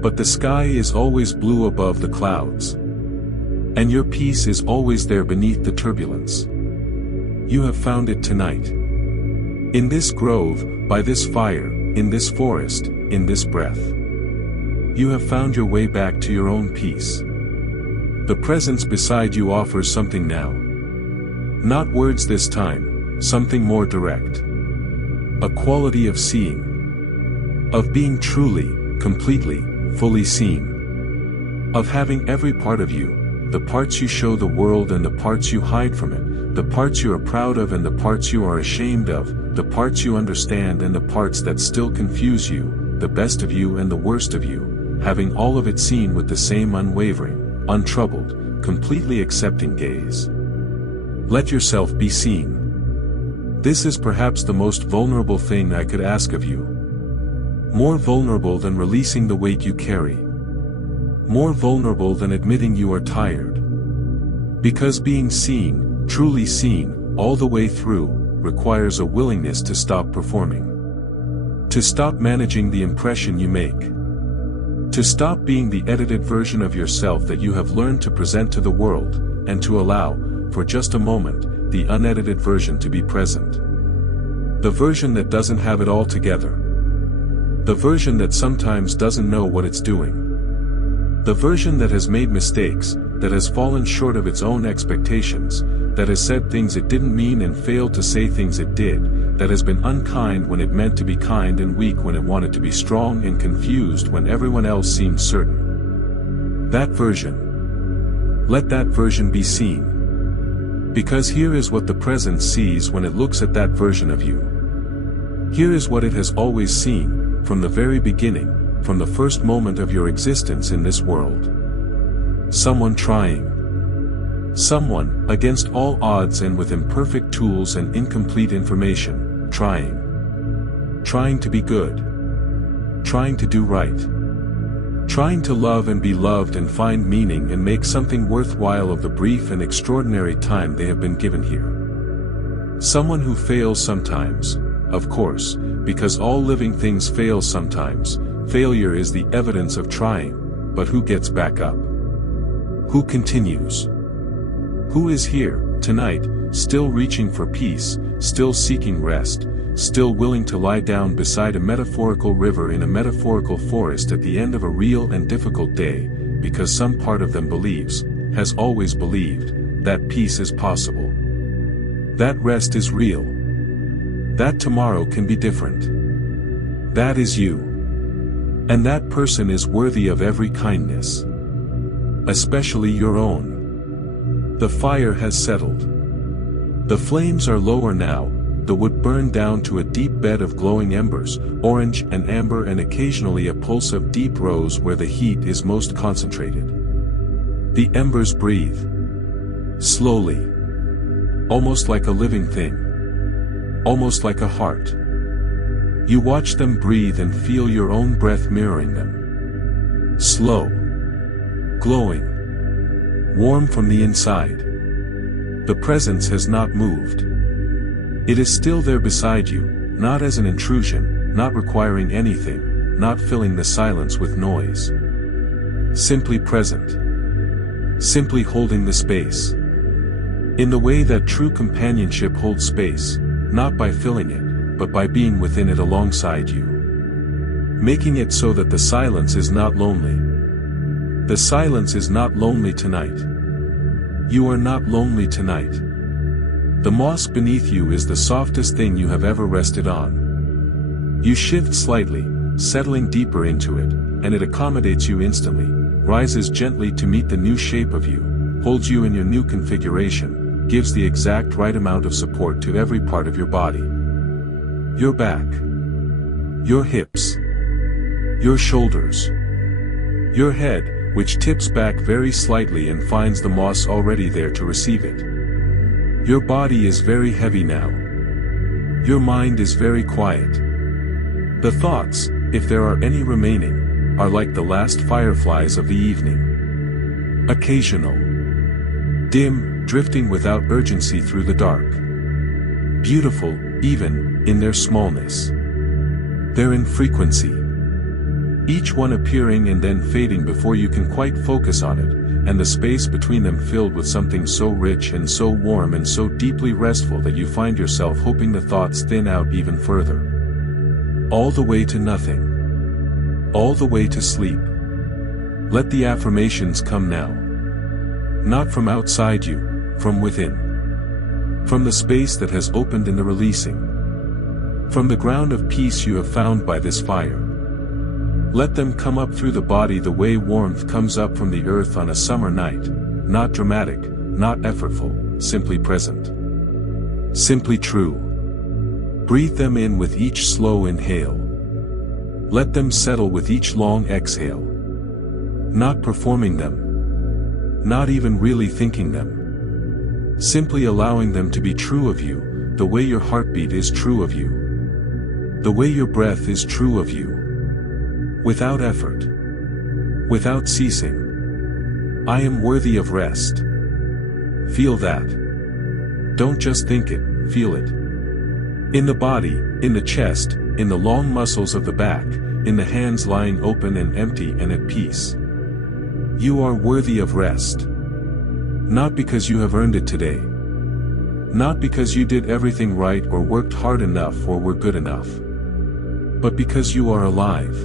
But the sky is always blue above the clouds. And your peace is always there beneath the turbulence. You have found it tonight. In this grove, by this fire, in this forest, in this breath. You have found your way back to your own peace. The presence beside you offers something now. Not words this time, something more direct. A quality of seeing. Of being truly, completely, fully seen. Of having every part of you, the parts you show the world and the parts you hide from it, the parts you are proud of and the parts you are ashamed of, the parts you understand and the parts that still confuse you, the best of you and the worst of you, having all of it seen with the same unwavering, untroubled, completely accepting gaze. Let yourself be seen. This is perhaps the most vulnerable thing I could ask of you. More vulnerable than releasing the weight you carry. More vulnerable than admitting you are tired. Because being seen, truly seen, all the way through, requires a willingness to stop performing. To stop managing the impression you make. To stop being the edited version of yourself that you have learned to present to the world, and to allow, for just a moment, the unedited version to be present. The version that doesn't have it all together. The version that sometimes doesn't know what it's doing. The version that has made mistakes, that has fallen short of its own expectations, that has said things it didn't mean and failed to say things it did, that has been unkind when it meant to be kind and weak when it wanted to be strong and confused when everyone else seemed certain. That version. Let that version be seen. Because here is what the present sees when it looks at that version of you. Here is what it has always seen, from the very beginning, from the first moment of your existence in this world. Someone trying. Someone, against all odds and with imperfect tools and incomplete information, trying. Trying to be good. Trying to do right. Trying to love and be loved and find meaning and make something worthwhile of the brief and extraordinary time they have been given here. Someone who fails sometimes, of course, because all living things fail sometimes. Failure is the evidence of trying, but who gets back up? Who continues? Who is here, tonight, still reaching for peace, still seeking rest, still willing to lie down beside a metaphorical river in a metaphorical forest at the end of a real and difficult day, because some part of them believes, has always believed, that peace is possible. That rest is real. That tomorrow can be different. That is you. And that person is worthy of every kindness. Especially your own. The fire has settled. The flames are lower now, the wood burned down to a deep bed of glowing embers, orange and amber and occasionally a pulse of deep rose where the heat is most concentrated. The embers breathe. Slowly. Almost like a living thing. Almost like a heart. You watch them breathe and feel your own breath mirroring them. Slow. Glowing. Warm from the inside. The presence has not moved. It is still there beside you, not as an intrusion, not requiring anything, not filling the silence with noise. Simply present. Simply holding the space. In the way that true companionship holds space, not by filling it, but by being within it alongside you. Making it so that the silence is not lonely. The silence is not lonely tonight. You are not lonely tonight. The moss beneath you is the softest thing you have ever rested on. You shift slightly, settling deeper into it, and it accommodates you instantly, rises gently to meet the new shape of you, holds you in your new configuration, gives the exact right amount of support to every part of your body. Your back. Your hips. Your shoulders. Your head, which tips back very slightly and finds the moss already there to receive it. Your body is very heavy now. Your mind is very quiet. The thoughts, if there are any remaining, are like the last fireflies of the evening. Occasional. Dim, drifting without urgency through the dark. Beautiful, even, in their smallness. Their infrequency. Each one appearing and then fading before you can quite focus on it, and the space between them filled with something so rich and so warm and so deeply restful that you find yourself hoping the thoughts thin out even further. All the way to nothing. All the way to sleep. Let the affirmations come now. Not from outside you, from within. From the space that has opened in the releasing. From the ground of peace you have found by this fire. Let them come up through the body the way warmth comes up from the earth on a summer night, not dramatic, not effortful, simply present. Simply true. Breathe them in with each slow inhale. Let them settle with each long exhale. Not performing them. Not even really thinking them. Simply allowing them to be true of you, the way your heartbeat is true of you. The way your breath is true of you. Without effort. Without ceasing. I am worthy of rest. Feel that. Don't just think it, feel it. In the body, in the chest, in the long muscles of the back, in the hands lying open and empty and at peace. You are worthy of rest. Not because you have earned it today. Not because you did everything right or worked hard enough or were good enough. But because you are alive.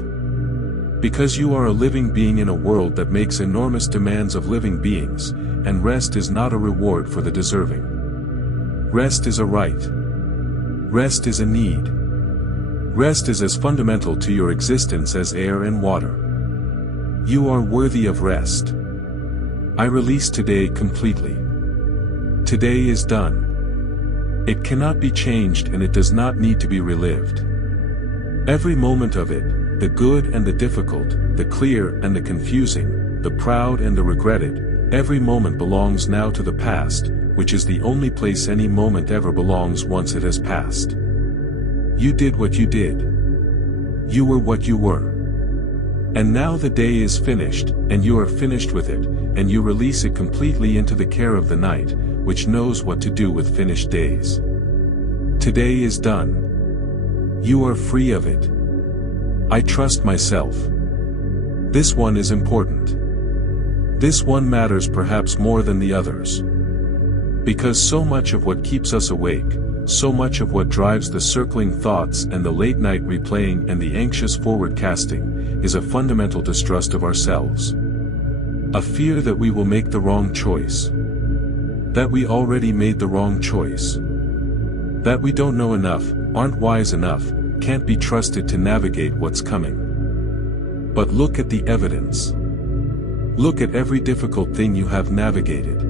Because you are a living being in a world that makes enormous demands of living beings, and rest is not a reward for the deserving. Rest is a right. Rest is a need. Rest is as fundamental to your existence as air and water. You are worthy of rest. I release today completely. Today is done. It cannot be changed and it does not need to be relived. Every moment of it, the good and the difficult, the clear and the confusing, the proud and the regretted, every moment belongs now to the past, which is the only place any moment ever belongs once it has passed. You did what you did. You were what you were. And now the day is finished, and you are finished with it, and you release it completely into the care of the night, which knows what to do with finished days. Today is done. You are free of it. I trust myself. This one is important. This one matters perhaps more than the others. Because so much of what keeps us awake, so much of what drives the circling thoughts and the late-night replaying and the anxious forward-casting, is a fundamental distrust of ourselves. A fear that we will make the wrong choice. That we already made the wrong choice. That we don't know enough, aren't wise enough, can't be trusted to navigate what's coming. But look at the evidence. Look at every difficult thing you have navigated.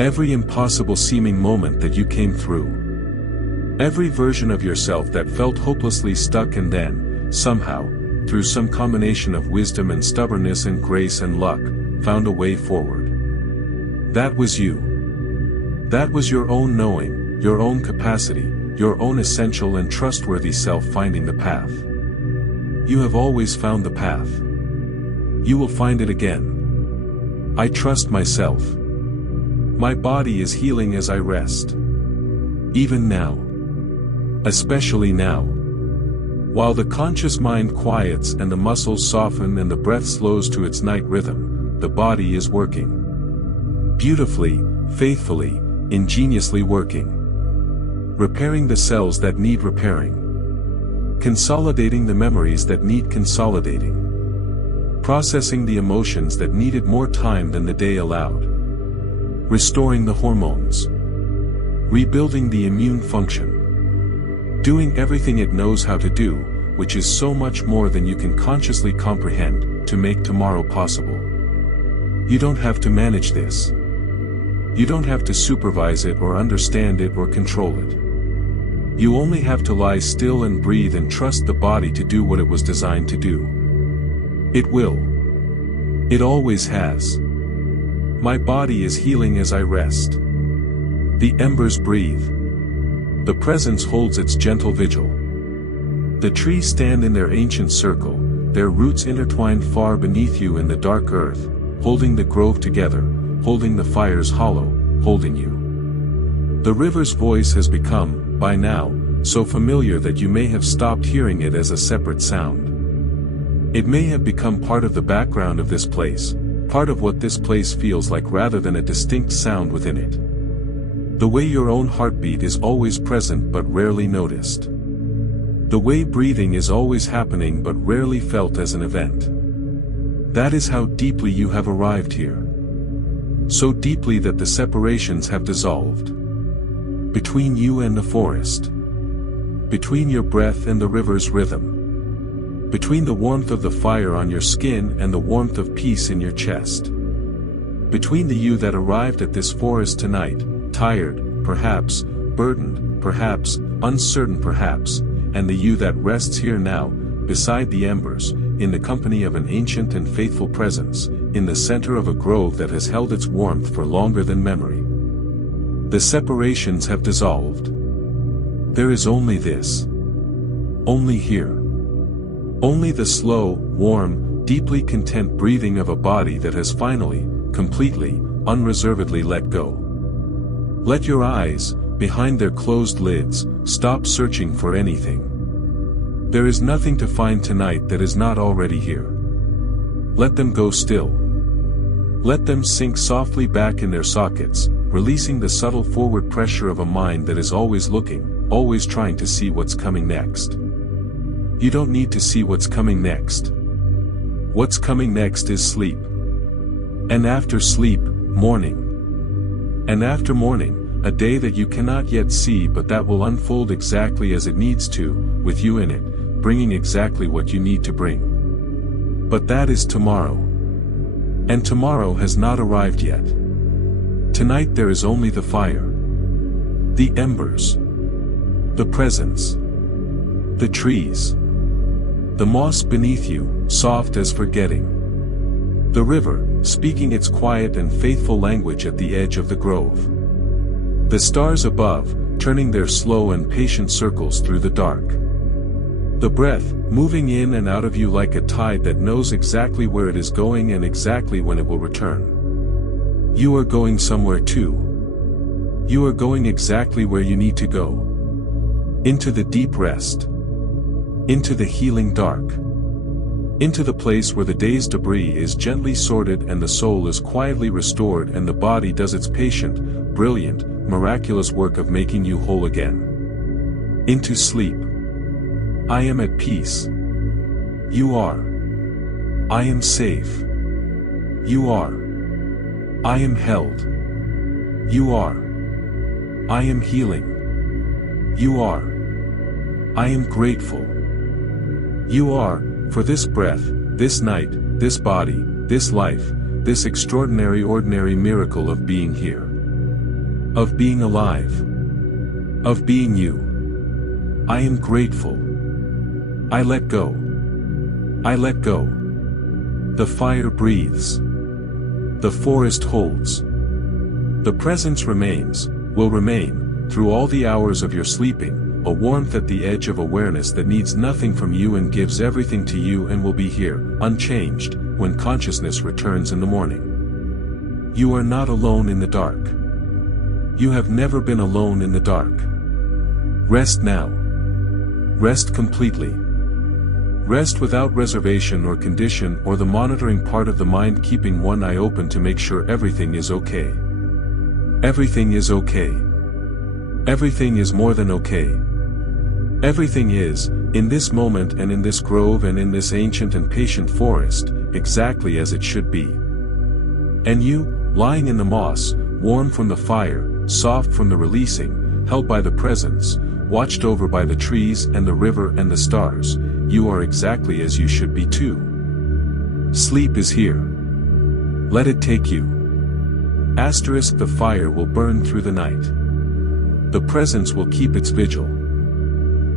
Every impossible seeming moment that you came through. Every version of yourself that felt hopelessly stuck and then, somehow, through some combination of wisdom and stubbornness and grace and luck, found a way forward. That was you. That was your own knowing, your own capacity, your own essential and trustworthy self finding the path. You have always found the path. You will find it again. I trust myself. My body is healing as I rest. Even now. Especially now. While the conscious mind quiets and the muscles soften and the breath slows to its night rhythm, the body is working. Beautifully, faithfully, ingeniously working. Repairing the cells that need repairing. Consolidating the memories that need consolidating. Processing the emotions that needed more time than the day allowed. Restoring the hormones. Rebuilding the immune function. Doing everything it knows how to do, which is so much more than you can consciously comprehend, to make tomorrow possible. You don't have to manage this. You don't have to supervise it or understand it or control it. You only have to lie still and breathe and trust the body to do what it was designed to do. It will. It always has. My body is healing as I rest. The embers breathe. The presence holds its gentle vigil. The trees stand in their ancient circle, their roots intertwined far beneath you in the dark earth, holding the grove together, holding the fire's hollow, holding you. The river's voice has become, by now, so familiar that you may have stopped hearing it as a separate sound. It may have become part of the background of this place, part of what this place feels like rather than a distinct sound within it. The way your own heartbeat is always present but rarely noticed. The way breathing is always happening but rarely felt as an event. That is how deeply you have arrived here. So deeply that the separations have dissolved. Between you and the forest. Between your breath and the river's rhythm. Between the warmth of the fire on your skin and the warmth of peace in your chest. Between the you that arrived at this forest tonight, tired, perhaps, burdened, perhaps, uncertain perhaps, and the you that rests here now, beside the embers, in the company of an ancient and faithful presence, in the center of a grove that has held its warmth for longer than memory. The separations have dissolved. There is only this. Only here. Only the slow, warm, deeply content breathing of a body that has finally, completely, unreservedly let go. Let your eyes, behind their closed lids, stop searching for anything. There is nothing to find tonight that is not already here. Let them go still. Let them sink softly back in their sockets, releasing the subtle forward pressure of a mind that is always looking, always trying to see what's coming next. You don't need to see what's coming next. What's coming next is sleep. And after sleep, morning. And after morning, a day that you cannot yet see but that will unfold exactly as it needs to, with you in it, bringing exactly what you need to bring. But that is tomorrow. And tomorrow has not arrived yet. Tonight there is only the fire. The embers. The presence. The trees. The moss beneath you, soft as forgetting. The river, speaking its quiet and faithful language at the edge of the grove. The stars above, turning their slow and patient circles through the dark. The breath, moving in and out of you like a tide that knows exactly where it is going and exactly when it will return. You are going somewhere too. You are going exactly where you need to go. Into the deep rest. Into the healing dark. Into the place where the day's debris is gently sorted and the soul is quietly restored and the body does its patient, brilliant, miraculous work of making you whole again. Into sleep. I am at peace. You are. I am safe. You are. I am held. You are. I am healing. You are. I am grateful. You are, for this breath, this night, this body, this life, this extraordinary ordinary miracle of being here. Of being alive. Of being you. I am grateful. I let go. I let go. The fire breathes. The forest holds. The presence remains, will remain, through all the hours of your sleeping, a warmth at the edge of awareness that needs nothing from you and gives everything to you and will be here, unchanged, when consciousness returns in the morning. You are not alone in the dark. You have never been alone in the dark. Rest now. Rest completely. Rest without reservation or condition or the monitoring part of the mind keeping one eye open to make sure everything is okay. Everything is okay. Everything is more than okay. Everything is, in this moment and in this grove and in this ancient and patient forest, exactly as it should be. And you, lying in the moss, warm from the fire, soft from the releasing, held by the presence, watched over by the trees and the river and the stars, you are exactly as you should be too. Sleep is here. Let it take you. Asterisk the fire will burn through the night. The presence will keep its vigil.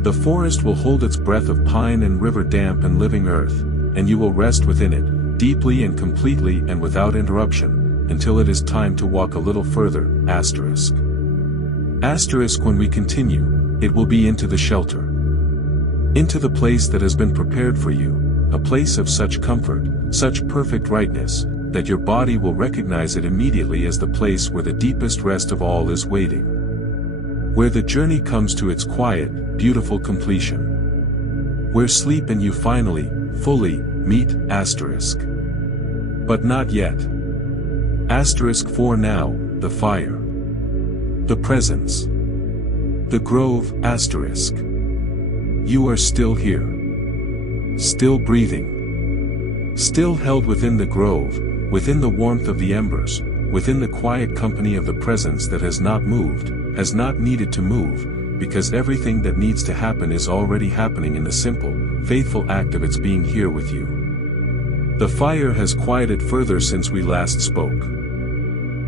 The forest will hold its breath of pine and river damp and living earth, and you will rest within it, deeply and completely and without interruption, until it is time to walk a little further, asterisk. Asterisk when we continue, it will be into the shelter. Into the place that has been prepared for you, a place of such comfort, such perfect rightness, that your body will recognize it immediately as the place where the deepest rest of all is waiting. Where the journey comes to its quiet, beautiful completion. Where sleep and you finally, fully, meet, asterisk. But not yet. Asterisk for now, the fire. The presence. The grove, asterisk. You are still here. Still breathing. Still held within the grove, within the warmth of the embers, within the quiet company of the presence that has not moved, has not needed to move, because everything that needs to happen is already happening in the simple, faithful act of its being here with you. The fire has quieted further since we last spoke.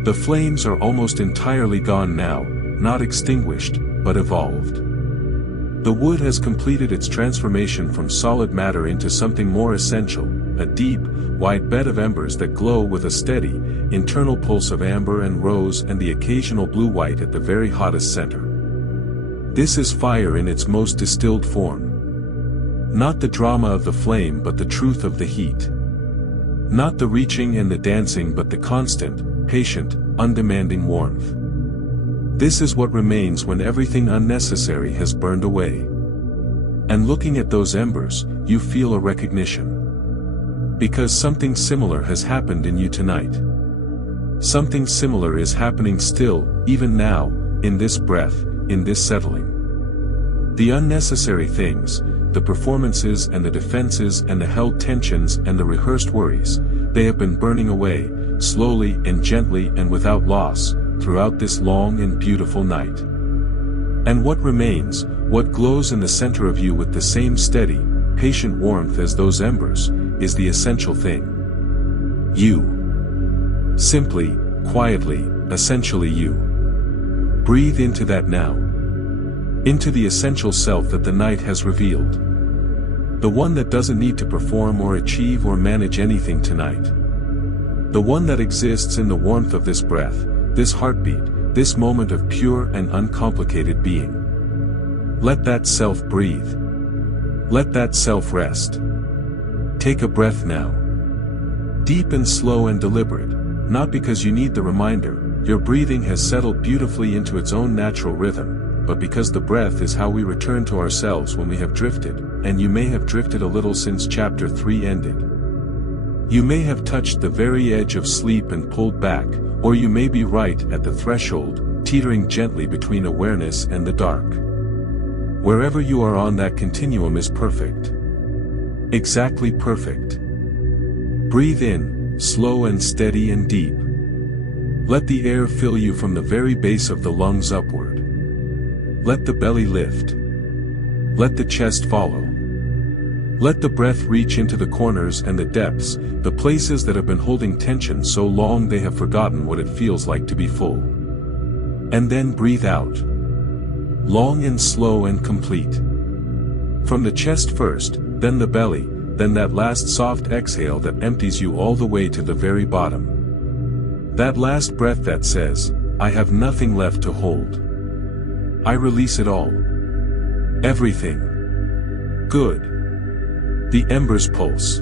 The flames are almost entirely gone now, not extinguished, but evolved. The wood has completed its transformation from solid matter into something more essential, a deep, wide bed of embers that glow with a steady, internal pulse of amber and rose and the occasional blue-white at the very hottest center. This is fire in its most distilled form. Not the drama of the flame but the truth of the heat. Not the reaching and the dancing but the constant, patient, undemanding warmth. This is what remains when everything unnecessary has burned away. And looking at those embers, you feel a recognition. Because something similar has happened in you tonight. Something similar is happening still, even now, in this breath, in this settling. The unnecessary things, the performances and the defenses and the held tensions and the rehearsed worries, they have been burning away, slowly and gently and without loss, throughout this long and beautiful night. And what remains, what glows in the center of you with the same steady, patient warmth as those embers, is the essential thing. You. Simply, quietly, essentially you. Breathe into that now. Into the essential self that the night has revealed. The one that doesn't need to perform or achieve or manage anything tonight. The one that exists in the warmth of this breath, this heartbeat, this moment of pure and uncomplicated being. Let that self breathe. Let that self rest. Take a breath now. Deep and slow and deliberate, not because you need the reminder, your breathing has settled beautifully into its own natural rhythm, but because the breath is how we return to ourselves when we have drifted, and you may have drifted a little since chapter 3 ended. You may have touched the very edge of sleep and pulled back, or you may be right at the threshold, teetering gently between awareness and the dark. Wherever you are on that continuum is perfect. Exactly perfect. Breathe in, slow and steady and deep. Let the air fill you from the very base of the lungs upward. Let the belly lift. Let the chest follow. Let the breath reach into the corners and the depths, the places that have been holding tension so long they have forgotten what it feels like to be full. And then breathe out. Long and slow and complete. From the chest first, then the belly, then that last soft exhale that empties you all the way to the very bottom. That last breath that says, I have nothing left to hold. I release it all. Everything. Good. The embers pulse.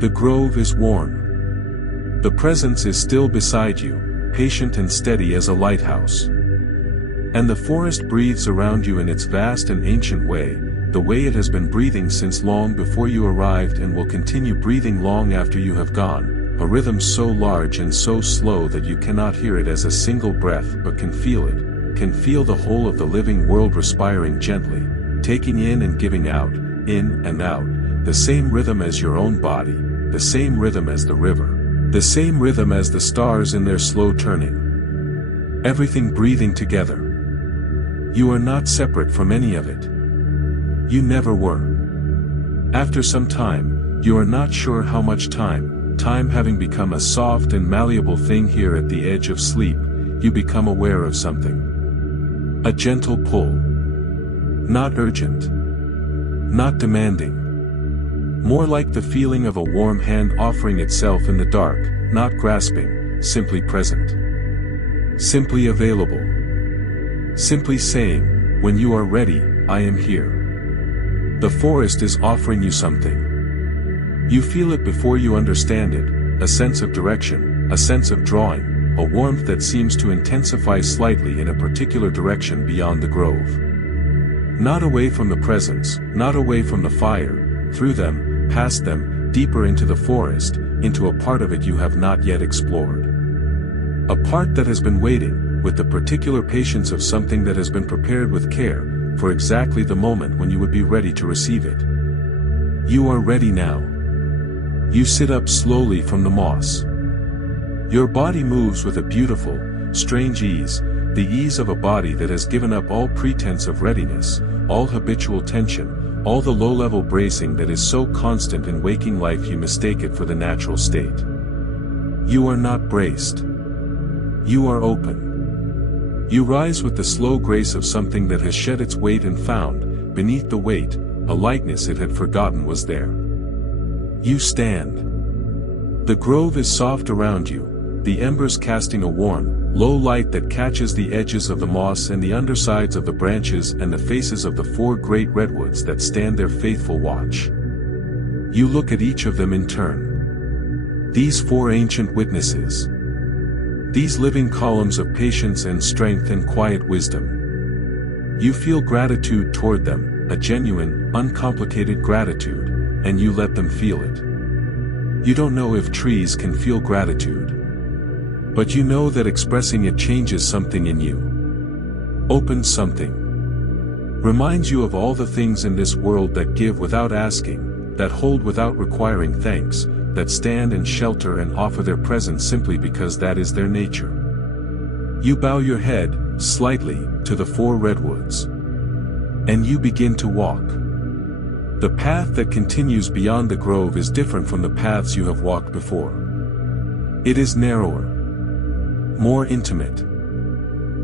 The grove is warm. The presence is still beside you, patient and steady as a lighthouse. And the forest breathes around you in its vast and ancient way, the way it has been breathing since long before you arrived and will continue breathing long after you have gone, a rhythm so large and so slow that you cannot hear it as a single breath but can feel it, can feel the whole of the living world respiring gently, taking in and giving out, in and out, the same rhythm as your own body, the same rhythm as the river, the same rhythm as the stars in their slow turning. Everything breathing together. You are not separate from any of it. You never were. After some time, you are not sure how much time having become a soft and malleable thing here at the edge of sleep, you become aware of something. A gentle pull. Not urgent. Not demanding. More like the feeling of a warm hand offering itself in the dark, not grasping, simply present. Simply available. Simply saying, when you are ready, I am here. The forest is offering you something. You feel it before you understand it, a sense of direction, a sense of drawing, a warmth that seems to intensify slightly in a particular direction beyond the grove. Not away from the presence, not away from the fire, through them, past them, deeper into the forest, into a part of it you have not yet explored. A part that has been waiting, with the particular patience of something that has been prepared with care, for exactly the moment when you would be ready to receive it. You are ready now. You sit up slowly from the moss. Your body moves with a beautiful, strange ease, the ease of a body that has given up all pretense of readiness, all habitual tension, all the low-level bracing that is so constant in waking life you mistake it for the natural state. You are not braced. You are open. You rise with the slow grace of something that has shed its weight and found, beneath the weight, a lightness it had forgotten was there. You stand. The grove is soft around you, the embers casting a warm, low light that catches the edges of the moss and the undersides of the branches and the faces of the 4 great redwoods that stand their faithful watch. You look at each of them in turn. These 4 ancient witnesses. These living columns of patience and strength and quiet wisdom. You feel gratitude toward them, a genuine, uncomplicated gratitude, and you let them feel it. You don't know if trees can feel gratitude. But you know that expressing it changes something in you. Opens something. Reminds you of all the things in this world that give without asking, that hold without requiring thanks, that stand and shelter and offer their presence simply because that is their nature. You bow your head, slightly, to the 4 redwoods. And you begin to walk. The path that continues beyond the grove is different from the paths you have walked before. It is narrower. More intimate.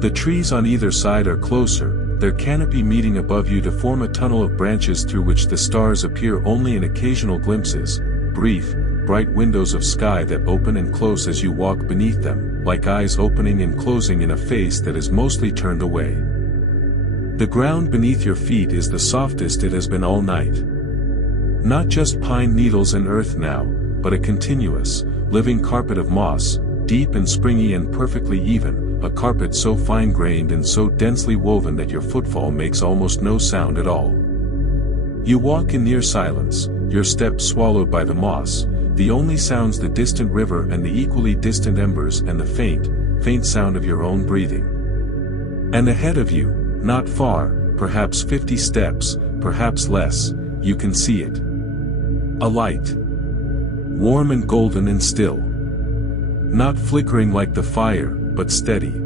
The trees on either side are closer, their canopy meeting above you to form a tunnel of branches through which the stars appear only in occasional glimpses, brief, bright windows of sky that open and close as you walk beneath them, like eyes opening and closing in a face that is mostly turned away. The ground beneath your feet is the softest it has been all night. Not just pine needles and earth now, but a continuous, living carpet of moss, deep and springy and perfectly even, a carpet so fine-grained and so densely woven that your footfall makes almost no sound at all. You walk in near silence, your steps swallowed by the moss, the only sounds the distant river and the equally distant embers and the faint sound of your own breathing. And ahead of you, not far, perhaps 50 steps, perhaps less, you can see it. A light. Warm and golden and still. Not flickering like the fire, but steady.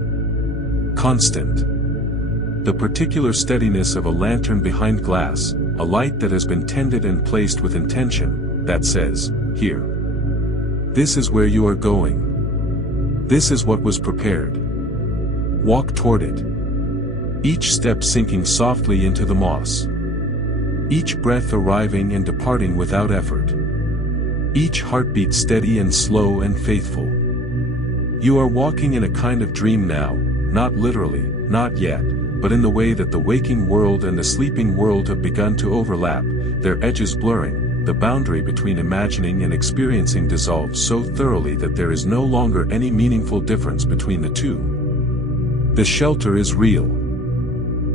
Constant. The particular steadiness of a lantern behind glass, a light that has been tended and placed with intention, that says, here. This is where you are going. This is what was prepared. Walk toward it. Each step sinking softly into the moss. Each breath arriving and departing without effort. Each heartbeat steady and slow and faithful. You are walking in a kind of dream now, not literally, not yet, but in the way that the waking world and the sleeping world have begun to overlap, their edges blurring, the boundary between imagining and experiencing dissolves so thoroughly that there is no longer any meaningful difference between the two. The shelter is real.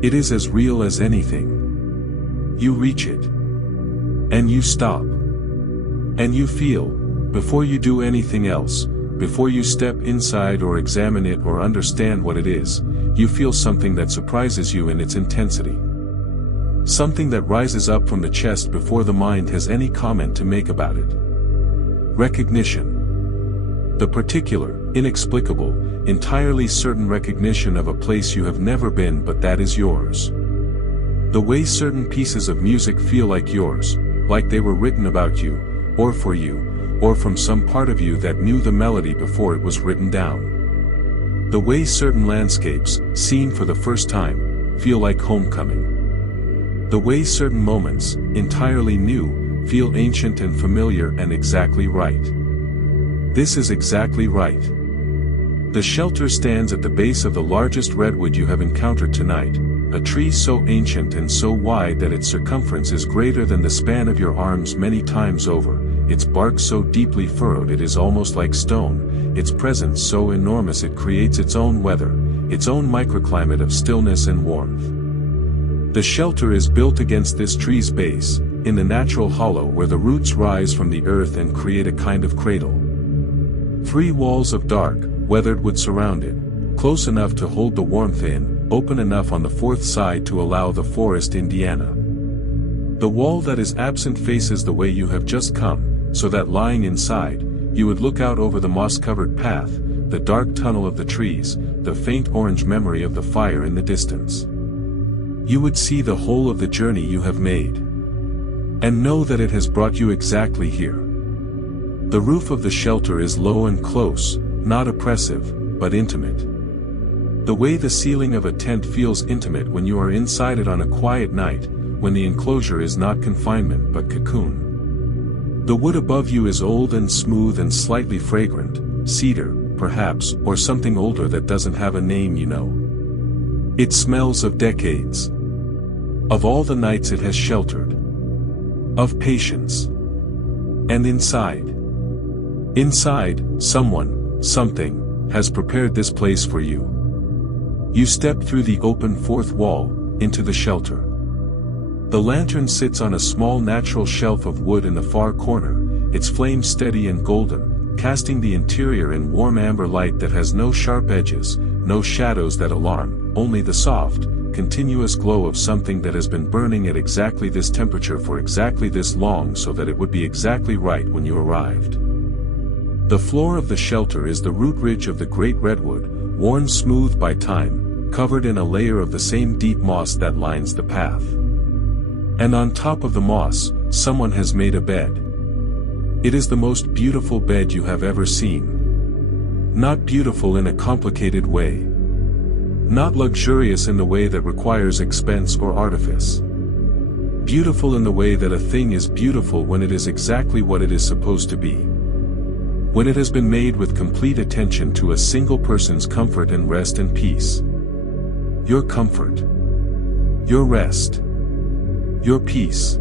It is as real as anything. You reach it. And you stop. And you feel, Before you do anything else, before you step inside or examine it or understand what it is, you feel something that surprises you in its intensity. Something that rises up from the chest before the mind has any comment to make about it. Recognition. The particular, inexplicable, entirely certain recognition of a place you have never been but that is yours. The way certain pieces of music feel like yours, like they were written about you, or for you, or from some part of you that knew the melody before it was written down. The way certain landscapes, seen for the first time, feel like homecoming. The way certain moments, entirely new, feel ancient and familiar and exactly right. This is exactly right. The shelter stands at the base of the largest redwood you have encountered tonight, a tree so ancient and so wide that its circumference is greater than the span of your arms many times over, its bark so deeply furrowed it is almost like stone, its presence so enormous it creates its own weather, its own microclimate of stillness and warmth. The shelter is built against this tree's base, in the natural hollow where the roots rise from the earth and create a kind of cradle. 3 walls of dark, weathered wood surround it, close enough to hold the warmth in, open enough on the 4th side to allow the forest Indiana. The wall that is absent faces the way you have just come, so that lying inside, you would look out over the moss-covered path, the dark tunnel of the trees, the faint orange memory of the fire in the distance. You would see the whole of the journey you have made. And know that it has brought you exactly here. The roof of the shelter is low and close, not oppressive, but intimate. The way the ceiling of a tent feels intimate when you are inside it on a quiet night, when the enclosure is not confinement but cocoon. The wood above you is old and smooth and slightly fragrant, cedar, perhaps, or something older that doesn't have a name you know. It smells of decades. Of all the nights it has sheltered. Of patience. And inside, someone, something, has prepared this place for you. You step through the open 4th wall, into the shelter. The lantern sits on a small natural shelf of wood in the far corner, its flame steady and golden, casting the interior in warm amber light that has no sharp edges, no shadows that alarm, only the soft, continuous glow of something that has been burning at exactly this temperature for exactly this long so that it would be exactly right when you arrived. The floor of the shelter is the root ridge of the great redwood, worn smooth by time, covered in a layer of the same deep moss that lines the path. And on top of the moss, someone has made a bed. It is the most beautiful bed you have ever seen. Not beautiful in a complicated way. Not luxurious in the way that requires expense or artifice. Beautiful in the way that a thing is beautiful when it is exactly what it is supposed to be. When it has been made with complete attention to a single person's comfort and rest and peace. Your comfort. Your rest. Your peace.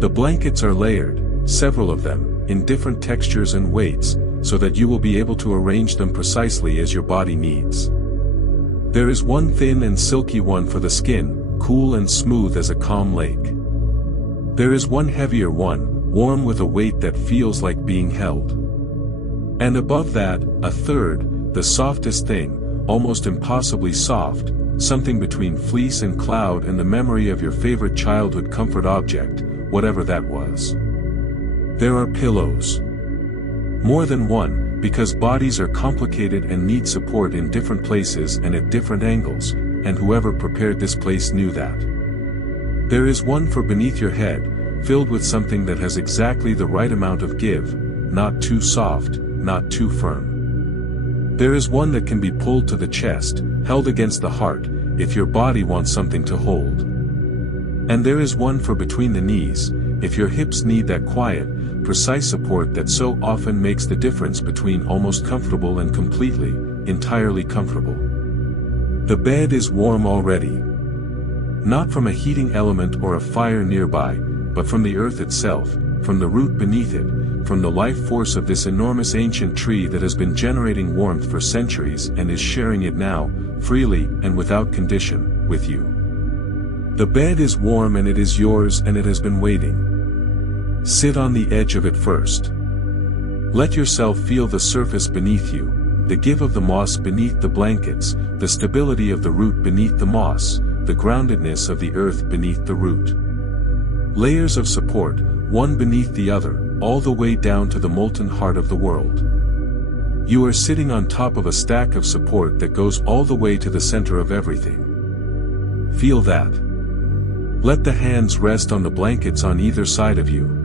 The blankets are layered, several of them, in different textures and weights, so that you will be able to arrange them precisely as your body needs. There is one thin and silky one for the skin, cool and smooth as a calm lake. There is one heavier one, warm with a weight that feels like being held. And above that, a third, the softest thing, almost impossibly soft, something between fleece and cloud and the memory of your favorite childhood comfort object, whatever that was. There are pillows. More than one, because bodies are complicated and need support in different places and at different angles, and whoever prepared this place knew that. There is one for beneath your head, filled with something that has exactly the right amount of give, not too soft, not too firm. There is one that can be pulled to the chest, held against the heart, if your body wants something to hold. And there is one for between the knees, if your hips need that quiet, precise support that so often makes the difference between almost comfortable and completely, entirely comfortable. The bed is warm already. Not from a heating element or a fire nearby, but from the earth itself, from the root beneath it, from the life force of this enormous ancient tree that has been generating warmth for centuries and is sharing it now, freely and without condition, with you. The bed is warm and it is yours and it has been waiting. Sit on the edge of it first. Let yourself feel the surface beneath you, the give of the moss beneath the blankets, the stability of the root beneath the moss, the groundedness of the earth beneath the root. Layers of support, one beneath the other, all the way down to the molten heart of the world. You are sitting on top of a stack of support that goes all the way to the center of everything. Feel that. Let the hands rest on the blankets on either side of you.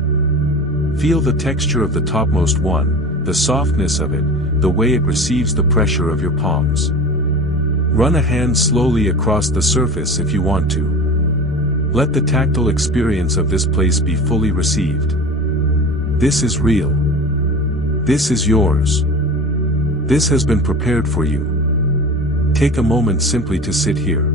Feel the texture of the topmost one, the softness of it, the way it receives the pressure of your palms. Run a hand slowly across the surface if you want to. Let the tactile experience of this place be fully received. This is real. This is yours. This has been prepared for you. Take a moment simply to sit here.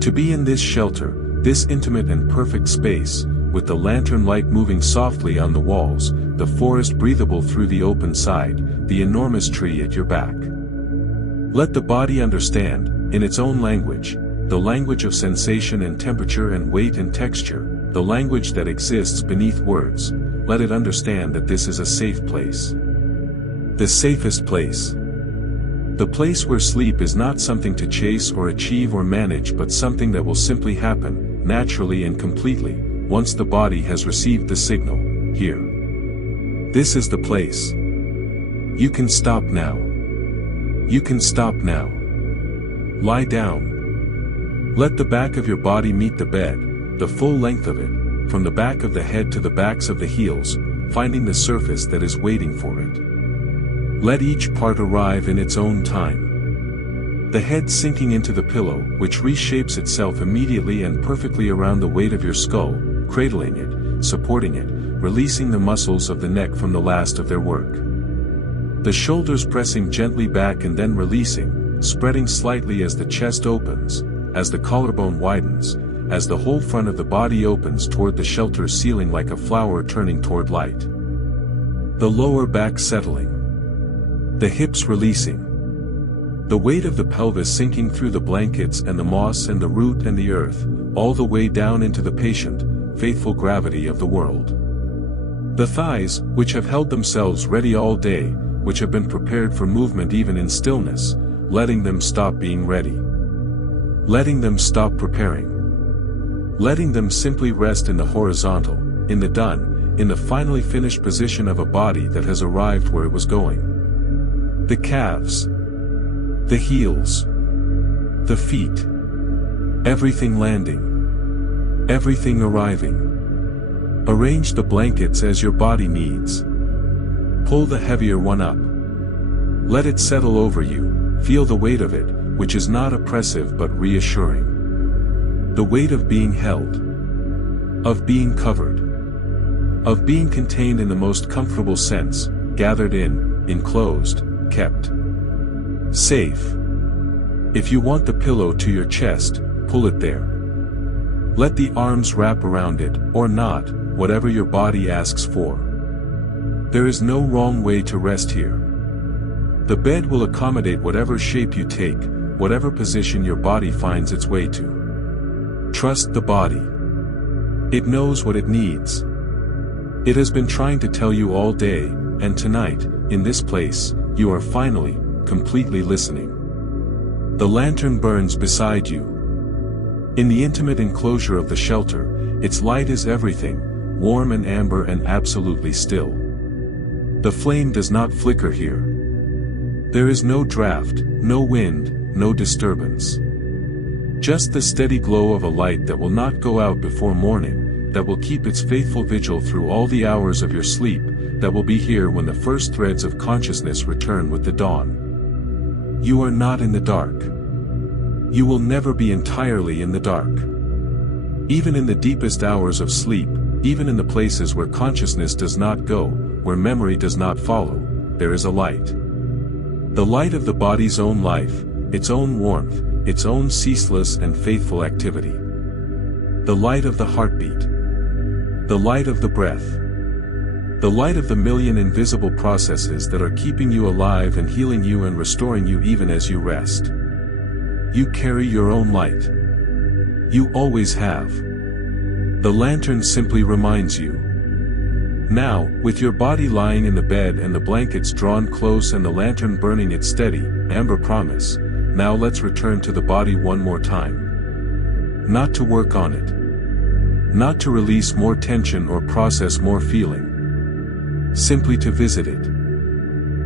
To be in this shelter, this intimate and perfect space, with the lantern light moving softly on the walls, the forest breathable through the open side, the enormous tree at your back. Let the body understand, in its own language, the language of sensation and temperature and weight and texture, the language that exists beneath words. Let it understand that this is a safe place. The safest place. The place where sleep is not something to chase or achieve or manage, but something that will simply happen, naturally and completely, once the body has received the signal, here. This is the place. You can stop now. You can stop now. Lie down. Let the back of your body meet the bed, the full length of it, from the back of the head to the backs of the heels, finding the surface that is waiting for it. Let each part arrive in its own time. The head sinking into the pillow, which reshapes itself immediately and perfectly around the weight of your skull, cradling it, supporting it, releasing the muscles of the neck from the last of their work. The shoulders pressing gently back and then releasing, spreading slightly as the chest opens, as the collarbone widens, as the whole front of the body opens toward the shelter ceiling like a flower turning toward light. The lower back settling. The hips releasing. The weight of the pelvis sinking through the blankets and the moss and the root and the earth, all the way down into the patient, faithful gravity of the world. The thighs, which have held themselves ready all day, which have been prepared for movement even in stillness, letting them stop being ready. Letting them stop preparing. Letting them simply rest in the horizontal, in the done, in the finally finished position of a body that has arrived where it was going. The calves. The heels. The feet. Everything landing. Everything arriving. Arrange the blankets as your body needs. Pull the heavier one up. Let it settle over you, feel the weight of it, which is not oppressive but reassuring. The weight of being held. Of being covered. Of being contained in the most comfortable sense, gathered in, enclosed, kept. Safe. If you want the pillow to your chest, pull it there. Let the arms wrap around it, or not, whatever your body asks for. There is no wrong way to rest here. The bed will accommodate whatever shape you take, whatever position your body finds its way to. Trust the body. It knows what it needs. It has been trying to tell you all day, and tonight, in this place, you are finally, completely listening. The lantern burns beside you. In the intimate enclosure of the shelter, its light is everything, warm and amber and absolutely still. The flame does not flicker here. There is no draft, no wind, no disturbance. Just the steady glow of a light that will not go out before morning, that will keep its faithful vigil through all the hours of your sleep, that will be here when the first threads of consciousness return with the dawn. You are not in the dark. You will never be entirely in the dark. Even in the deepest hours of sleep, even in the places where consciousness does not go, where memory does not follow, there is a light. The light of the body's own life, its own warmth, its own ceaseless and faithful activity. The light of the heartbeat. The light of the breath. The light of the million invisible processes that are keeping you alive and healing you and restoring you even as you rest. You carry your own light. You always have. The lantern simply reminds you. Now, with your body lying in the bed and the blankets drawn close and the lantern burning its steady, amber promise, now let's return to the body one more time. Not to work on it. Not to release more tension or process more feeling. Simply to visit it.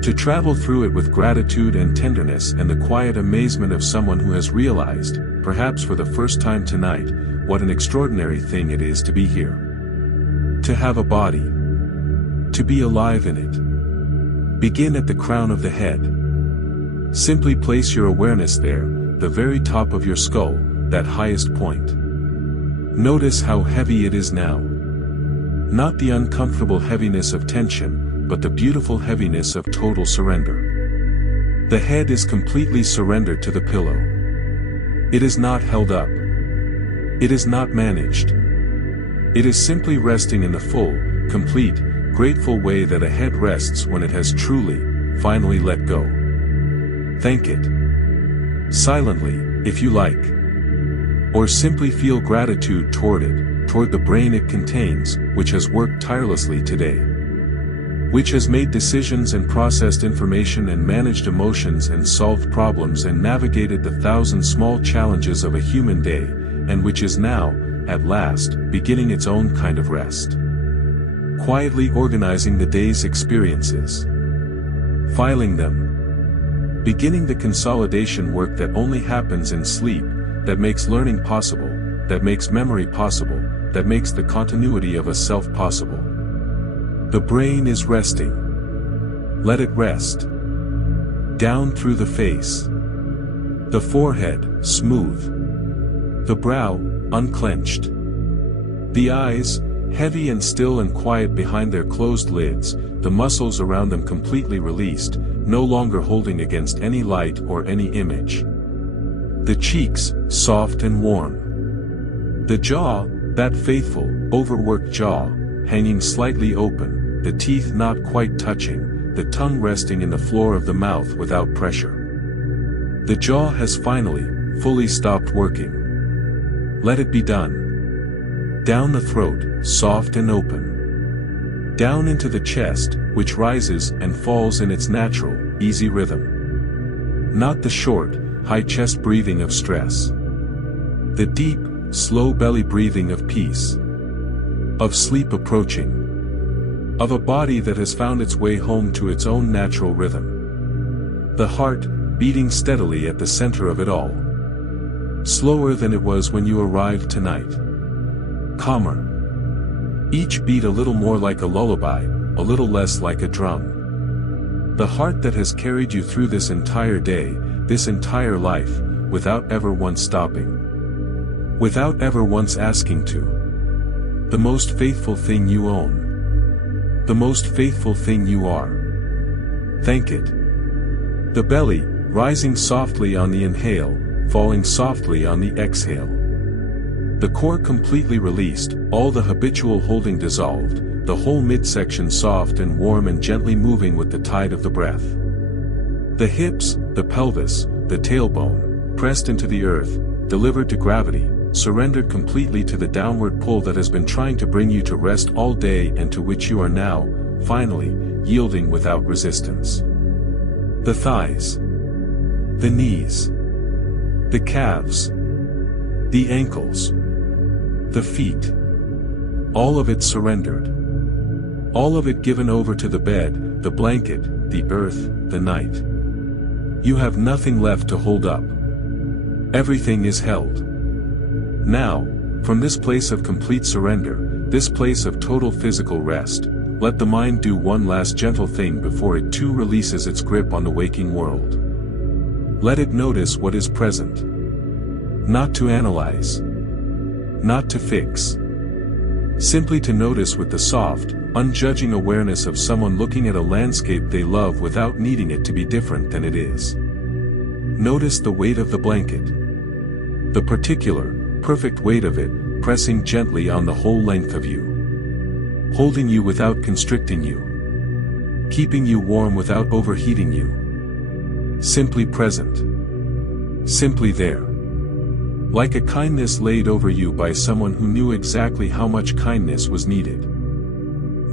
To travel through it with gratitude and tenderness and the quiet amazement of someone who has realized, perhaps for the first time tonight, what an extraordinary thing it is to be here. To have a body. To be alive in it. Begin at the crown of the head. Simply place your awareness there, the very top of your skull, that highest point. Notice how heavy it is now. Not the uncomfortable heaviness of tension, but the beautiful heaviness of total surrender. The head is completely surrendered to the pillow. It is not held up. It is not managed. It is simply resting in the full, complete, grateful way that a head rests when it has truly, finally let go. Thank it. Silently, if you like. Or simply feel gratitude toward it, toward the brain it contains, which has worked tirelessly today. Which has made decisions and processed information and managed emotions and solved problems and navigated the 1,000 small challenges of a human day, and which is now, at last, beginning its own kind of rest. Quietly organizing the day's experiences. Filing them. Beginning the consolidation work that only happens in sleep, that makes learning possible, that makes memory possible, that makes the continuity of a self possible. The brain is resting. Let it rest. Down through the face. The forehead, smooth. The brow, unclenched. The eyes, heavy and still and quiet behind their closed lids, the muscles around them completely released, no longer holding against any light or any image. The cheeks, soft and warm. The jaw, that faithful, overworked jaw, hanging slightly open, the teeth not quite touching, the tongue resting in the floor of the mouth without pressure. The jaw has finally, fully stopped working. Let it be done. Down the throat, soft and open. Down into the chest, which rises and falls in its natural, easy rhythm. Not the short, high chest breathing of stress. The deep, slow belly breathing of peace. Of sleep approaching. Of a body that has found its way home to its own natural rhythm. The heart, beating steadily at the center of it all. Slower than it was when you arrived tonight. Calmer. Each beat a little more like a lullaby, a little less like a drum. The heart that has carried you through this entire day, this entire life, without ever once stopping. Without ever once asking to. The most faithful thing you own. The most faithful thing you are. Thank it. The belly, rising softly on the inhale, falling softly on the exhale. The core completely released, all the habitual holding dissolved, the whole midsection soft and warm and gently moving with the tide of the breath. The hips, the pelvis, the tailbone, pressed into the earth, delivered to gravity, surrendered completely to the downward pull that has been trying to bring you to rest all day and to which you are now, finally, yielding without resistance. The thighs. The knees. The calves. The ankles. The feet. All of it surrendered. All of it given over to the bed, the blanket, the earth, the night. You have nothing left to hold up. Everything is held. Now, from this place of complete surrender, this place of total physical rest, let the mind do one last gentle thing before it too releases its grip on the waking world. Let it notice what is present. Not to analyze. Not to fix. Simply to notice with the soft, unjudging awareness of someone looking at a landscape they love without needing it to be different than it is. Notice the weight of the blanket. The particular, perfect weight of it, pressing gently on the whole length of you. Holding you without constricting you. Keeping you warm without overheating you. Simply present. Simply there. Like a kindness laid over you by someone who knew exactly how much kindness was needed.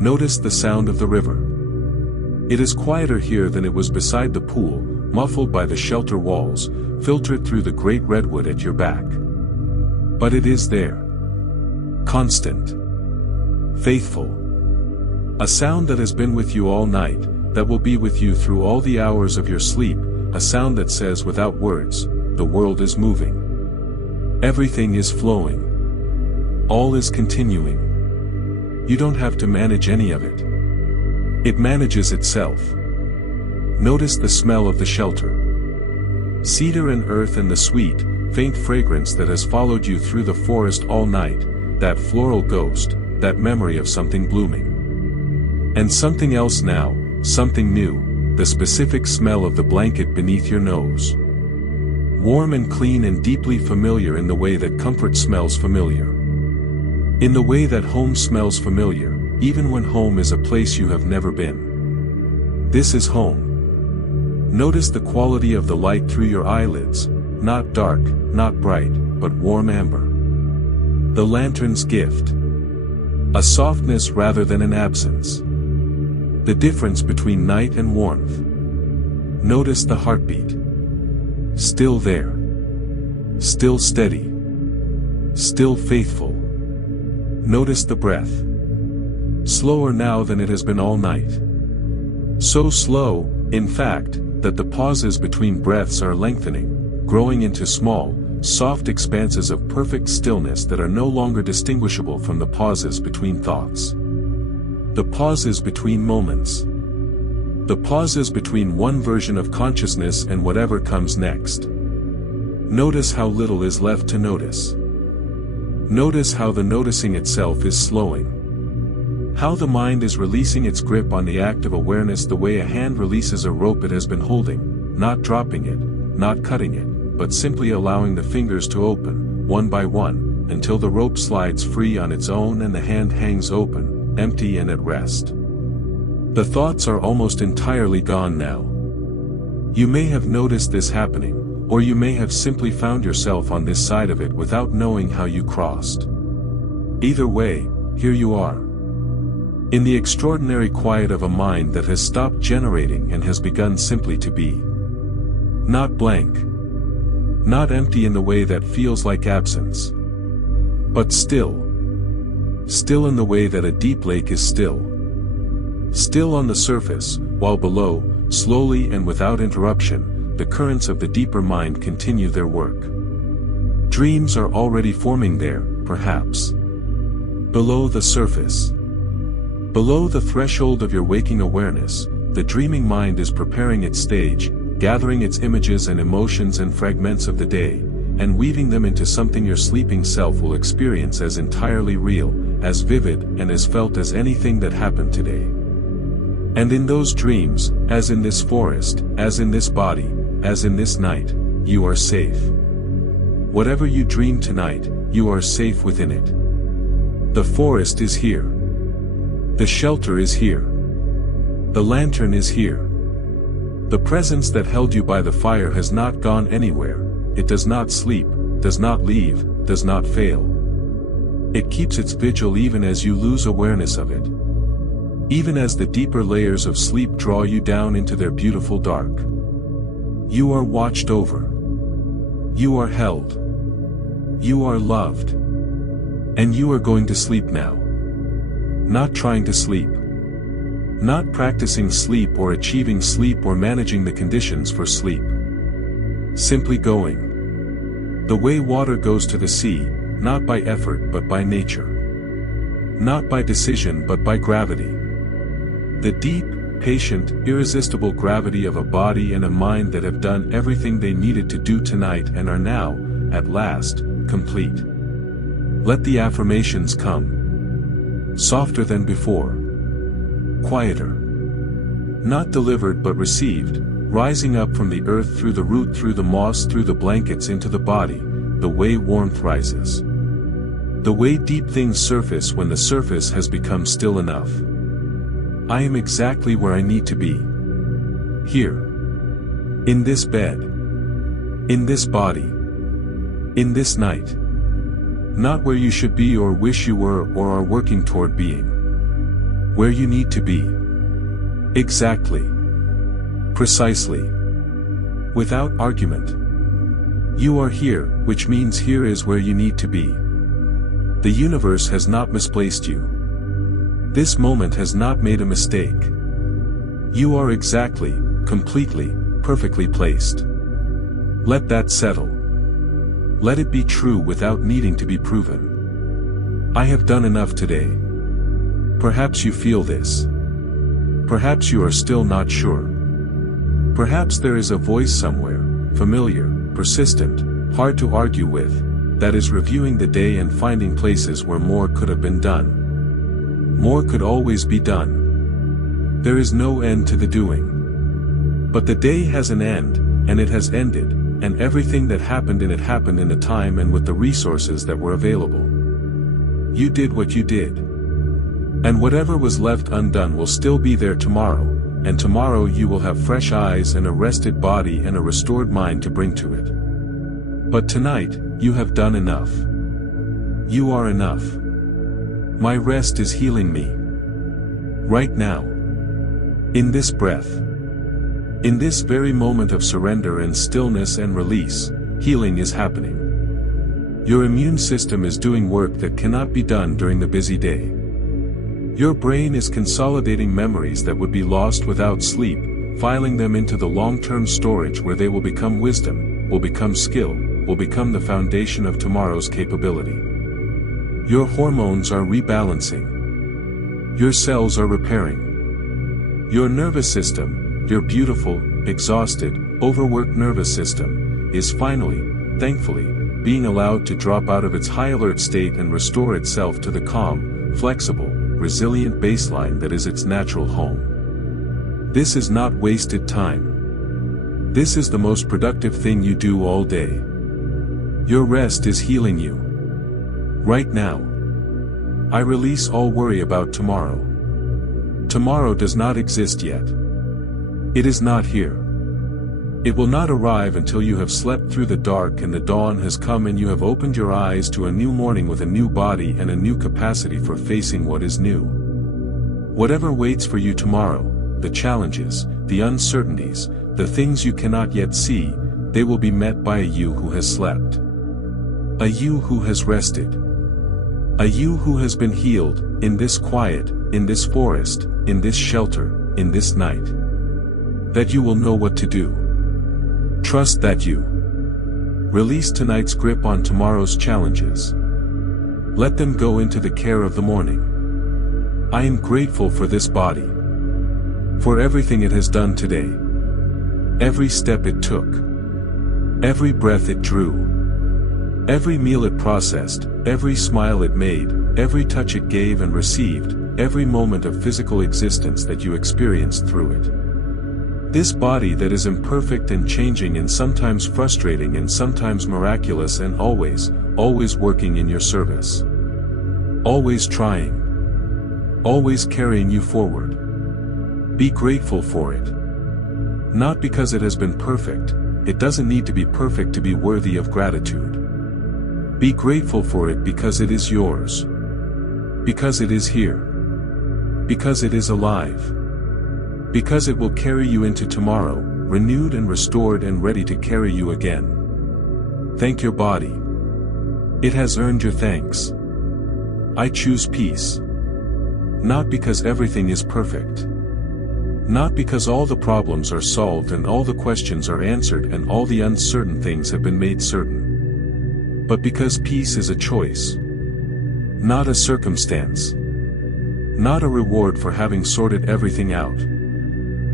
Notice the sound of the river. It is quieter here than it was beside the pool, muffled by the shelter walls, filtered through the great redwood at your back. But it is there. Constant. Faithful. A sound that has been with you all night, that will be with you through all the hours of your sleep, a sound that says without words, the world is moving. Everything is flowing. All is continuing. You don't have to manage any of it. It manages itself. Notice the smell of the shelter. Cedar and earth and the sweet, faint fragrance that has followed you through the forest all night, that floral ghost, that memory of something blooming. And something else now, something new, the specific smell of the blanket beneath your nose. Warm and clean and deeply familiar in the way that comfort smells familiar. In the way that home smells familiar, even when home is a place you have never been. This is home. Notice the quality of the light through your eyelids, not dark, not bright, but warm amber. The lantern's gift. A softness rather than an absence. The difference between night and warmth. Notice the heartbeat. Still there. Still steady. Still faithful. Notice the breath. Slower now than it has been all night. So slow, in fact, that the pauses between breaths are lengthening, growing into small, soft expanses of perfect stillness that are no longer distinguishable from the pauses between thoughts. The pauses between moments. The pauses between one version of consciousness and whatever comes next. Notice how little is left to notice. Notice how the noticing itself is slowing. How the mind is releasing its grip on the act of awareness the way a hand releases a rope it has been holding, not dropping it, not cutting it, but simply allowing the fingers to open, one by one, until the rope slides free on its own and the hand hangs open, empty and at rest. The thoughts are almost entirely gone now. You may have noticed this happening, or you may have simply found yourself on this side of it without knowing how you crossed. Either way, here you are. In the extraordinary quiet of a mind that has stopped generating and has begun simply to be. Not blank. Not empty in the way that feels like absence. But still. Still in the way that a deep lake is still. Still on the surface, while below, slowly and without interruption, the currents of the deeper mind continue their work. Dreams are already forming there, perhaps. Below the surface. Below the threshold of your waking awareness, the dreaming mind is preparing its stage, gathering its images and emotions and fragments of the day, and weaving them into something your sleeping self will experience as entirely real, as vivid and as felt as anything that happened today. And in those dreams, as in this forest, as in this body, as in this night, you are safe. Whatever you dream tonight, you are safe within it. The forest is here. The shelter is here. The lantern is here. The presence that held you by the fire has not gone anywhere, it does not sleep, does not leave, does not fail. It keeps its vigil even as you lose awareness of it. Even as the deeper layers of sleep draw you down into their beautiful dark. You are watched over. You are held. You are loved. And you are going to sleep now. Not trying to sleep. Not practicing sleep or achieving sleep or managing the conditions for sleep. Simply going. The way water goes to the sea, not by effort but by nature. Not by decision but by gravity. The deep, patient, irresistible gravity of a body and a mind that have done everything they needed to do tonight and are now, at last, complete. Let the affirmations come. Softer than before. Quieter. Not delivered but received, rising up from the earth through the root through the moss through the blankets into the body, the way warmth rises. The way deep things surface when the surface has become still enough. I am exactly where I need to be. Here. In this bed. In this body. In this night. Not where you should be or wish you were or are working toward being. Where you need to be. Exactly. Precisely. Without argument. You are here, which means here is where you need to be. The universe has not misplaced you. This moment has not made a mistake. You are exactly, completely, perfectly placed. Let that settle. Let it be true without needing to be proven. I have done enough today. Perhaps you feel this. Perhaps you are still not sure. Perhaps there is a voice somewhere, familiar, persistent, hard to argue with, that is reviewing the day and finding places where more could have been done. More could always be done. There is no end to the doing. But the day has an end, and it has ended, and everything that happened in it happened in the time and with the resources that were available. You did what you did. And whatever was left undone will still be there tomorrow, and tomorrow you will have fresh eyes and a rested body and a restored mind to bring to it. But tonight, you have done enough. You are enough. My rest is healing me. Right now. In this breath. In this very moment of surrender and stillness and release, healing is happening. Your immune system is doing work that cannot be done during the busy day. Your brain is consolidating memories that would be lost without sleep, filing them into the long-term storage where they will become wisdom, will become skill, will become the foundation of tomorrow's capability. Your hormones are rebalancing. Your cells are repairing. Your nervous system, your beautiful, exhausted, overworked nervous system, is finally, thankfully, being allowed to drop out of its high alert state and restore itself to the calm, flexible, resilient baseline that is its natural home. This is not wasted time. This is the most productive thing you do all day. Your rest is healing you. Right now. I release all worry about tomorrow. Tomorrow does not exist yet. It is not here. It will not arrive until you have slept through the dark and the dawn has come and you have opened your eyes to a new morning with a new body and a new capacity for facing what is new. Whatever waits for you tomorrow, the challenges, the uncertainties, the things you cannot yet see, they will be met by a you who has slept. A you who has rested. A you who has been healed, in this quiet, in this forest, in this shelter, in this night. That you will know what to do. Trust that you. Release tonight's grip on tomorrow's challenges. Let them go into the care of the morning. I am grateful for this body. For everything it has done today. Every step it took. Every breath it drew. Every meal it processed, every smile it made, every touch it gave and received, every moment of physical existence that you experienced through it. This body that is imperfect and changing and sometimes frustrating and sometimes miraculous and always, always working in your service. Always trying. Always carrying you forward. Be grateful for it. Not because it has been perfect, it doesn't need to be perfect to be worthy of gratitude. Be grateful for it because it is yours. Because it is here. Because it is alive. Because it will carry you into tomorrow, renewed and restored and ready to carry you again. Thank your body. It has earned your thanks. I choose peace. Not because everything is perfect. Not because all the problems are solved and all the questions are answered and all the uncertain things have been made certain. But because peace is a choice. Not a circumstance. Not a reward for having sorted everything out.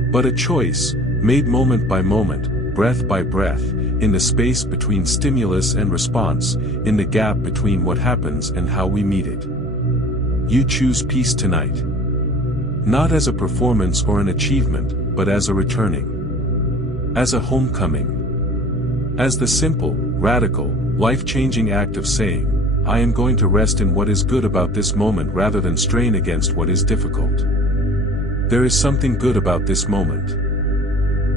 But a choice, made moment by moment, breath by breath, in the space between stimulus and response, in the gap between what happens and how we meet it. You choose peace tonight. Not as a performance or an achievement, but as a returning. As a homecoming. As the simple, radical, life-changing act of saying, I am going to rest in what is good about this moment rather than strain against what is difficult. There is something good about this moment.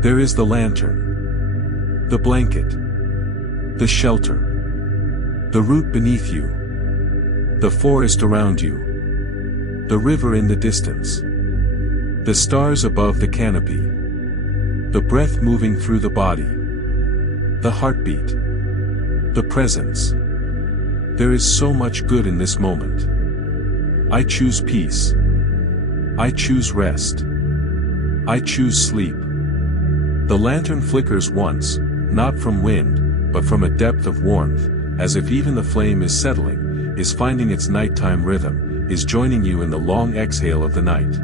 There is the lantern. The blanket. The shelter. The root beneath you. The forest around you. The river in the distance. The stars above the canopy. The breath moving through the body. The heartbeat. The presence. There is so much good in this moment. I choose peace. I choose rest. I choose sleep. The lantern flickers once, not from wind, but from a depth of warmth, as if even the flame is settling, is finding its nighttime rhythm, is joining you in the long exhale of the night.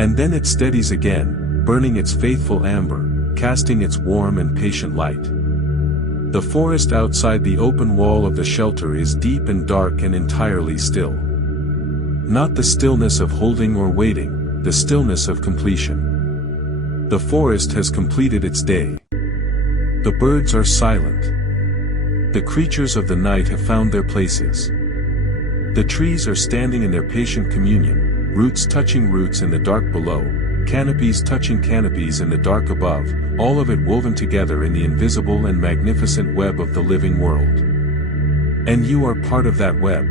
And then it steadies again, burning its faithful amber, casting its warm and patient light. The forest outside the open wall of the shelter is deep and dark and entirely still. Not the stillness of holding or waiting, the stillness of completion. The forest has completed its day. The birds are silent. The creatures of the night have found their places. The trees are standing in their patient communion, roots touching roots in the dark below, canopies touching canopies in the dark above, all of it woven together in the invisible and magnificent web of the living world. And you are part of that web.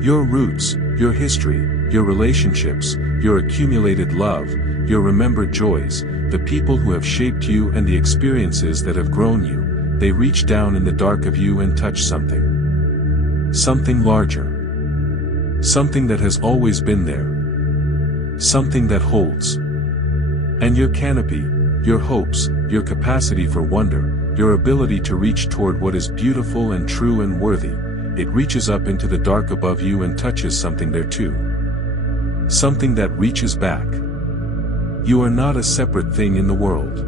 Your roots, your history, your relationships, your accumulated love, your remembered joys, the people who have shaped you and the experiences that have grown you, they reach down in the dark of you and touch something. Something larger. Something that has always been there. Something that holds. And your canopy, your hopes, your capacity for wonder, your ability to reach toward what is beautiful and true and worthy, it reaches up into the dark above you and touches something there too. Something that reaches back. You are not a separate thing in the world.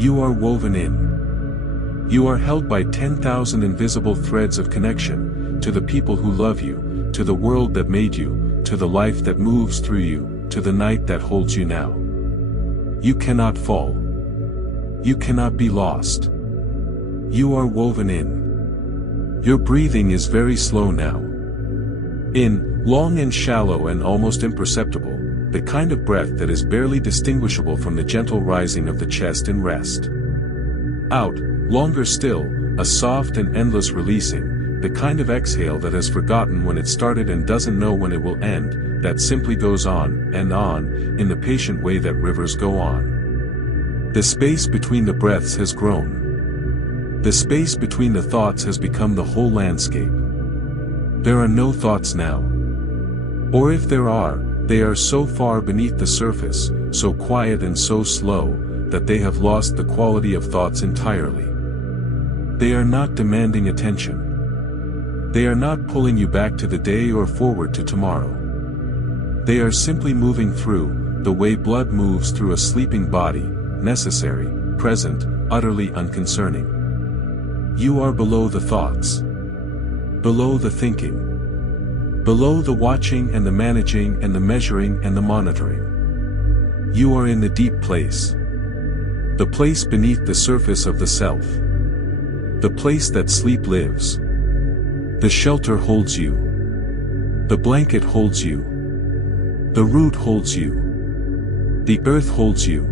You are woven in. You are held by 10,000 invisible threads of connection, to the people who love you, to the world that made you, to the life that moves through you, to the night that holds you now. You cannot fall. You cannot be lost. You are woven in. Your breathing is very slow now. In, long and shallow and almost imperceptible, the kind of breath that is barely distinguishable from the gentle rising of the chest in rest. Out, longer still, a soft and endless releasing, the kind of exhale that has forgotten when it started and doesn't know when it will end, that simply goes on, in the patient way that rivers go on. The space between the breaths has grown. The space between the thoughts has become the whole landscape. There are no thoughts now. Or if there are, they are so far beneath the surface, so quiet and so slow, that they have lost the quality of thoughts entirely. They are not demanding attention. They are not pulling you back to the day or forward to tomorrow. They are simply moving through, the way blood moves through a sleeping body, necessary, present, utterly unconcerning. You are below the thoughts. Below the thinking. Below the watching and the managing and the measuring and the monitoring. You are in the deep place. The place beneath the surface of the self. The place that sleep lives. The shelter holds you. The blanket holds you. The root holds you. The earth holds you.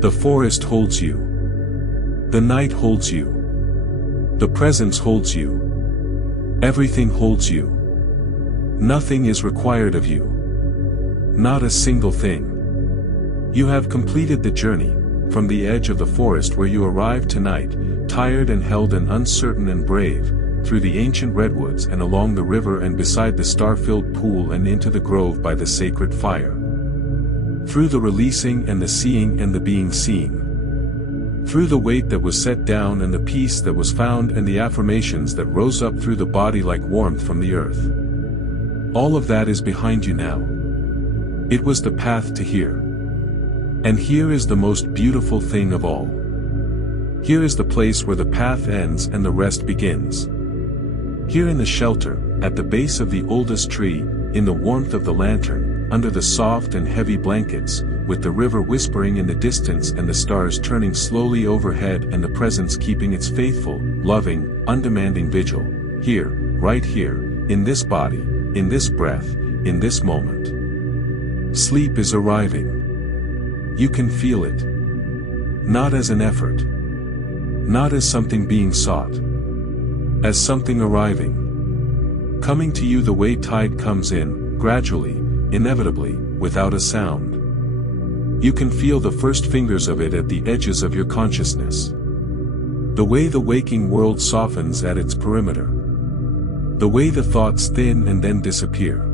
The forest holds you. The night holds you. The presence holds you. Everything holds you. Nothing is required of you. Not a single thing. You have completed the journey, from the edge of the forest where you arrived tonight, tired and held and uncertain and brave, through the ancient redwoods and along the river and beside the star-filled pool and into the grove by the sacred fire. Through the releasing and the seeing and the being seen. Through the weight that was set down and the peace that was found and the affirmations that rose up through the body like warmth from the earth. All of that is behind you now. It was the path to here. And here is the most beautiful thing of all. Here is the place where the path ends and the rest begins. Here in the shelter, at the base of the oldest tree, in the warmth of the lantern, under the soft and heavy blankets, with the river whispering in the distance and the stars turning slowly overhead and the presence keeping its faithful, loving, undemanding vigil, here, right here, in this body, in this breath, in this moment. Sleep is arriving. You can feel it. Not as an effort. Not as something being sought. As something arriving. coming to you the way tide comes in, gradually, inevitably, without a sound. You can feel the first fingers of it at the edges of your consciousness. The way the waking world softens at its perimeter. The way the thoughts thin and then disappear.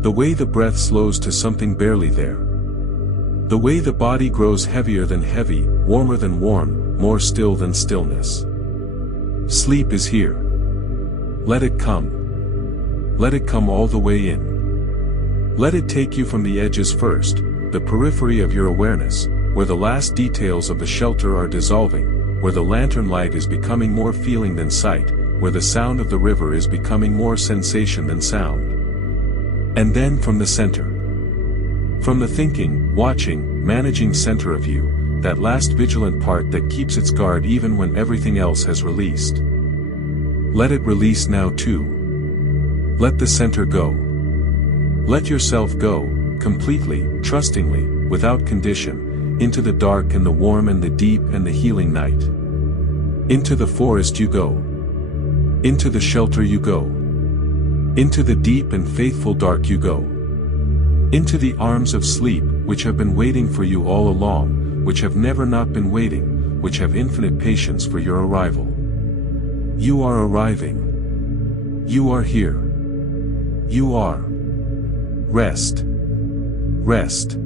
The way the breath slows to something barely there. The way the body grows heavier than heavy, warmer than warm, more still than stillness. Sleep is here. Let it come. Let it come all the way in. Let it take you from the edges first, the periphery of your awareness, where the last details of the shelter are dissolving, where the lantern light is becoming more feeling than sight, where the sound of the river is becoming more sensation than sound. And then from the center. From the thinking, watching, managing center of you, that last vigilant part that keeps its guard even when everything else has released. Let it release now too. Let the center go. Let yourself go, completely, trustingly, without condition, into the dark and the warm and the deep and the healing night. Into the forest you go. Into the shelter you go. Into the deep and faithful dark you go. Into the arms of sleep, which have been waiting for you all along, which have never not been waiting, which have infinite patience for your arrival. You are arriving. You are here. You are. Rest. Rest.